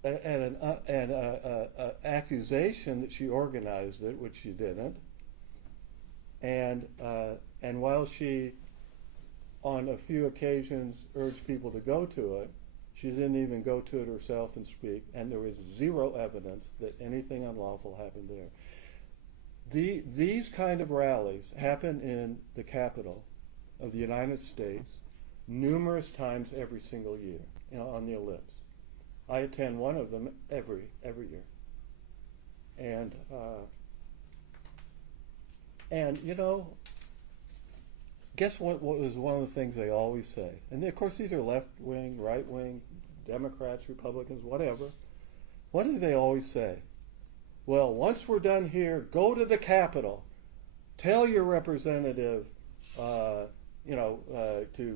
an accusation that she organized it, which she didn't. And while she, on a few occasions, urged people to go to it, she didn't even go to it herself and speak. And there was zero evidence that anything unlawful happened there. These kind of rallies happen in the Capitol of the United States numerous times every single year, on the ellipse. I attend one of them every year. And you know, guess what was one of the things they always say? And of course these are left-wing, right-wing, Democrats, Republicans, whatever. What do they always say? Well, once we're done here, go to the Capitol. Tell your representative, to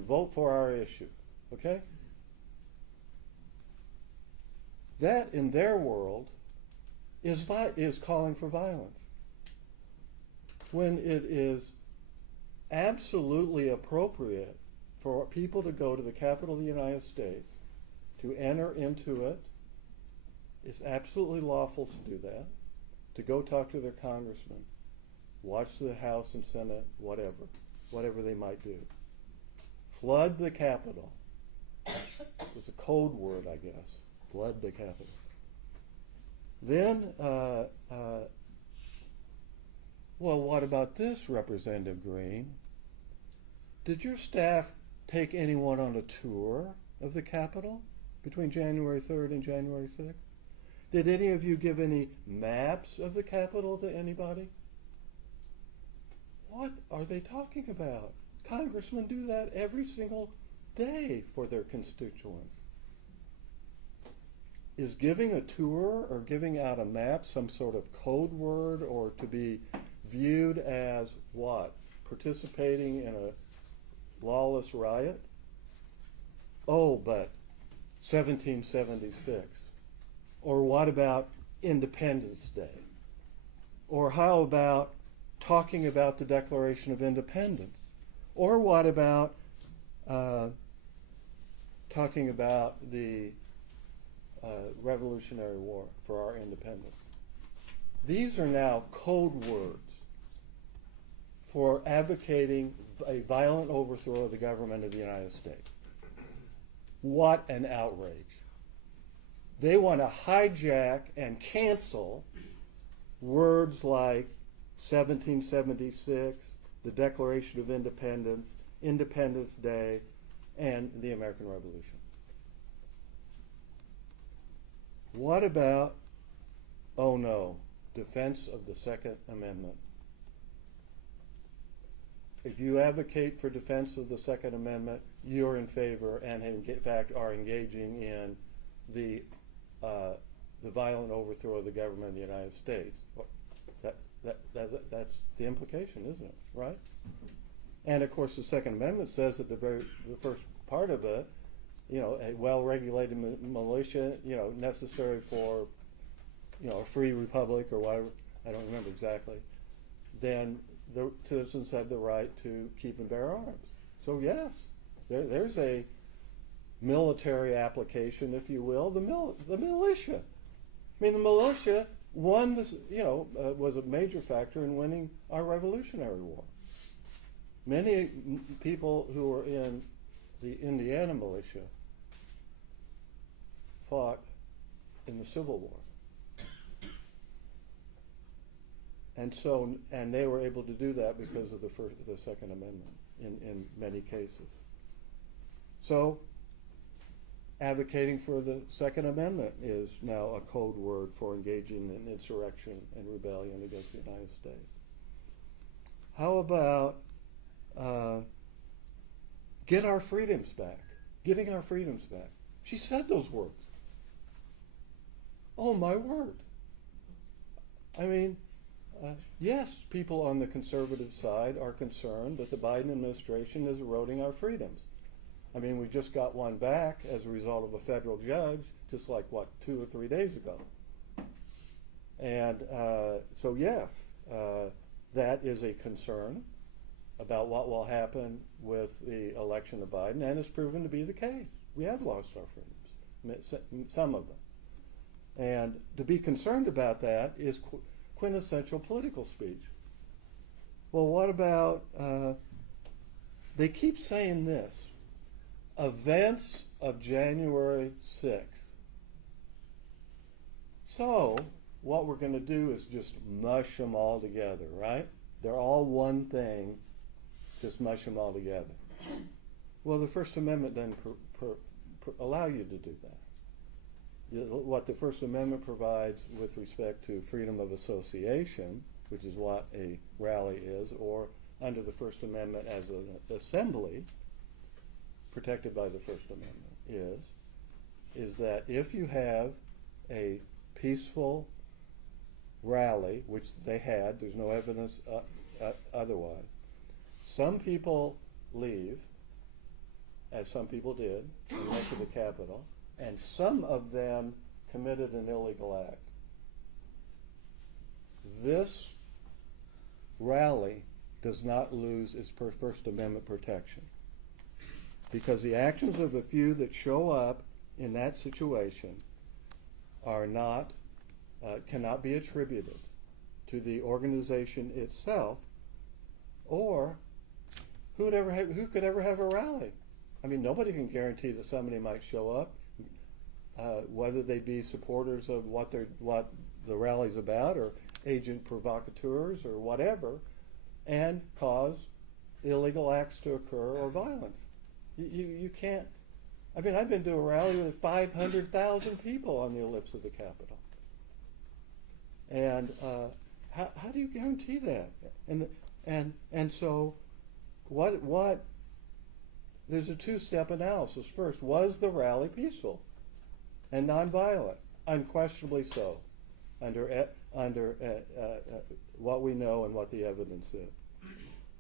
vote for our issue. Okay? That, in their world, is calling for violence. When it is absolutely appropriate for people to go to the Capitol of the United States, to enter into it, it's absolutely lawful to do that, to go talk to their congressman, watch the House and Senate, whatever they might do. Flood the Capitol. It's a code word, I guess. Flood the Capitol. Then, well, what about this, Representative Greene? Did your staff take anyone on a tour of the Capitol between January 3rd and January 6th? Did any of you give any maps of the Capitol to anybody? What are they talking about? Congressmen do that every single day for their constituents. Is giving a tour or giving out a map some sort of code word, or to be viewed as what? Participating in a lawless riot? Oh, but 1776. Or what about Independence Day? Or how about talking about the Declaration of Independence? Or what about talking about the Revolutionary War for our independence? These are now code words for advocating a violent overthrow of the government of the United States. What an outrage. They want to hijack and cancel words like 1776, the Declaration of Independence, Independence Day, and the American Revolution. What about, oh no, defense of the Second Amendment? If you advocate for defense of the Second Amendment, you're in favor and in fact are engaging in the violent overthrow of the government of the United States. That's the implication, isn't it? Right? And of course, the Second Amendment says that the first part of it, a well-regulated militia, necessary for, a free republic or whatever. I don't remember exactly. Then the citizens have the right to keep and bear arms. So yes, there's a military application, if you will, the militia. I mean, the militia won this, was a major factor in winning our Revolutionary War. Many people who were in the Indiana militia fought in the Civil War. And they were able to do that because of the Second Amendment in many cases. So, advocating for the Second Amendment is now a code word for engaging in insurrection and rebellion against the United States. How about get our freedoms back? Getting our freedoms back. She said those words. Oh, my word. I mean, yes, people on the conservative side are concerned that the Biden administration is eroding our freedoms. I mean, we just got one back as a result of a federal judge, just like, 2 or 3 days ago. And so, yes, that is a concern about what will happen with the election of Biden, and it's proven to be the case. We have lost our freedoms, some of them. And to be concerned about that is quintessential political speech. Well, what about, they keep saying this, events of January 6th. So, what we're going to do is just mush them all together, right? They're all one thing, just mush them all together. Well, the First Amendment doesn't allow you to do that. What the First Amendment provides with respect to freedom of association, which is what a rally is, or under the First Amendment as an assembly, protected by the First Amendment, is that if you have a peaceful rally, which they had, there's no evidence otherwise, some people leave, as some people did, and went to the Capitol, and some of them committed an illegal act. This rally does not lose its First Amendment protection, because the actions of a few that show up in that situation are not, cannot be attributed to the organization itself, or who could ever have a rally? I mean, nobody can guarantee that somebody might show up, whether they be supporters of what the rally's about, or agent provocateurs, or whatever, and cause illegal acts to occur or violence. You can't. I mean, I've been to a rally with 500,000 people on the ellipse of the Capitol, and how do you guarantee that? And so, what? There's a two-step analysis. First, was the rally peaceful and nonviolent? Unquestionably so, under what we know and what the evidence is.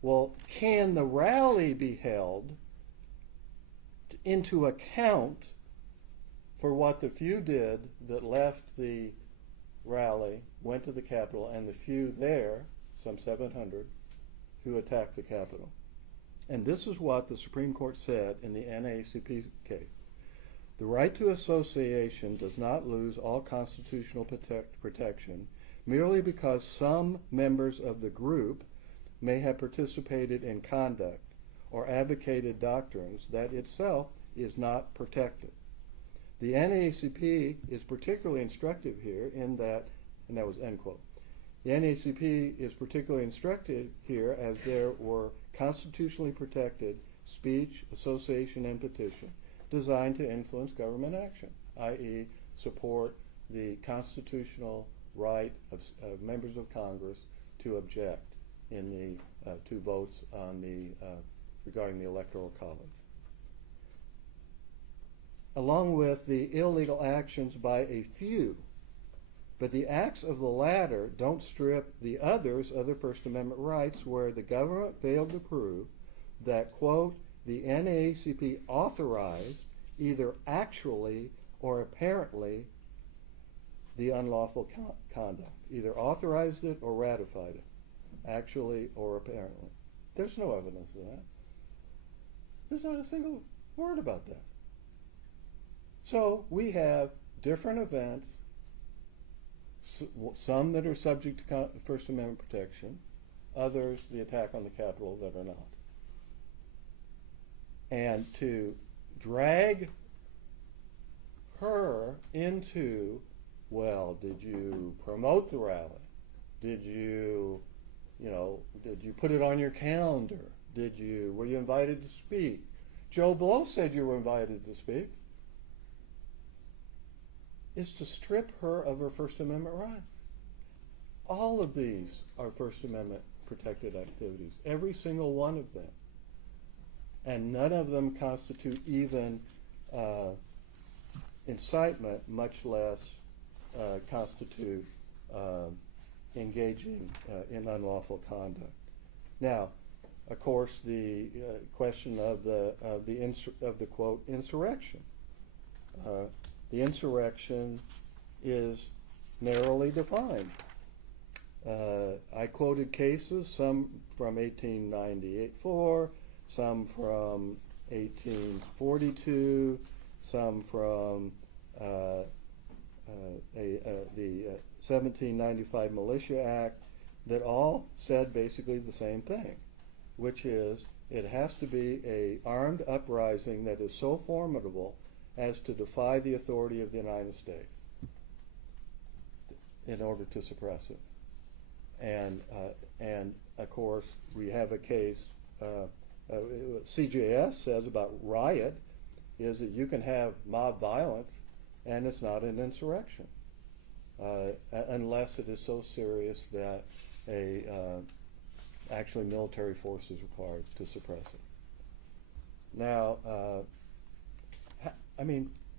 Well, can the rally be held into account for what the few did that left the rally, went to the Capitol, and the few there, some 700, who attacked the Capitol? And this is what the Supreme Court said in the NAACP case. The right to association does not lose all constitutional protection merely because some members of the group may have participated in conduct or advocated doctrines that itself is not protected. The NAACP is particularly instructive here in that, and that was end quote. The NAACP is particularly instructive here as there were constitutionally protected speech, association, and petition designed to influence government action, i.e. support the constitutional right of members of Congress to object in the two votes on the regarding the Electoral College. Along with the illegal actions by a few, but the acts of the latter don't strip the others of their First Amendment rights, where the government failed to prove that, quote, the NAACP authorized either actually or apparently the unlawful conduct, either authorized it or ratified it, actually or apparently. There's no evidence of that. There's not a single word about that. So we have different events, some that are subject to First Amendment protection, others, the attack on the Capitol, that are not. And to drag her into, well, did you promote the rally? Did you put it on your calendar? Were you invited to speak? Joe Blow said you were invited to speak. Is to strip her of her First Amendment rights. All of these are First Amendment protected activities, every single one of them. And none of them constitute even incitement, much less constitute engaging in unlawful conduct. Now, of course, the question of the quote insurrection. The insurrection is narrowly defined. I quoted cases, some from 1894, some from 1842, some from the 1795 Militia Act, that all said basically the same thing, which is it has to be an armed uprising that is so formidable as to defy the authority of the United States in order to suppress it. And of course, we have a case, CJS says about riot, is that you can have mob violence and it's not an insurrection, unless it is so serious that actually military force is required to suppress it. Now,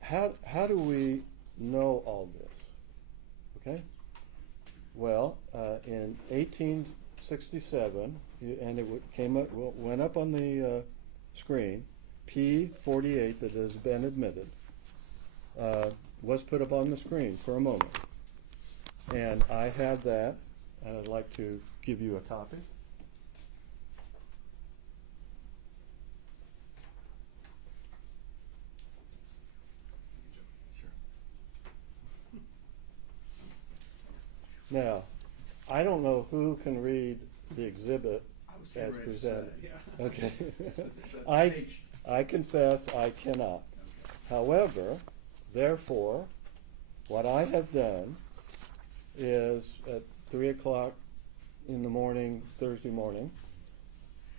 how do we know all this? Okay. Well, in 1867, and it went up on the screen, P48 that has been admitted was put up on the screen for a moment. And I have that, and I'd like to give you a copy. Now, I don't know who can read the exhibit as presented. Okay. I confess I cannot. However, therefore, what I have done is at 3 o'clock in the morning, Thursday morning,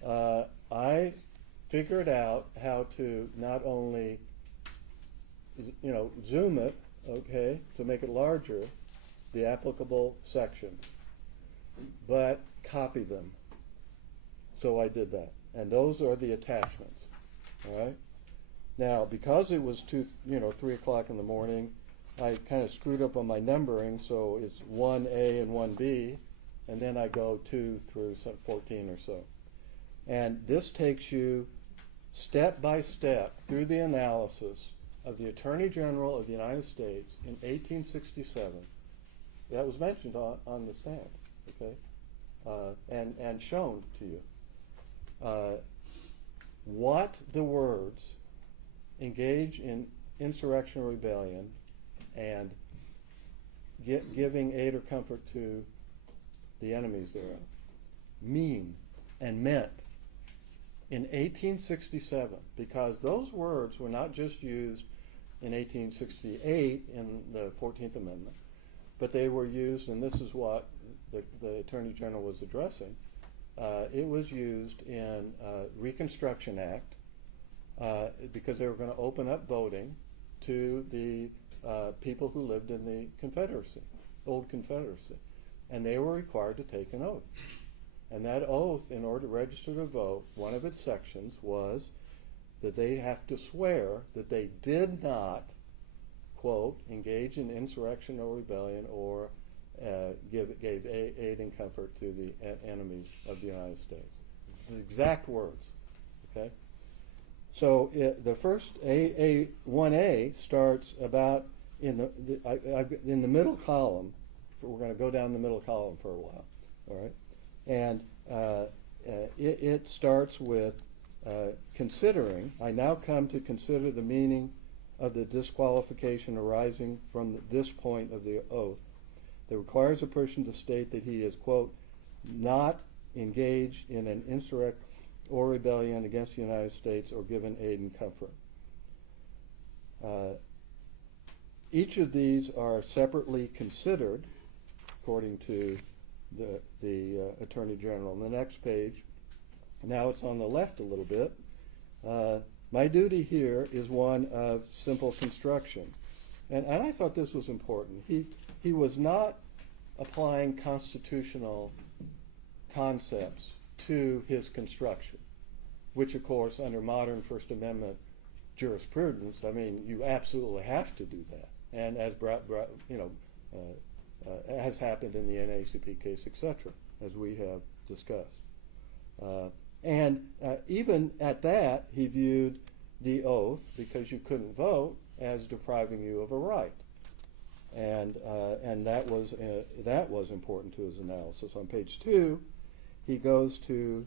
I figured out how to not only, zoom it, okay, to make it larger, the applicable sections, but copy them. So I did that. And those are the attachments. All right? Now, because it was 3 o'clock in the morning, I kind of screwed up on my numbering, so it's 1A and 1B, and then I go 2 through 14 or so. And this takes you step by step through the analysis of the Attorney General of the United States in 1867. That was mentioned on the stand, okay, and shown to you. What the words engage in insurrection or rebellion and giving aid or comfort to the enemies thereof mean and meant in 1867, because those words were not just used in 1868 in the 14th Amendment, but they were used, and this is what the Attorney General was addressing, it was used in Reconstruction Act because they were going to open up voting to the people who lived in the Confederacy, old Confederacy, and they were required to take an oath. And that oath, in order to register to vote, one of its sections was that they have to swear that they did not, quote, engage in insurrection or rebellion or gave aid and comfort to the enemies of the United States. It's the exact words, okay? So the first 1A starts about in the middle column. We're going to go down the middle column for a while, all right? And it starts with considering, I now come to consider the meaning of the disqualification arising from this point of the oath that requires a person to state that he is, quote, not engaged in an or rebellion against the United States or given aid and comfort. Each of these are separately considered, according to the Attorney General. On the next page, now it's on the left a little bit. My duty here is one of simple construction. And I thought this was important. He was not applying constitutional concepts to his construction, which, of course, under modern First Amendment jurisprudence, I mean, you absolutely have to do that. And as has happened in the NAACP case, etc., as we have discussed. And even at that, he viewed the oath, because you couldn't vote, as depriving you of a right. And that was important to his analysis. On page 2, he goes to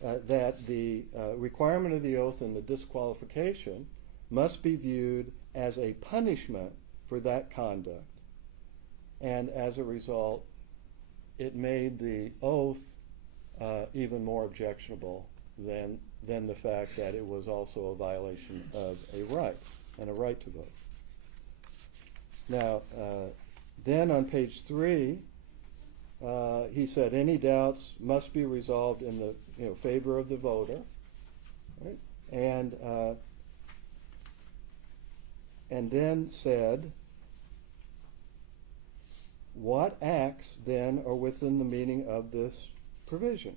that the requirement of the oath and the disqualification must be viewed as a punishment for that conduct. And as a result, it made the oath even more objectionable than the fact that it was also a violation of a right, and a right to vote. Now, then on page 3, he said any doubts must be resolved in the favor of the voter, right? And then said, what acts then are within the meaning of this provision?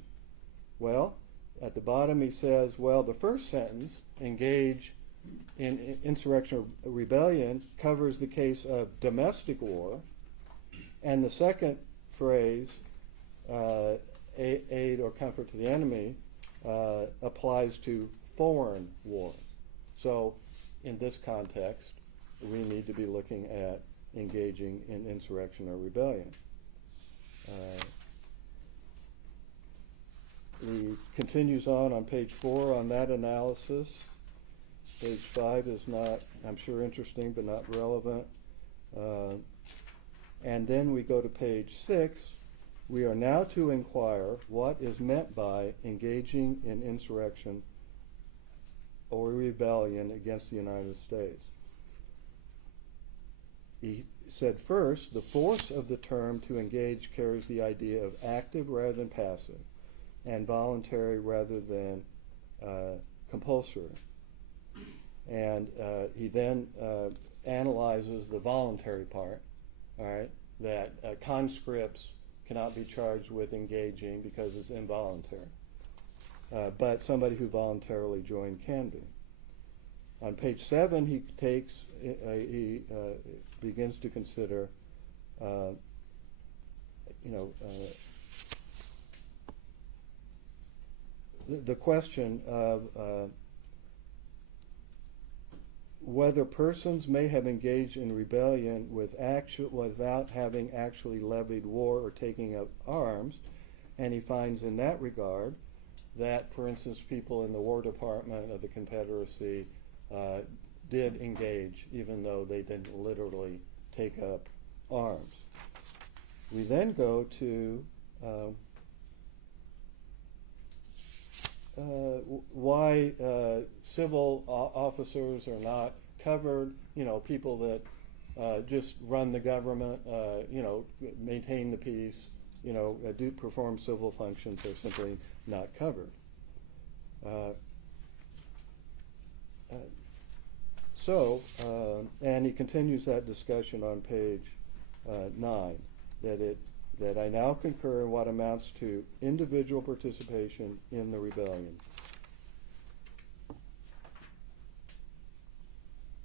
Well, at the bottom he says, well, the first sentence, engage in insurrection or rebellion, covers the case of domestic war, and the second phrase, aid or comfort to the enemy, applies to foreign war. So in this context, we need to be looking at engaging in insurrection or rebellion. He continues on page 4 on that analysis. Page 5 is not, I'm sure, interesting, but not relevant. And then we go to page 6. We are now to inquire what is meant by engaging in insurrection or rebellion against the United States. He said, first, the force of the term to engage carries the idea of active rather than passive, and voluntary rather than compulsory. And he then analyzes the voluntary part, all right, that conscripts cannot be charged with engaging because it's involuntary. But somebody who voluntarily joined can be. On page 7, he begins to consider, the question of whether persons may have engaged in rebellion without having actually levied war or taking up arms, and he finds in that regard that, for instance, people in the War Department of the Confederacy did engage, even though they didn't literally take up arms. We then go to why civil officers are not covered, people that just run the government, maintain the peace, do perform civil functions are simply not covered. And he continues that discussion on page 9, that I now concur in what amounts to individual participation in the rebellion.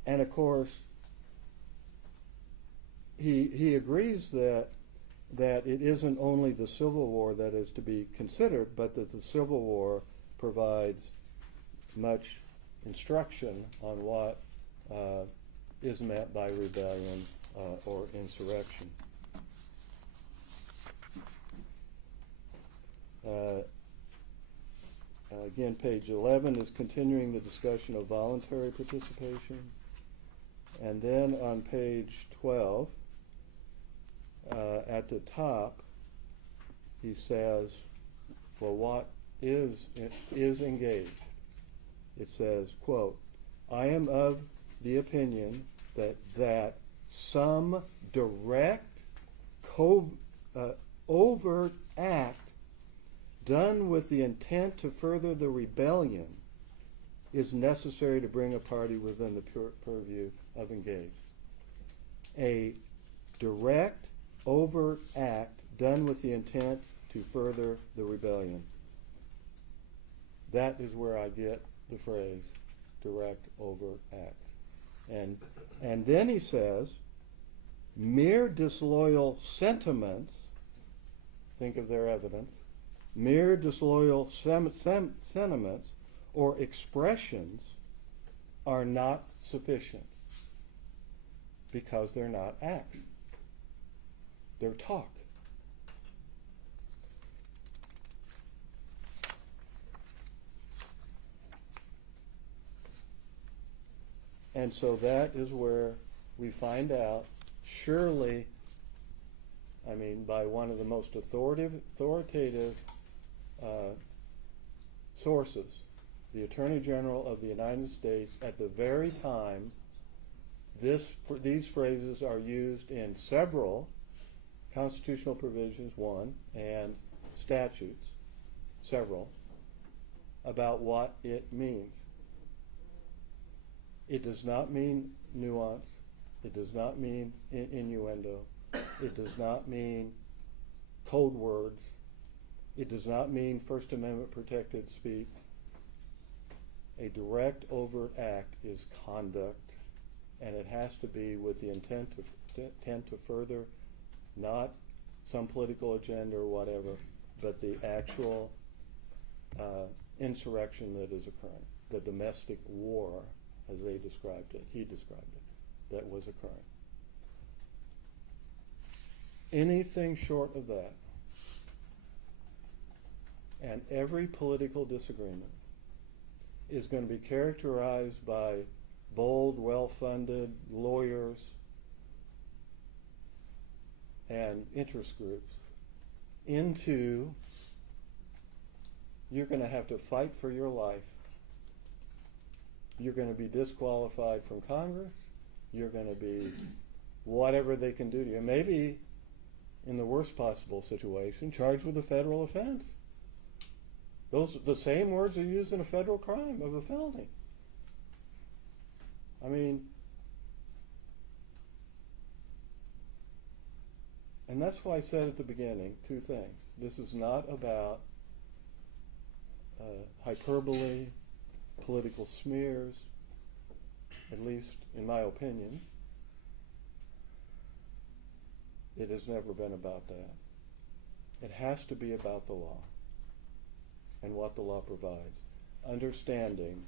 And of course, he agrees that it isn't only the Civil War that is to be considered, but that the Civil War provides much instruction on what is meant by rebellion or insurrection. Again, page 11 is continuing the discussion of voluntary participation. And then on page 12, at the top, he says, well, what is engaged? It says, quote, I am of the opinion that some direct, overt act done with the intent to further the rebellion is necessary to bring a party within the purview of engaged. A direct, overt act done with the intent to further the rebellion. That is where I get the phrase direct, overt act. And then he says, mere disloyal sentiments, think of their evidence, mere disloyal sentiments or expressions are not sufficient because they're not acts. They're talk. And so that is where we find out, surely, I mean, by one of the most authoritative sources, the Attorney General of the United States, at the very time these phrases are used in several constitutional provisions, one, and statutes, several, about what it means. It does not mean nuance. It does not mean innuendo. It does not mean code words. It does not mean First Amendment protected speech. A direct, overt act is conduct, and it has to be with the intent to further not some political agenda or whatever, but the actual insurrection that is occurring, the domestic war, as they described it, he described it, that was occurring. Anything short of that, and every political disagreement is going to be characterized by bold, well-funded lawyers and interest groups into, you're going to have to fight for your life. You're going to be disqualified from Congress. You're going to be whatever they can do to you. Maybe, in the worst possible situation, charged with a federal offense. The same words are used in a federal crime of a felony. I mean, and that's why I said at the beginning, two things. This is not about hyperbole, political smears, at least in my opinion. It has never been about that. It has to be about the law and what the law provides. Understanding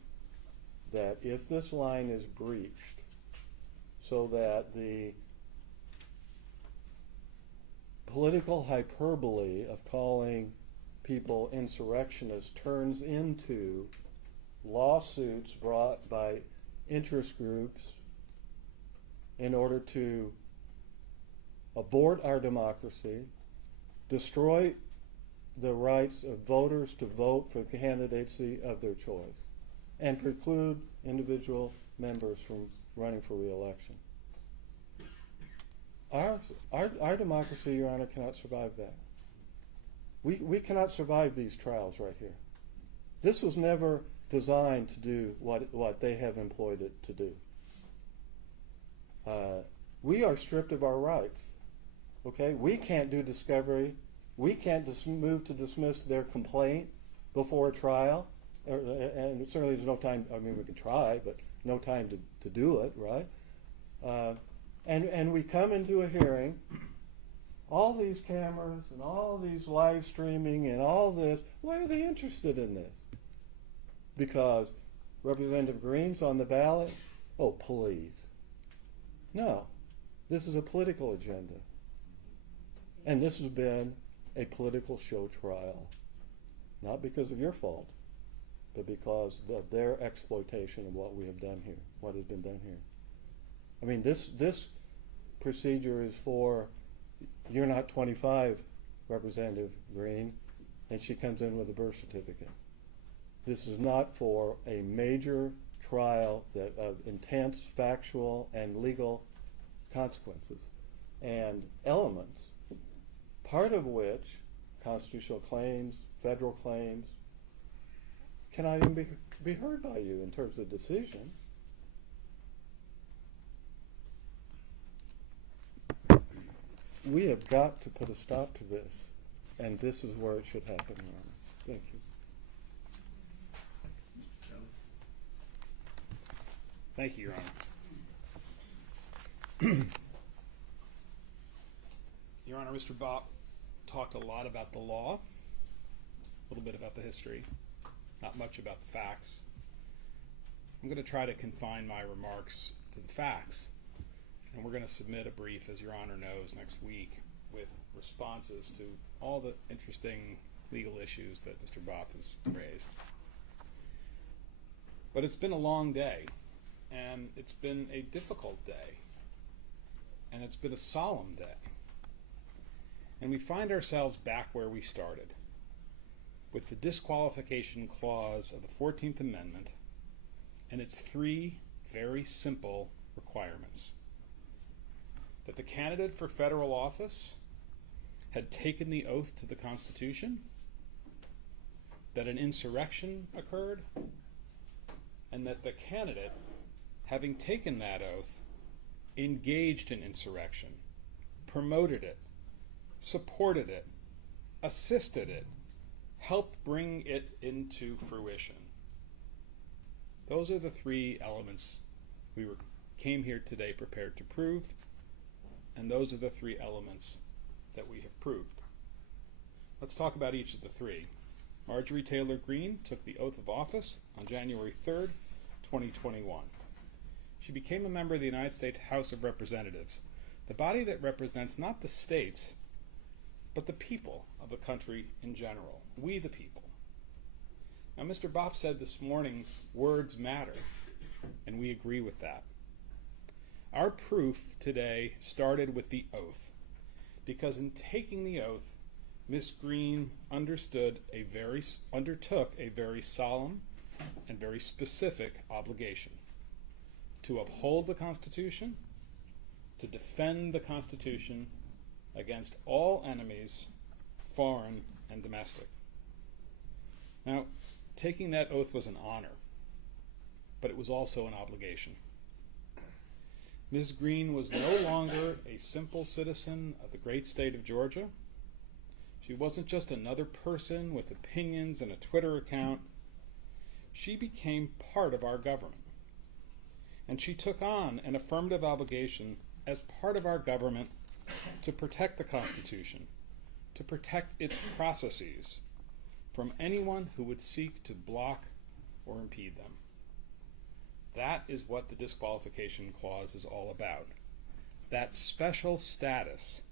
that if this line is breached so that the political hyperbole of calling people insurrectionists turns into lawsuits brought by interest groups in order to abort our democracy, destroy the rights of voters to vote for the candidacy of their choice, and preclude individual members from running for re-election. Our democracy, Your Honor, cannot survive that. We cannot survive these trials right here. This was never designed to do what they have employed it to do. We are stripped of our rights. Okay, we can't do discovery. We can't move to dismiss their complaint before a trial, and certainly there's no time. I mean, we could try, but no time to do it, right? And we come into a hearing, all these cameras and all these live streaming and all this. Why are they interested in this? Because Representative Greene's on the ballot? Oh, please. No, this is a political agenda. And this has been a political show trial. Not because of your fault, but because of their exploitation of what we have done here, what has been done here. I mean, this procedure is for, you're not 25, Representative Greene, and she comes in with a birth certificate. This is not for a major trial of intense factual and legal consequences and elements, part of which, constitutional claims, federal claims, cannot even be heard by you in terms of decision. We have got to put a stop to this, and this is where it should happen, Your Honor. Thank you. Thank you, Your Honor. Your Honor, Mr. Bopp talked a lot about the law, a little bit about the history, not much about the facts. I'm going to try to confine my remarks to the facts, and we're going to submit a brief, as Your Honor knows, next week with responses to all the interesting legal issues that Mr. Bopp has raised. But it's been a long day, and it's been a difficult day, and it's been a solemn day. And we find ourselves back where we started, with the disqualification clause of the 14th Amendment and its three very simple requirements. That the candidate for federal office had taken the oath to the Constitution, that an insurrection occurred, and that the candidate, having taken that oath, engaged in insurrection, promoted it, supported it, assisted it, helped bring it into fruition. Those are the three elements we came here today prepared to prove, and those are the three elements that we have proved. Let's talk about each of the three. Marjorie Taylor Greene took the oath of office on January 3rd, 2021. She became a member of the United States House of Representatives, the body that represents not the states, but the people of the country in general, we the people. Now, Mr. Bopp said this morning, words matter, and we agree with that. Our proof today started with the oath, because in taking the oath, Ms. Greene undertook a very solemn and very specific obligation to uphold the Constitution, to defend the Constitution against all enemies, foreign and domestic. Now, taking that oath was an honor, but it was also an obligation. Ms. Greene was no longer a simple citizen of the great state of Georgia. She wasn't just another person with opinions and a Twitter account. She became part of our government. And she took on an affirmative obligation as part of our government to protect the Constitution, to protect its processes from anyone who would seek to block or impede them. That is what the disqualification clause is all about. That special status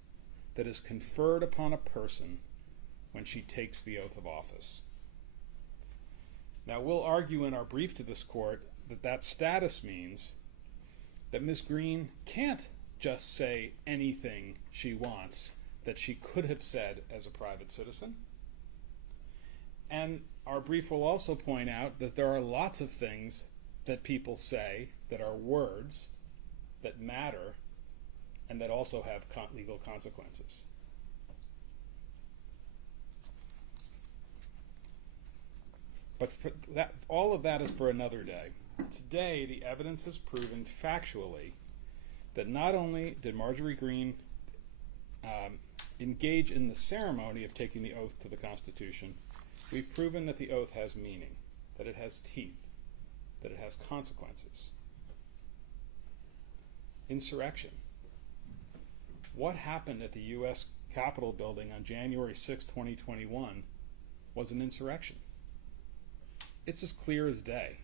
that is conferred upon a person when she takes the oath of office. Now, we'll argue in our brief to this court that that status means that Ms. Greene can't just say anything she wants that she could have said as a private citizen. And our brief will also point out that there are lots of things that people say that are words that matter and that also have legal consequences. But all of that is for another day. Today, the evidence has proven factually that not only did Marjorie Greene engage in the ceremony of taking the oath to the Constitution, we've proven that the oath has meaning, that it has teeth, that it has consequences. Insurrection. What happened at the U.S. Capitol building on January 6, 2021 was an insurrection. It's as clear as day.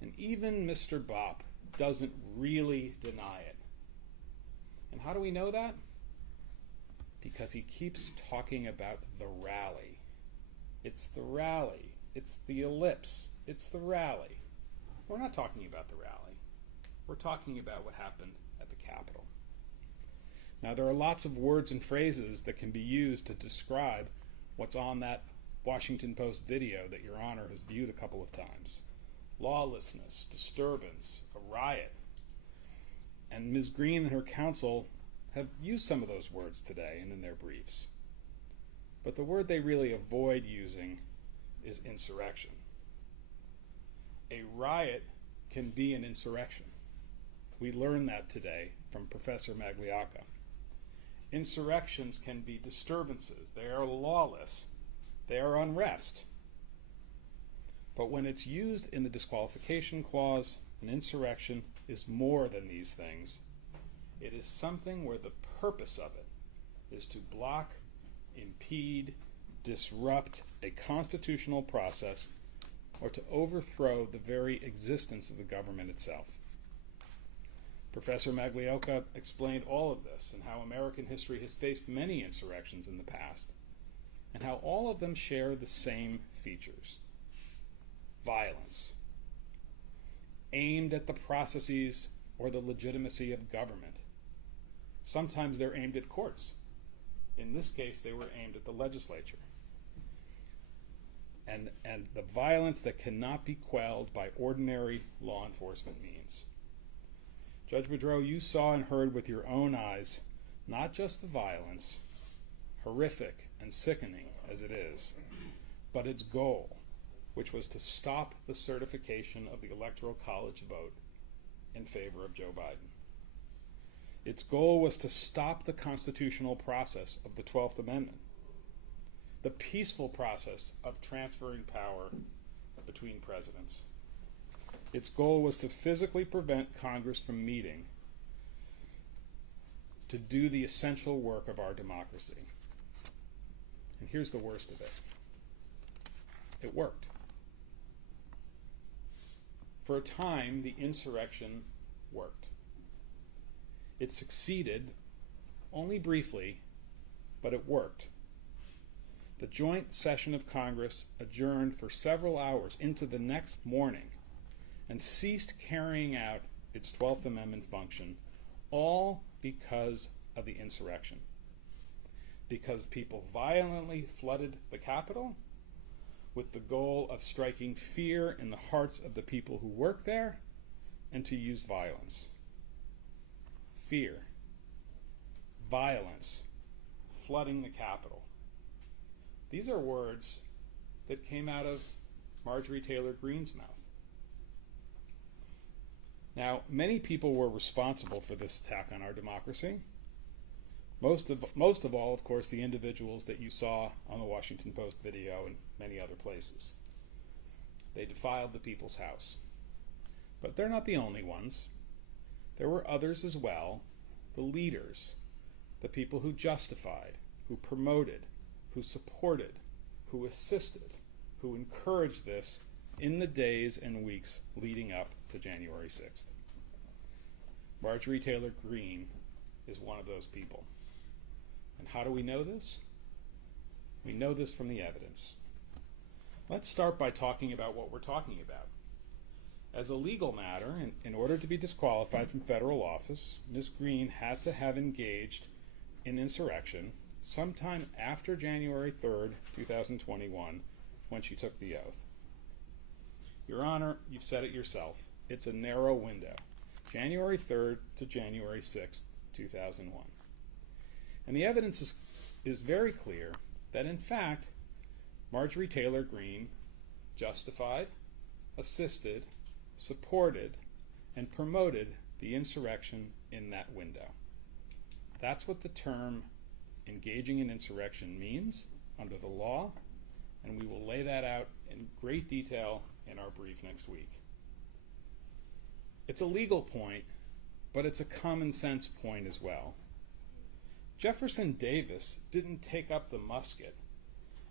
And even Mr. Bopp doesn't really deny it. And how do we know that? Because he keeps talking about the rally. It's the rally. It's the ellipse. It's the rally. We're not talking about the rally. We're talking about what happened at the Capitol. Now, there are lots of words and phrases that can be used to describe what's on that Washington Post video that Your Honor has viewed a couple of times. Lawlessness, disturbance, a riot. And Ms. Greene and her counsel have used some of those words today and in their briefs. But the word they really avoid using is insurrection. A riot can be an insurrection. We learned that today from Professor Magliocca. Insurrections can be disturbances. They are lawless. They are unrest. But when it's used in the disqualification clause, an insurrection is more than these things. It is something where the purpose of it is to block, impede, disrupt a constitutional process, or to overthrow the very existence of the government itself. Professor Magliocca explained all of this and how American history has faced many insurrections in the past, and how all of them share the same features. Violence, aimed at the processes or the legitimacy of government. Sometimes they're aimed at courts. In this case, they were aimed at the legislature. And the violence that cannot be quelled by ordinary law enforcement means. Judge Boudreau, you saw and heard with your own eyes not just the violence, horrific and sickening as it is, but its goal, which was to stop the certification of the Electoral College vote in favor of Joe Biden. Its goal was to stop the constitutional process of the 12th Amendment, the peaceful process of transferring power between presidents. Its goal was to physically prevent Congress from meeting to do the essential work of our democracy. And here's the worst of it. It worked. For a time, the insurrection worked. It succeeded, only briefly, but it worked. The joint session of Congress adjourned for several hours into the next morning and ceased carrying out its 12th Amendment function, all because of the insurrection. Because people violently flooded the Capitol with the goal of striking fear in the hearts of the people who work there and to use violence. Fear, violence, flooding the Capitol. These are words that came out of Marjorie Taylor Greene's mouth. Now, many people were responsible for this attack on our democracy. Most of all, of course, the individuals that you saw on the Washington Post video and many other places. They defiled the people's house. But they're not the only ones. There were others as well, the leaders, the people who justified, who promoted, who supported, who assisted, who encouraged this in the days and weeks leading up to January 6th. Marjorie Taylor Greene is one of those people. And how do we know this? We know this from the evidence. Let's start by talking about what we're talking about. As a legal matter, in order to be disqualified from federal office, Ms. Greene had to have engaged in insurrection sometime after January 3rd, 2021, when she took the oath. Your Honor, you've said it yourself. It's a narrow window, January 3rd to January 6th, 2001. And the evidence is very clear that, in fact, Marjorie Taylor Greene justified, assisted, supported, and promoted the insurrection in that window. That's what the term engaging in insurrection means under the law, and we will lay that out in great detail in our brief next week. It's a legal point, but it's a common sense point as well. Jefferson Davis didn't take up the musket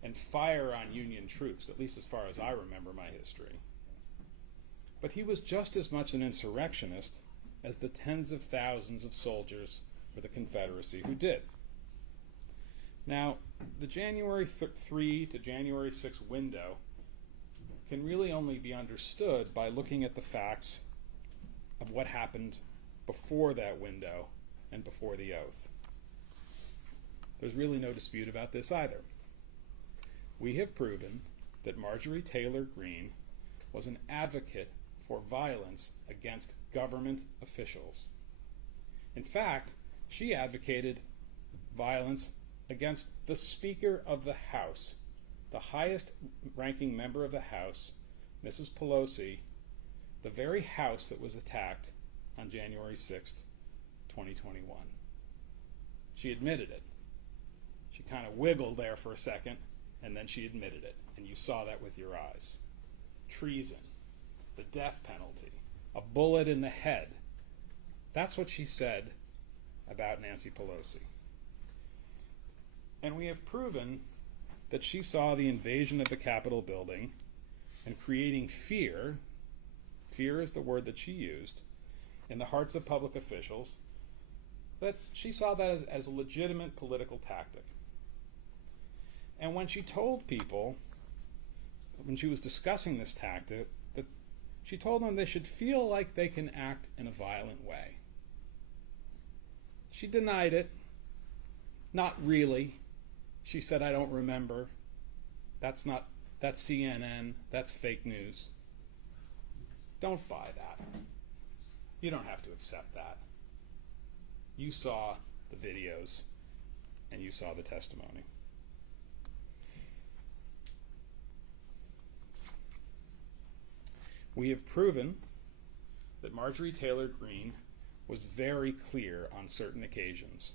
and fire on Union troops, at least as far as I remember my history. But he was just as much an insurrectionist as the tens of thousands of soldiers for the Confederacy who did. Now, the January 3 to January 6 window can really only be understood by looking at the facts of what happened before that window and before the oath. there's really no dispute about this either. We have proven that Marjorie Taylor Greene was an advocate for violence against government officials. In fact, she advocated violence against the Speaker of the House, the highest ranking member of the House, Mrs. Pelosi, the very House that was attacked on January 6th, 2021. She admitted it. She kind of wiggled there for a second, and then she admitted it, and you saw that with your eyes. Treason, the death penalty, a bullet in the head. That's what she said about Nancy Pelosi. And we have proven that she saw the invasion of the Capitol building and creating fear is the word that she used, in the hearts of public officials, that she saw that as a legitimate political tactic. And when she told people, when she was discussing this tactic, that she told them they should feel like they can act in a violent way. She denied it. Not really. She said, I don't remember. That's CNN. That's fake news. Don't buy that. You don't have to accept that. You saw the videos and you saw the testimony. We have proven that Marjorie Taylor Greene was very clear on certain occasions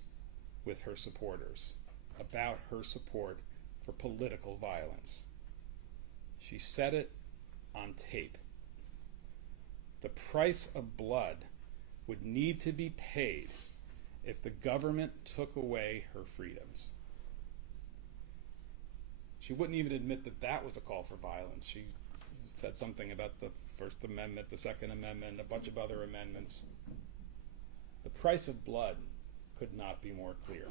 with her supporters about her support for political violence. She said it on tape. The price of blood would need to be paid if the government took away her freedoms. She wouldn't even admit that that was a call for violence. She said something about the First Amendment, the Second Amendment, a bunch of other amendments. The price of blood could not be more clear.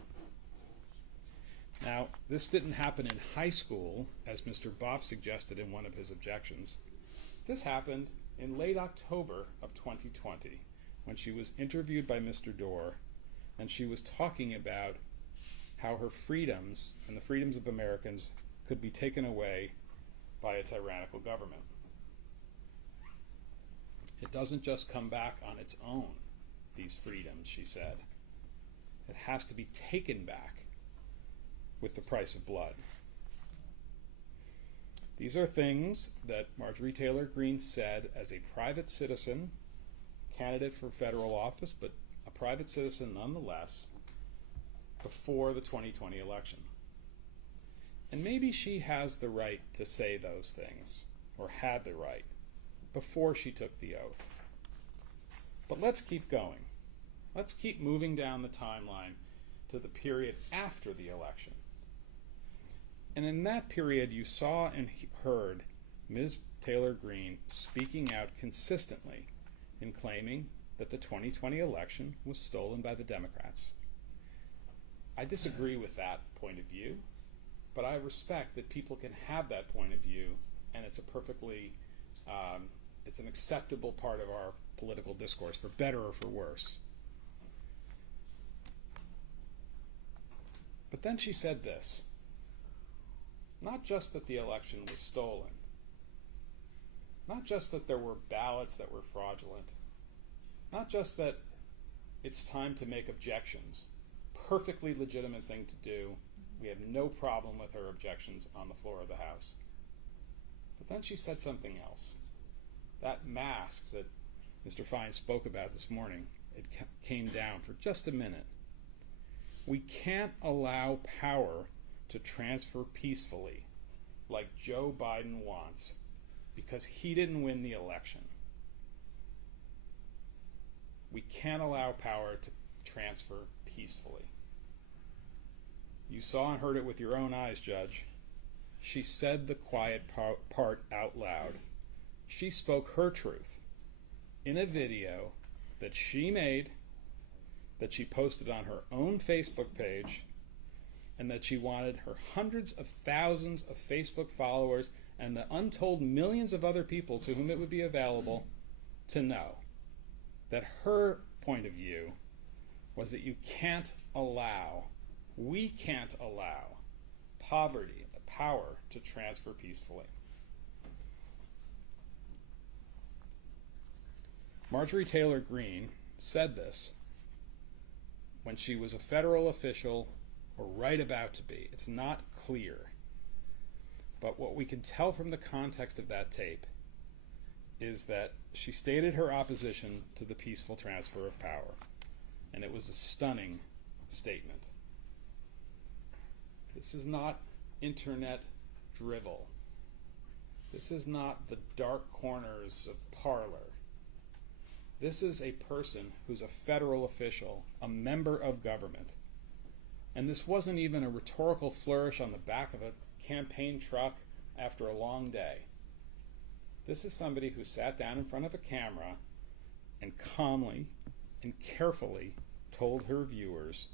Now, this didn't happen in high school, as Mr. Bopp suggested in one of his objections. This happened in late October of 2020, when she was interviewed by Mr. Doar, and she was talking about how her freedoms and the freedoms of Americans could be taken away by a tyrannical government. It doesn't just come back on its own, these freedoms, she said. It has to be taken back with the price of blood. These are things that Marjorie Taylor Greene said as a private citizen, candidate for federal office, but a private citizen nonetheless, before the 2020 election. And maybe she has the right to say those things, or had the right, before she took the oath. But let's keep going. Let's keep moving down the timeline to the period after the election. And in that period, you saw and heard Ms. Taylor Greene speaking out consistently in claiming that the 2020 election was stolen by the Democrats. I disagree with that point of view, but I respect that people can have that point of view, and it's a perfectly, it's an acceptable part of our political discourse, for better or for worse. But then she said this: not just that the election was stolen, not just that there were ballots that were fraudulent, not just that it's time to make objections, perfectly legitimate thing to do. We have no problem with her objections on the floor of the House. But then she said something else. That mask that Mr. Fine spoke about this morning, it came down for just a minute. We can't allow power to transfer peacefully like Joe Biden wants because he didn't win the election. We can't allow power to transfer peacefully. You saw and heard it with your own eyes, Judge. She said the quiet part out loud. She spoke her truth in a video that she made, that she posted on her own Facebook page, and that she wanted her hundreds of thousands of Facebook followers and the untold millions of other people to whom it would be available to know that her point of view was that you can't allow We can't allow poverty the power to transfer peacefully. Marjorie Taylor Greene said this when she was a federal official, or right about to be. It's not clear. But what we can tell from the context of that tape is that she stated her opposition to the peaceful transfer of power. And it was a stunning statement. This is not internet drivel. This is not the dark corners of Parler. This is a person who's a federal official, a member of government. And this wasn't even a rhetorical flourish on the back of a campaign truck after a long day. This is somebody who sat down in front of a camera and calmly and carefully told her viewers,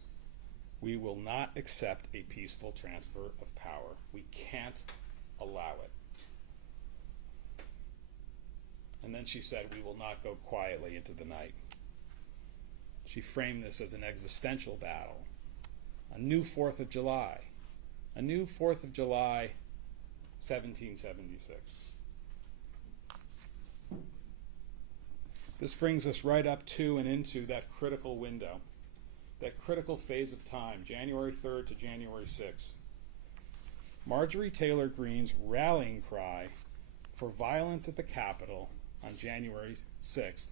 we will not accept a peaceful transfer of power. We can't allow it. And then she said, we will not go quietly into the night. She framed this as an existential battle. A new 4th of July. A new 4th of July, 1776. This brings us right up to and into that critical window, that critical phase of time, January 3rd to January 6th. Marjorie Taylor Greene's rallying cry for violence at the Capitol on January 6th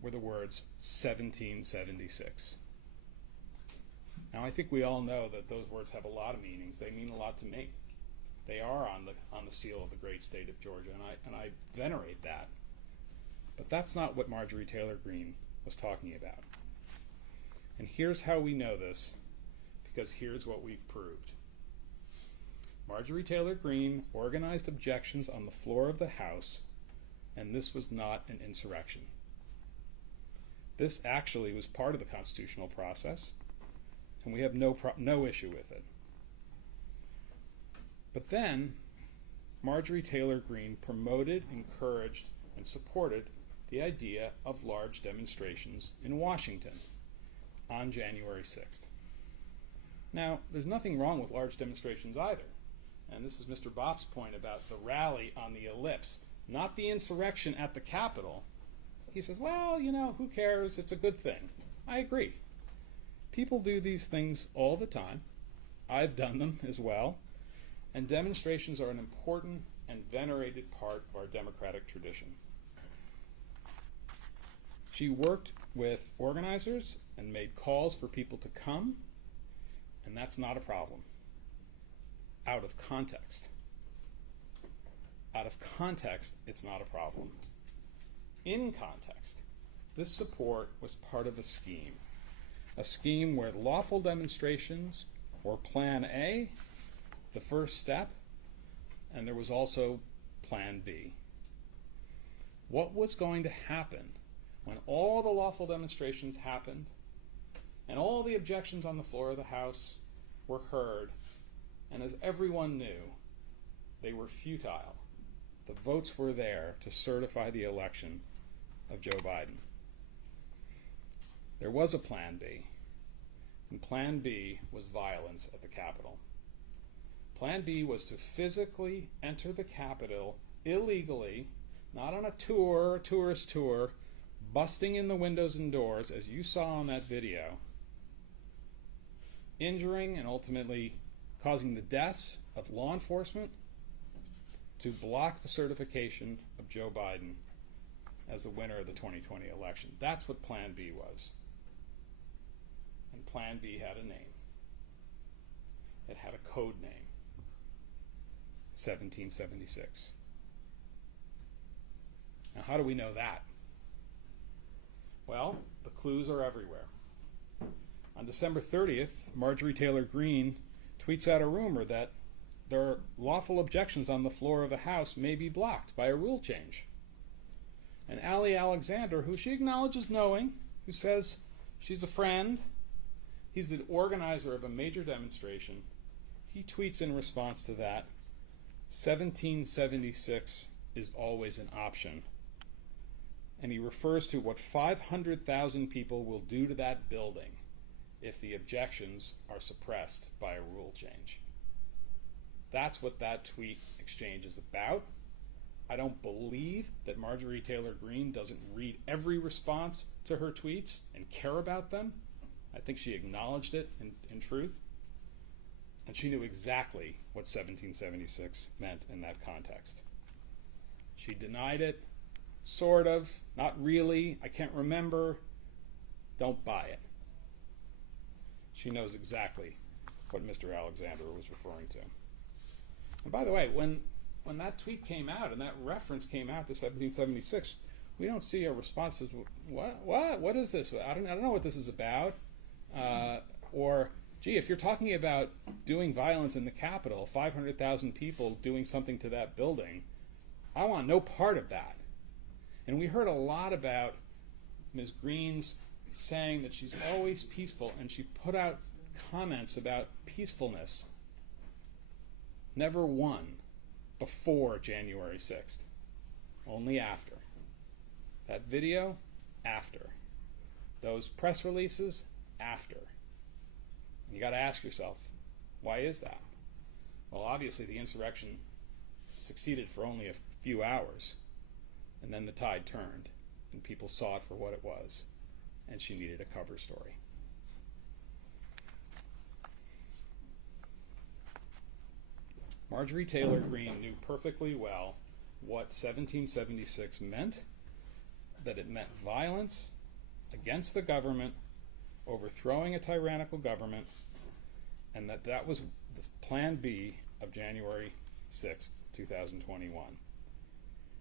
were the words 1776. Now I think we all know that those words have a lot of meanings. They mean a lot to me. They are on the seal of the great state of Georgia, and I venerate that. But that's not what Marjorie Taylor Greene was talking about. And here's how we know this, because here's what we've proved. Marjorie Taylor Greene organized objections on the floor of the House, and this was not an insurrection. This actually was part of the constitutional process, and we have no issue with it. But then, Marjorie Taylor Greene promoted, encouraged, and supported the idea of large demonstrations in Washington on January 6th. Now, there's nothing wrong with large demonstrations either. And this is Mr. Bopp's point about the rally on the ellipse, not the insurrection at the Capitol. He says, well, you know, who cares? It's a good thing. I agree. People do these things all the time. I've done them as well. And demonstrations are an important and venerated part of our democratic tradition. She worked with organizers and made calls for people to come, and that's not a problem. Out of context. Out of context, it's not a problem. In context, this support was part of a scheme where lawful demonstrations were Plan A, the first step, and there was also Plan B. What was going to happen when all the lawful demonstrations happened and all the objections on the floor of the House were heard, and as everyone knew, they were futile? The votes were there to certify the election of Joe Biden. There was a Plan B, and Plan B was violence at the Capitol. Plan B was to physically enter the Capitol illegally, not on a tour, a tourist tour, busting in the windows and doors, as you saw on that video, injuring and ultimately causing the deaths of law enforcement, to block the certification of Joe Biden as the winner of the 2020 election. That's what Plan B was. And Plan B had a name. It had a code name. 1776. Now, how do we know that? Well, the clues are everywhere. On December 30th, Marjorie Taylor Greene tweets out a rumor that there are lawful objections on the floor of the House may be blocked by a rule change. And Ali Alexander, who she acknowledges knowing, who says she's a friend, he's the organizer of a major demonstration, he tweets in response to that, 1776 is always an option. And he refers to what 500,000 people will do to that building if the objections are suppressed by a rule change. That's what that tweet exchange is about. I don't believe that Marjorie Taylor Greene doesn't read every response to her tweets and care about them. I think she acknowledged it in truth. And she knew exactly what 1776 meant in that context. She denied it, sort of, not really, I can't remember. Don't buy it. She knows exactly what Mr. Alexander was referring to. And by the way, when that tweet came out and that reference came out to 1776, we don't see a response that says, what is this? I don't know what this is about. Or, gee, if you're talking about doing violence in the Capitol, 500,000 people doing something to that building, I want no part of that. And we heard a lot about Ms. Greene's saying that she's always peaceful, and she put out comments about peacefulness. Never one before January 6th, only after. That video, after. Those press releases, after. And you got to ask yourself, why is that? Well, obviously the insurrection succeeded for only a few hours, and then the tide turned, and people saw it for what it was, and she needed a cover story. Marjorie Taylor Greene knew perfectly well what 1776 meant, that it meant violence against the government, overthrowing a tyrannical government, and that was the plan B of January 6th, 2021.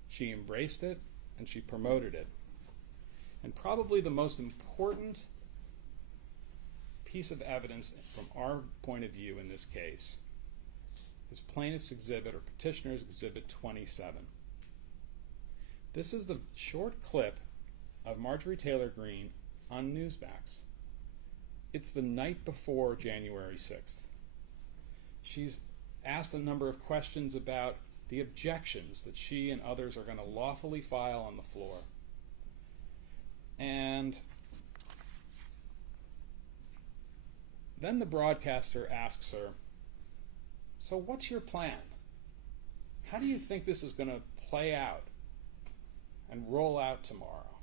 She embraced it and she promoted it. And probably the most important piece of evidence from our point of view in this case is Plaintiff's Exhibit, or Petitioner's Exhibit 27. This is the short clip of Marjorie Taylor Greene on Newsmax. It's the night before January 6th. She's asked a number of questions about the objections that she and others are going to lawfully file on the floor. And then the broadcaster asks her, so what's your plan? How do you think this is going to play out and roll out tomorrow?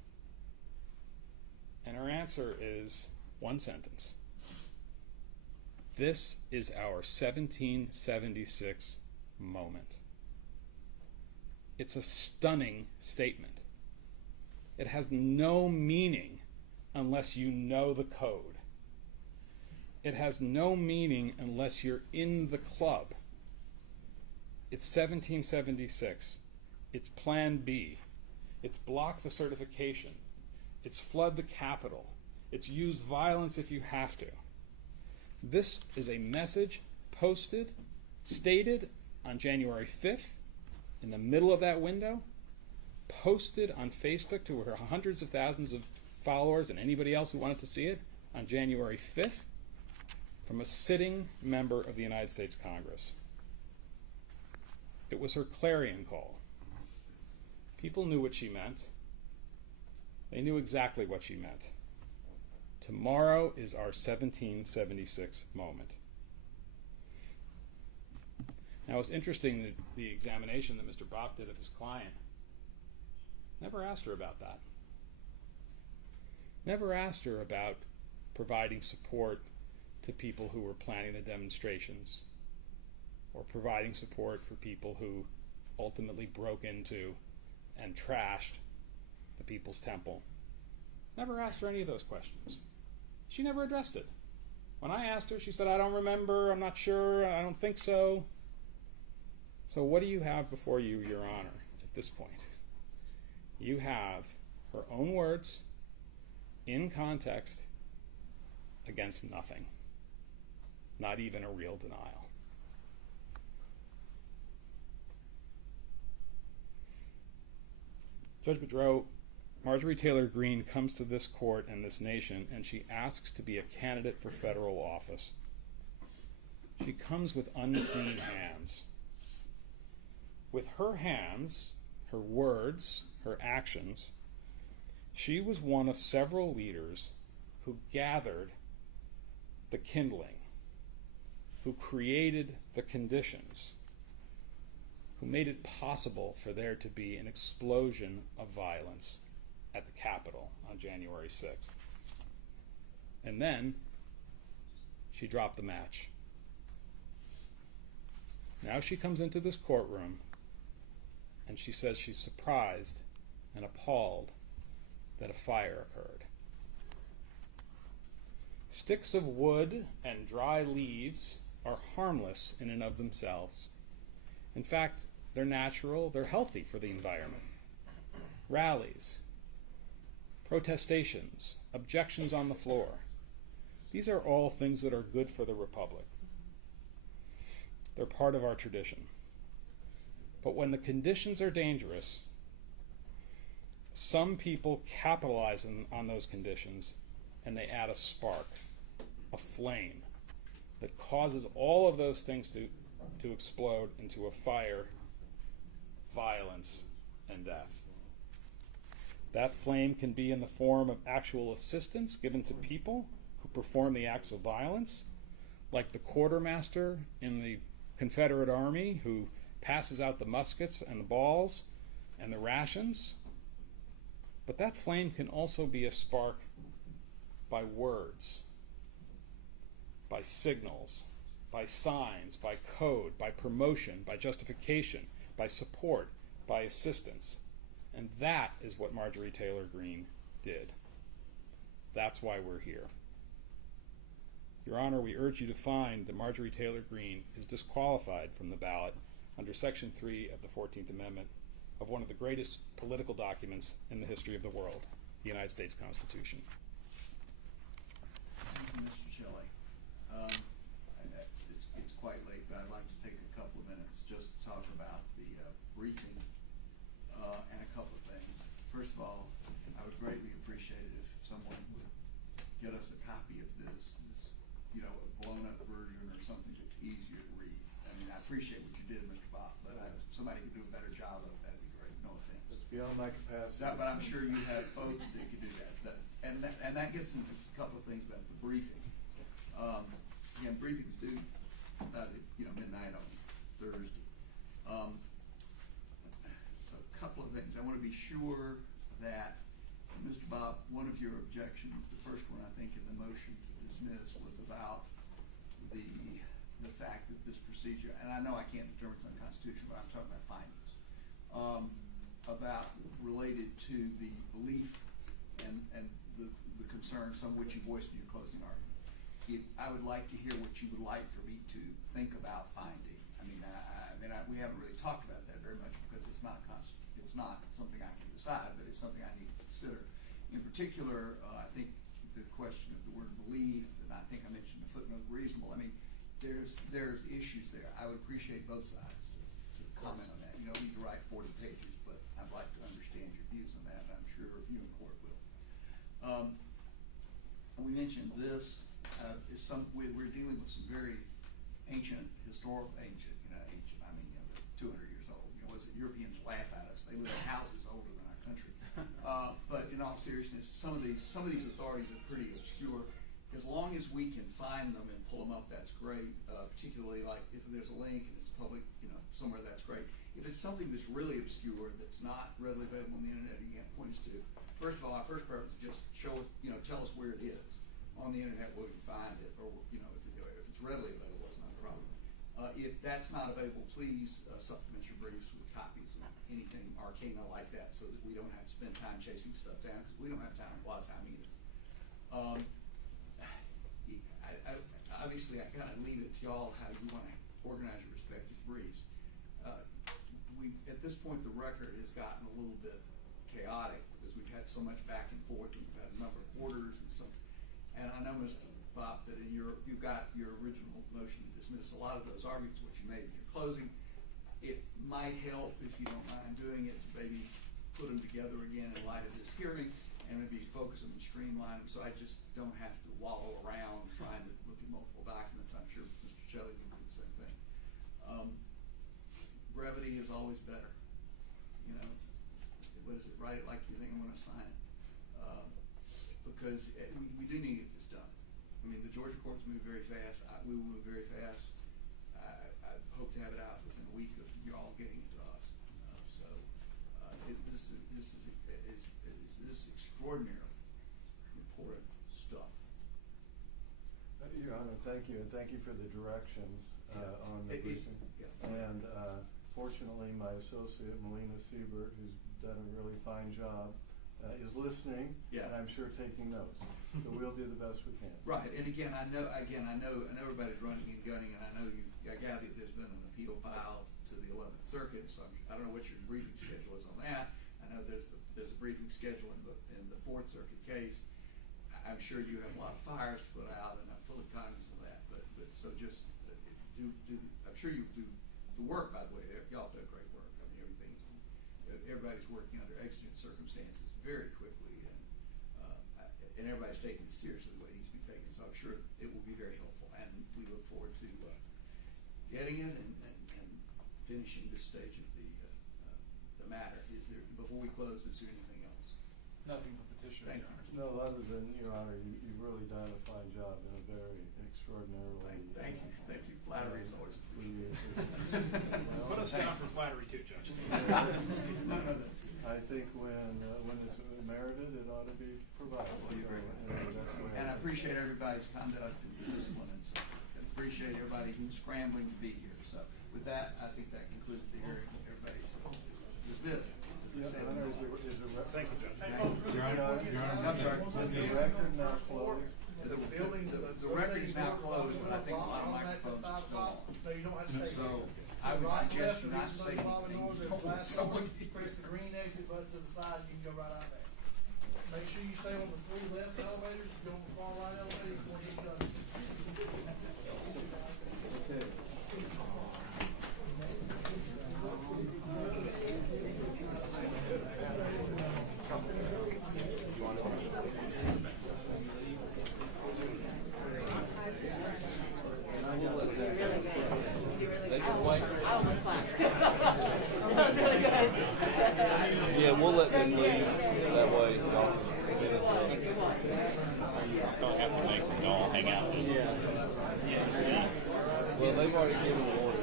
And her answer is one sentence. This is our 1776 moment. It's a stunning statement. It has no meaning unless you know the code. It has no meaning unless you're in the club. It's 1776. It's Plan B. It's block the certification. It's flood the Capitol. It's use violence if you have to. This is a message posted, stated on January 5th, in the middle of that window, posted on Facebook to her hundreds of thousands of followers and anybody else who wanted to see it on January 5th, from a sitting member of the United States Congress. It was her clarion call. People knew what she meant. They knew exactly what she meant. Tomorrow is our 1776 moment. Now, it's interesting that the examination that Mr. Bopp did of his client never asked her about that. Never asked her about providing support to people who were planning the demonstrations, or providing support for people who ultimately broke into and trashed the People's Temple. Never asked her any of those questions. She never addressed it. When I asked her, she said, I don't remember, I'm not sure, I don't think so. So what do you have before you, Your Honor, at this point? You have her own words, in context, against nothing. Not even a real denial. Judge Boudreau, Marjorie Taylor Greene comes to this court and this nation, and she asks to be a candidate for federal office. She comes with unclean hands. With her hands, her words, her actions, she was one of several leaders who gathered the kindling, who created the conditions, who made it possible for there to be an explosion of violence at the Capitol on January 6th. And then she dropped the match. Now she comes into this courtroom and she says she's surprised and appalled that a fire occurred. Sticks of wood and dry leaves are harmless in and of themselves. In fact, they're natural, they're healthy for the environment. Rallies, protestations, objections on the floor, these are all things that are good for the Republic. They're part of our tradition. But when the conditions are dangerous, some people capitalize on those conditions and they add a spark, a flame, that causes all of those things to explode into a fire, violence, and death. That flame can be in the form of actual assistance given to people who perform the acts of violence, like the quartermaster in the Confederate Army who passes out the muskets and the balls and the rations. But that flame can also be a spark by words, by signals, by signs, by code, by promotion, by justification, by support, by assistance. And that is what Marjorie Taylor Greene did. That's why we're here. Your Honor, we urge you to find that Marjorie Taylor Greene is disqualified from the ballot under Section 3 of the 14th Amendment of one of the greatest political documents in the history of the world, the United States Constitution. Thank you, Mr. Shelley. It's quite late, but I'd like to take a couple of minutes just to talk about the briefing and a couple of things. First of all, I would greatly appreciate it if someone would get us a copy of this, a blown-up version or something that's easier to read. I mean, I appreciate what you did, Mr. Bob, but if somebody could do a better job of it, that'd be great. No offense. It's beyond my capacity. But I'm sure you have folks that could do that. And that gets into a couple of things about the briefing. Again, briefings due, midnight on Thursday. A couple of things. I want to be sure that, Mr. Bob, one of your objections, the first one I think in the motion to dismiss, was about the fact that this procedure, and I know I can't determine it's unconstitutional, but I'm talking about findings, about related to the belief and the concerns, some of which you voiced in your closing argument. I would like to hear what you would like for me to think about finding. We haven't really talked about that very much because it's not something I can decide, but it's something I need to consider. In particular, I think the question of the word believe, and I think I mentioned the footnote reasonable. I mean, there's issues there. I would appreciate both sides to comment on that. You don't need to write 40 pages, but I'd like to understand your views on that, and I'm sure you in court will. We mentioned this. We're dealing with some very ancient, historical, I mean, 200 years old. Europeans laugh at us. They live in houses older than our country. But in all seriousness, some of these authorities are pretty obscure. As long as we can find them and pull them up, that's great. Particularly like if there's a link and it's public, somewhere, that's great. If it's something that's really obscure, that's not readily available on the internet, you can't point us to. First of all, our first preference is just show it, tell us where it is on the internet where we can find it, or if it's readily available, it's not a problem. If that's not available, please supplement your briefs with copies of anything arcana like that, so that we don't have to spend time chasing stuff down, because we don't have a lot of time either. Obviously, I kind of leave it to y'all how you want to organize your respective briefs. At this point, the record has gotten a little bit chaotic because we've had so much back and forth, and we've had a number of orders and some. And I know, Mr. Bob, that you've got your original motion to dismiss a lot of those arguments, which you made in your closing. It might help, if you don't mind doing it, to maybe put them together again in light of this hearing, and maybe focus them and streamline them, so I just don't have to wallow around trying to look at multiple documents. I'm sure Mr. Shelley will do the same thing. Brevity is always better. What is it? Write it like you think I'm going to sign it. Because we do need to get this done. mean, the Georgia courts move very fast. We will move very fast. I hope to have it out within a week of you all getting it to us. This is extraordinarily important stuff. Your Honor, thank you, and thank you for the directions on the briefing. And fortunately, my associate, Melina Siebert, who's done a really fine job, is listening, and I'm sure taking notes. So we'll do the best we can. Right, and again, I know everybody's running and gunning, and I know I gather there's been an appeal filed to the 11th Circuit, so I don't know what your briefing schedule is on that. I know there's a briefing schedule in the 4th Circuit case. I'm sure you have a lot of fires to put out, and I'm fully cognizant of that. But so just I'm sure you do the work. By the way, y'all do great work. I mean, everybody's working under exigent circumstances very quickly, and everybody's taking it seriously the way it needs to be taken. So I'm sure it will be very helpful, and we look forward to getting it and finishing this stage of the matter. Before we close, is there anything else? Nothing but petitioner. Thank you. No, other than, Your Honor, you've really done a fine job in a very extraordinarily. Thank you. Flattery is always appreciated. Put us down for flattery too, Judge. I think when it's merited, it ought to be provided. And I appreciate everybody's conduct and discipline, and so I appreciate everybody who's scrambling to be here. So with that, I think that concludes the hearing. Everybody's dismissed. Thank you, Judge. Your Honor, I'm sorry. Is the record now closed? The record is now closed, but I think a lot of microphones are still on. So I would suggest you not say anything. Someone press the green exit button to the side, you can go right out there. Make sure you stay on the 3 left elevators, go on the far right elevator before you get done. Okay. Yeah, we'll let them leave. That way, y'all can get us Don't have to make them all hang out. Well, they've already given an order.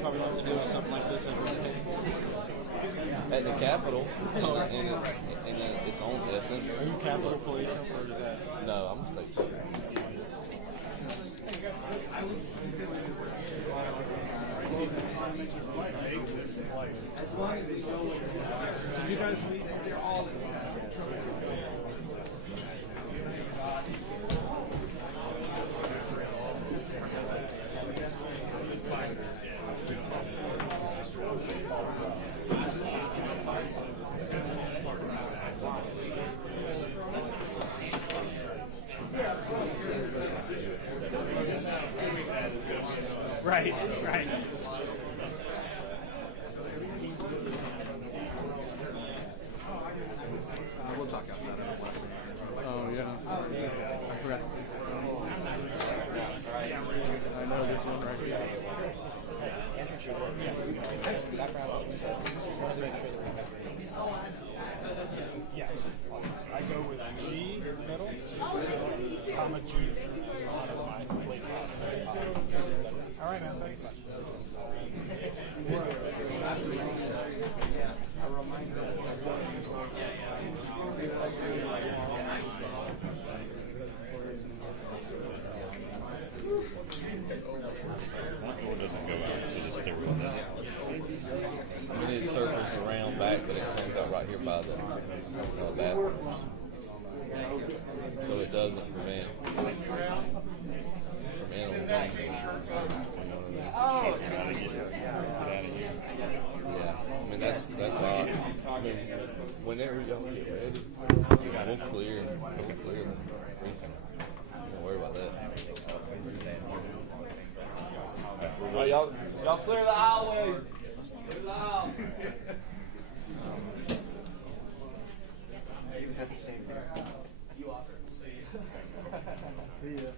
Probably want to do something like this at the Capitol, and its own essence. Are you Capitol Police or is that? No, I'm a state trooper. You guys meet? They're all right. We'll talk outside of the last thing. Oh, yeah. I forgot. I know this one right here. Yes. I go with G in the middle, comma G. All right, man. Thanks. That door doesn't go out to the stairwell. I mean, it circles around back, but it comes out right here by the bathrooms. So it doesn't prevent from animal danger. Oh, it's gotta get out of here. Yeah, I mean that's fine. I mean, whenever y'all get ready, we'll clear the briefing. Don't worry about that. All right, y'all clear the highway. Clear the aisle. Happy staying there. You offer. See you. See ya.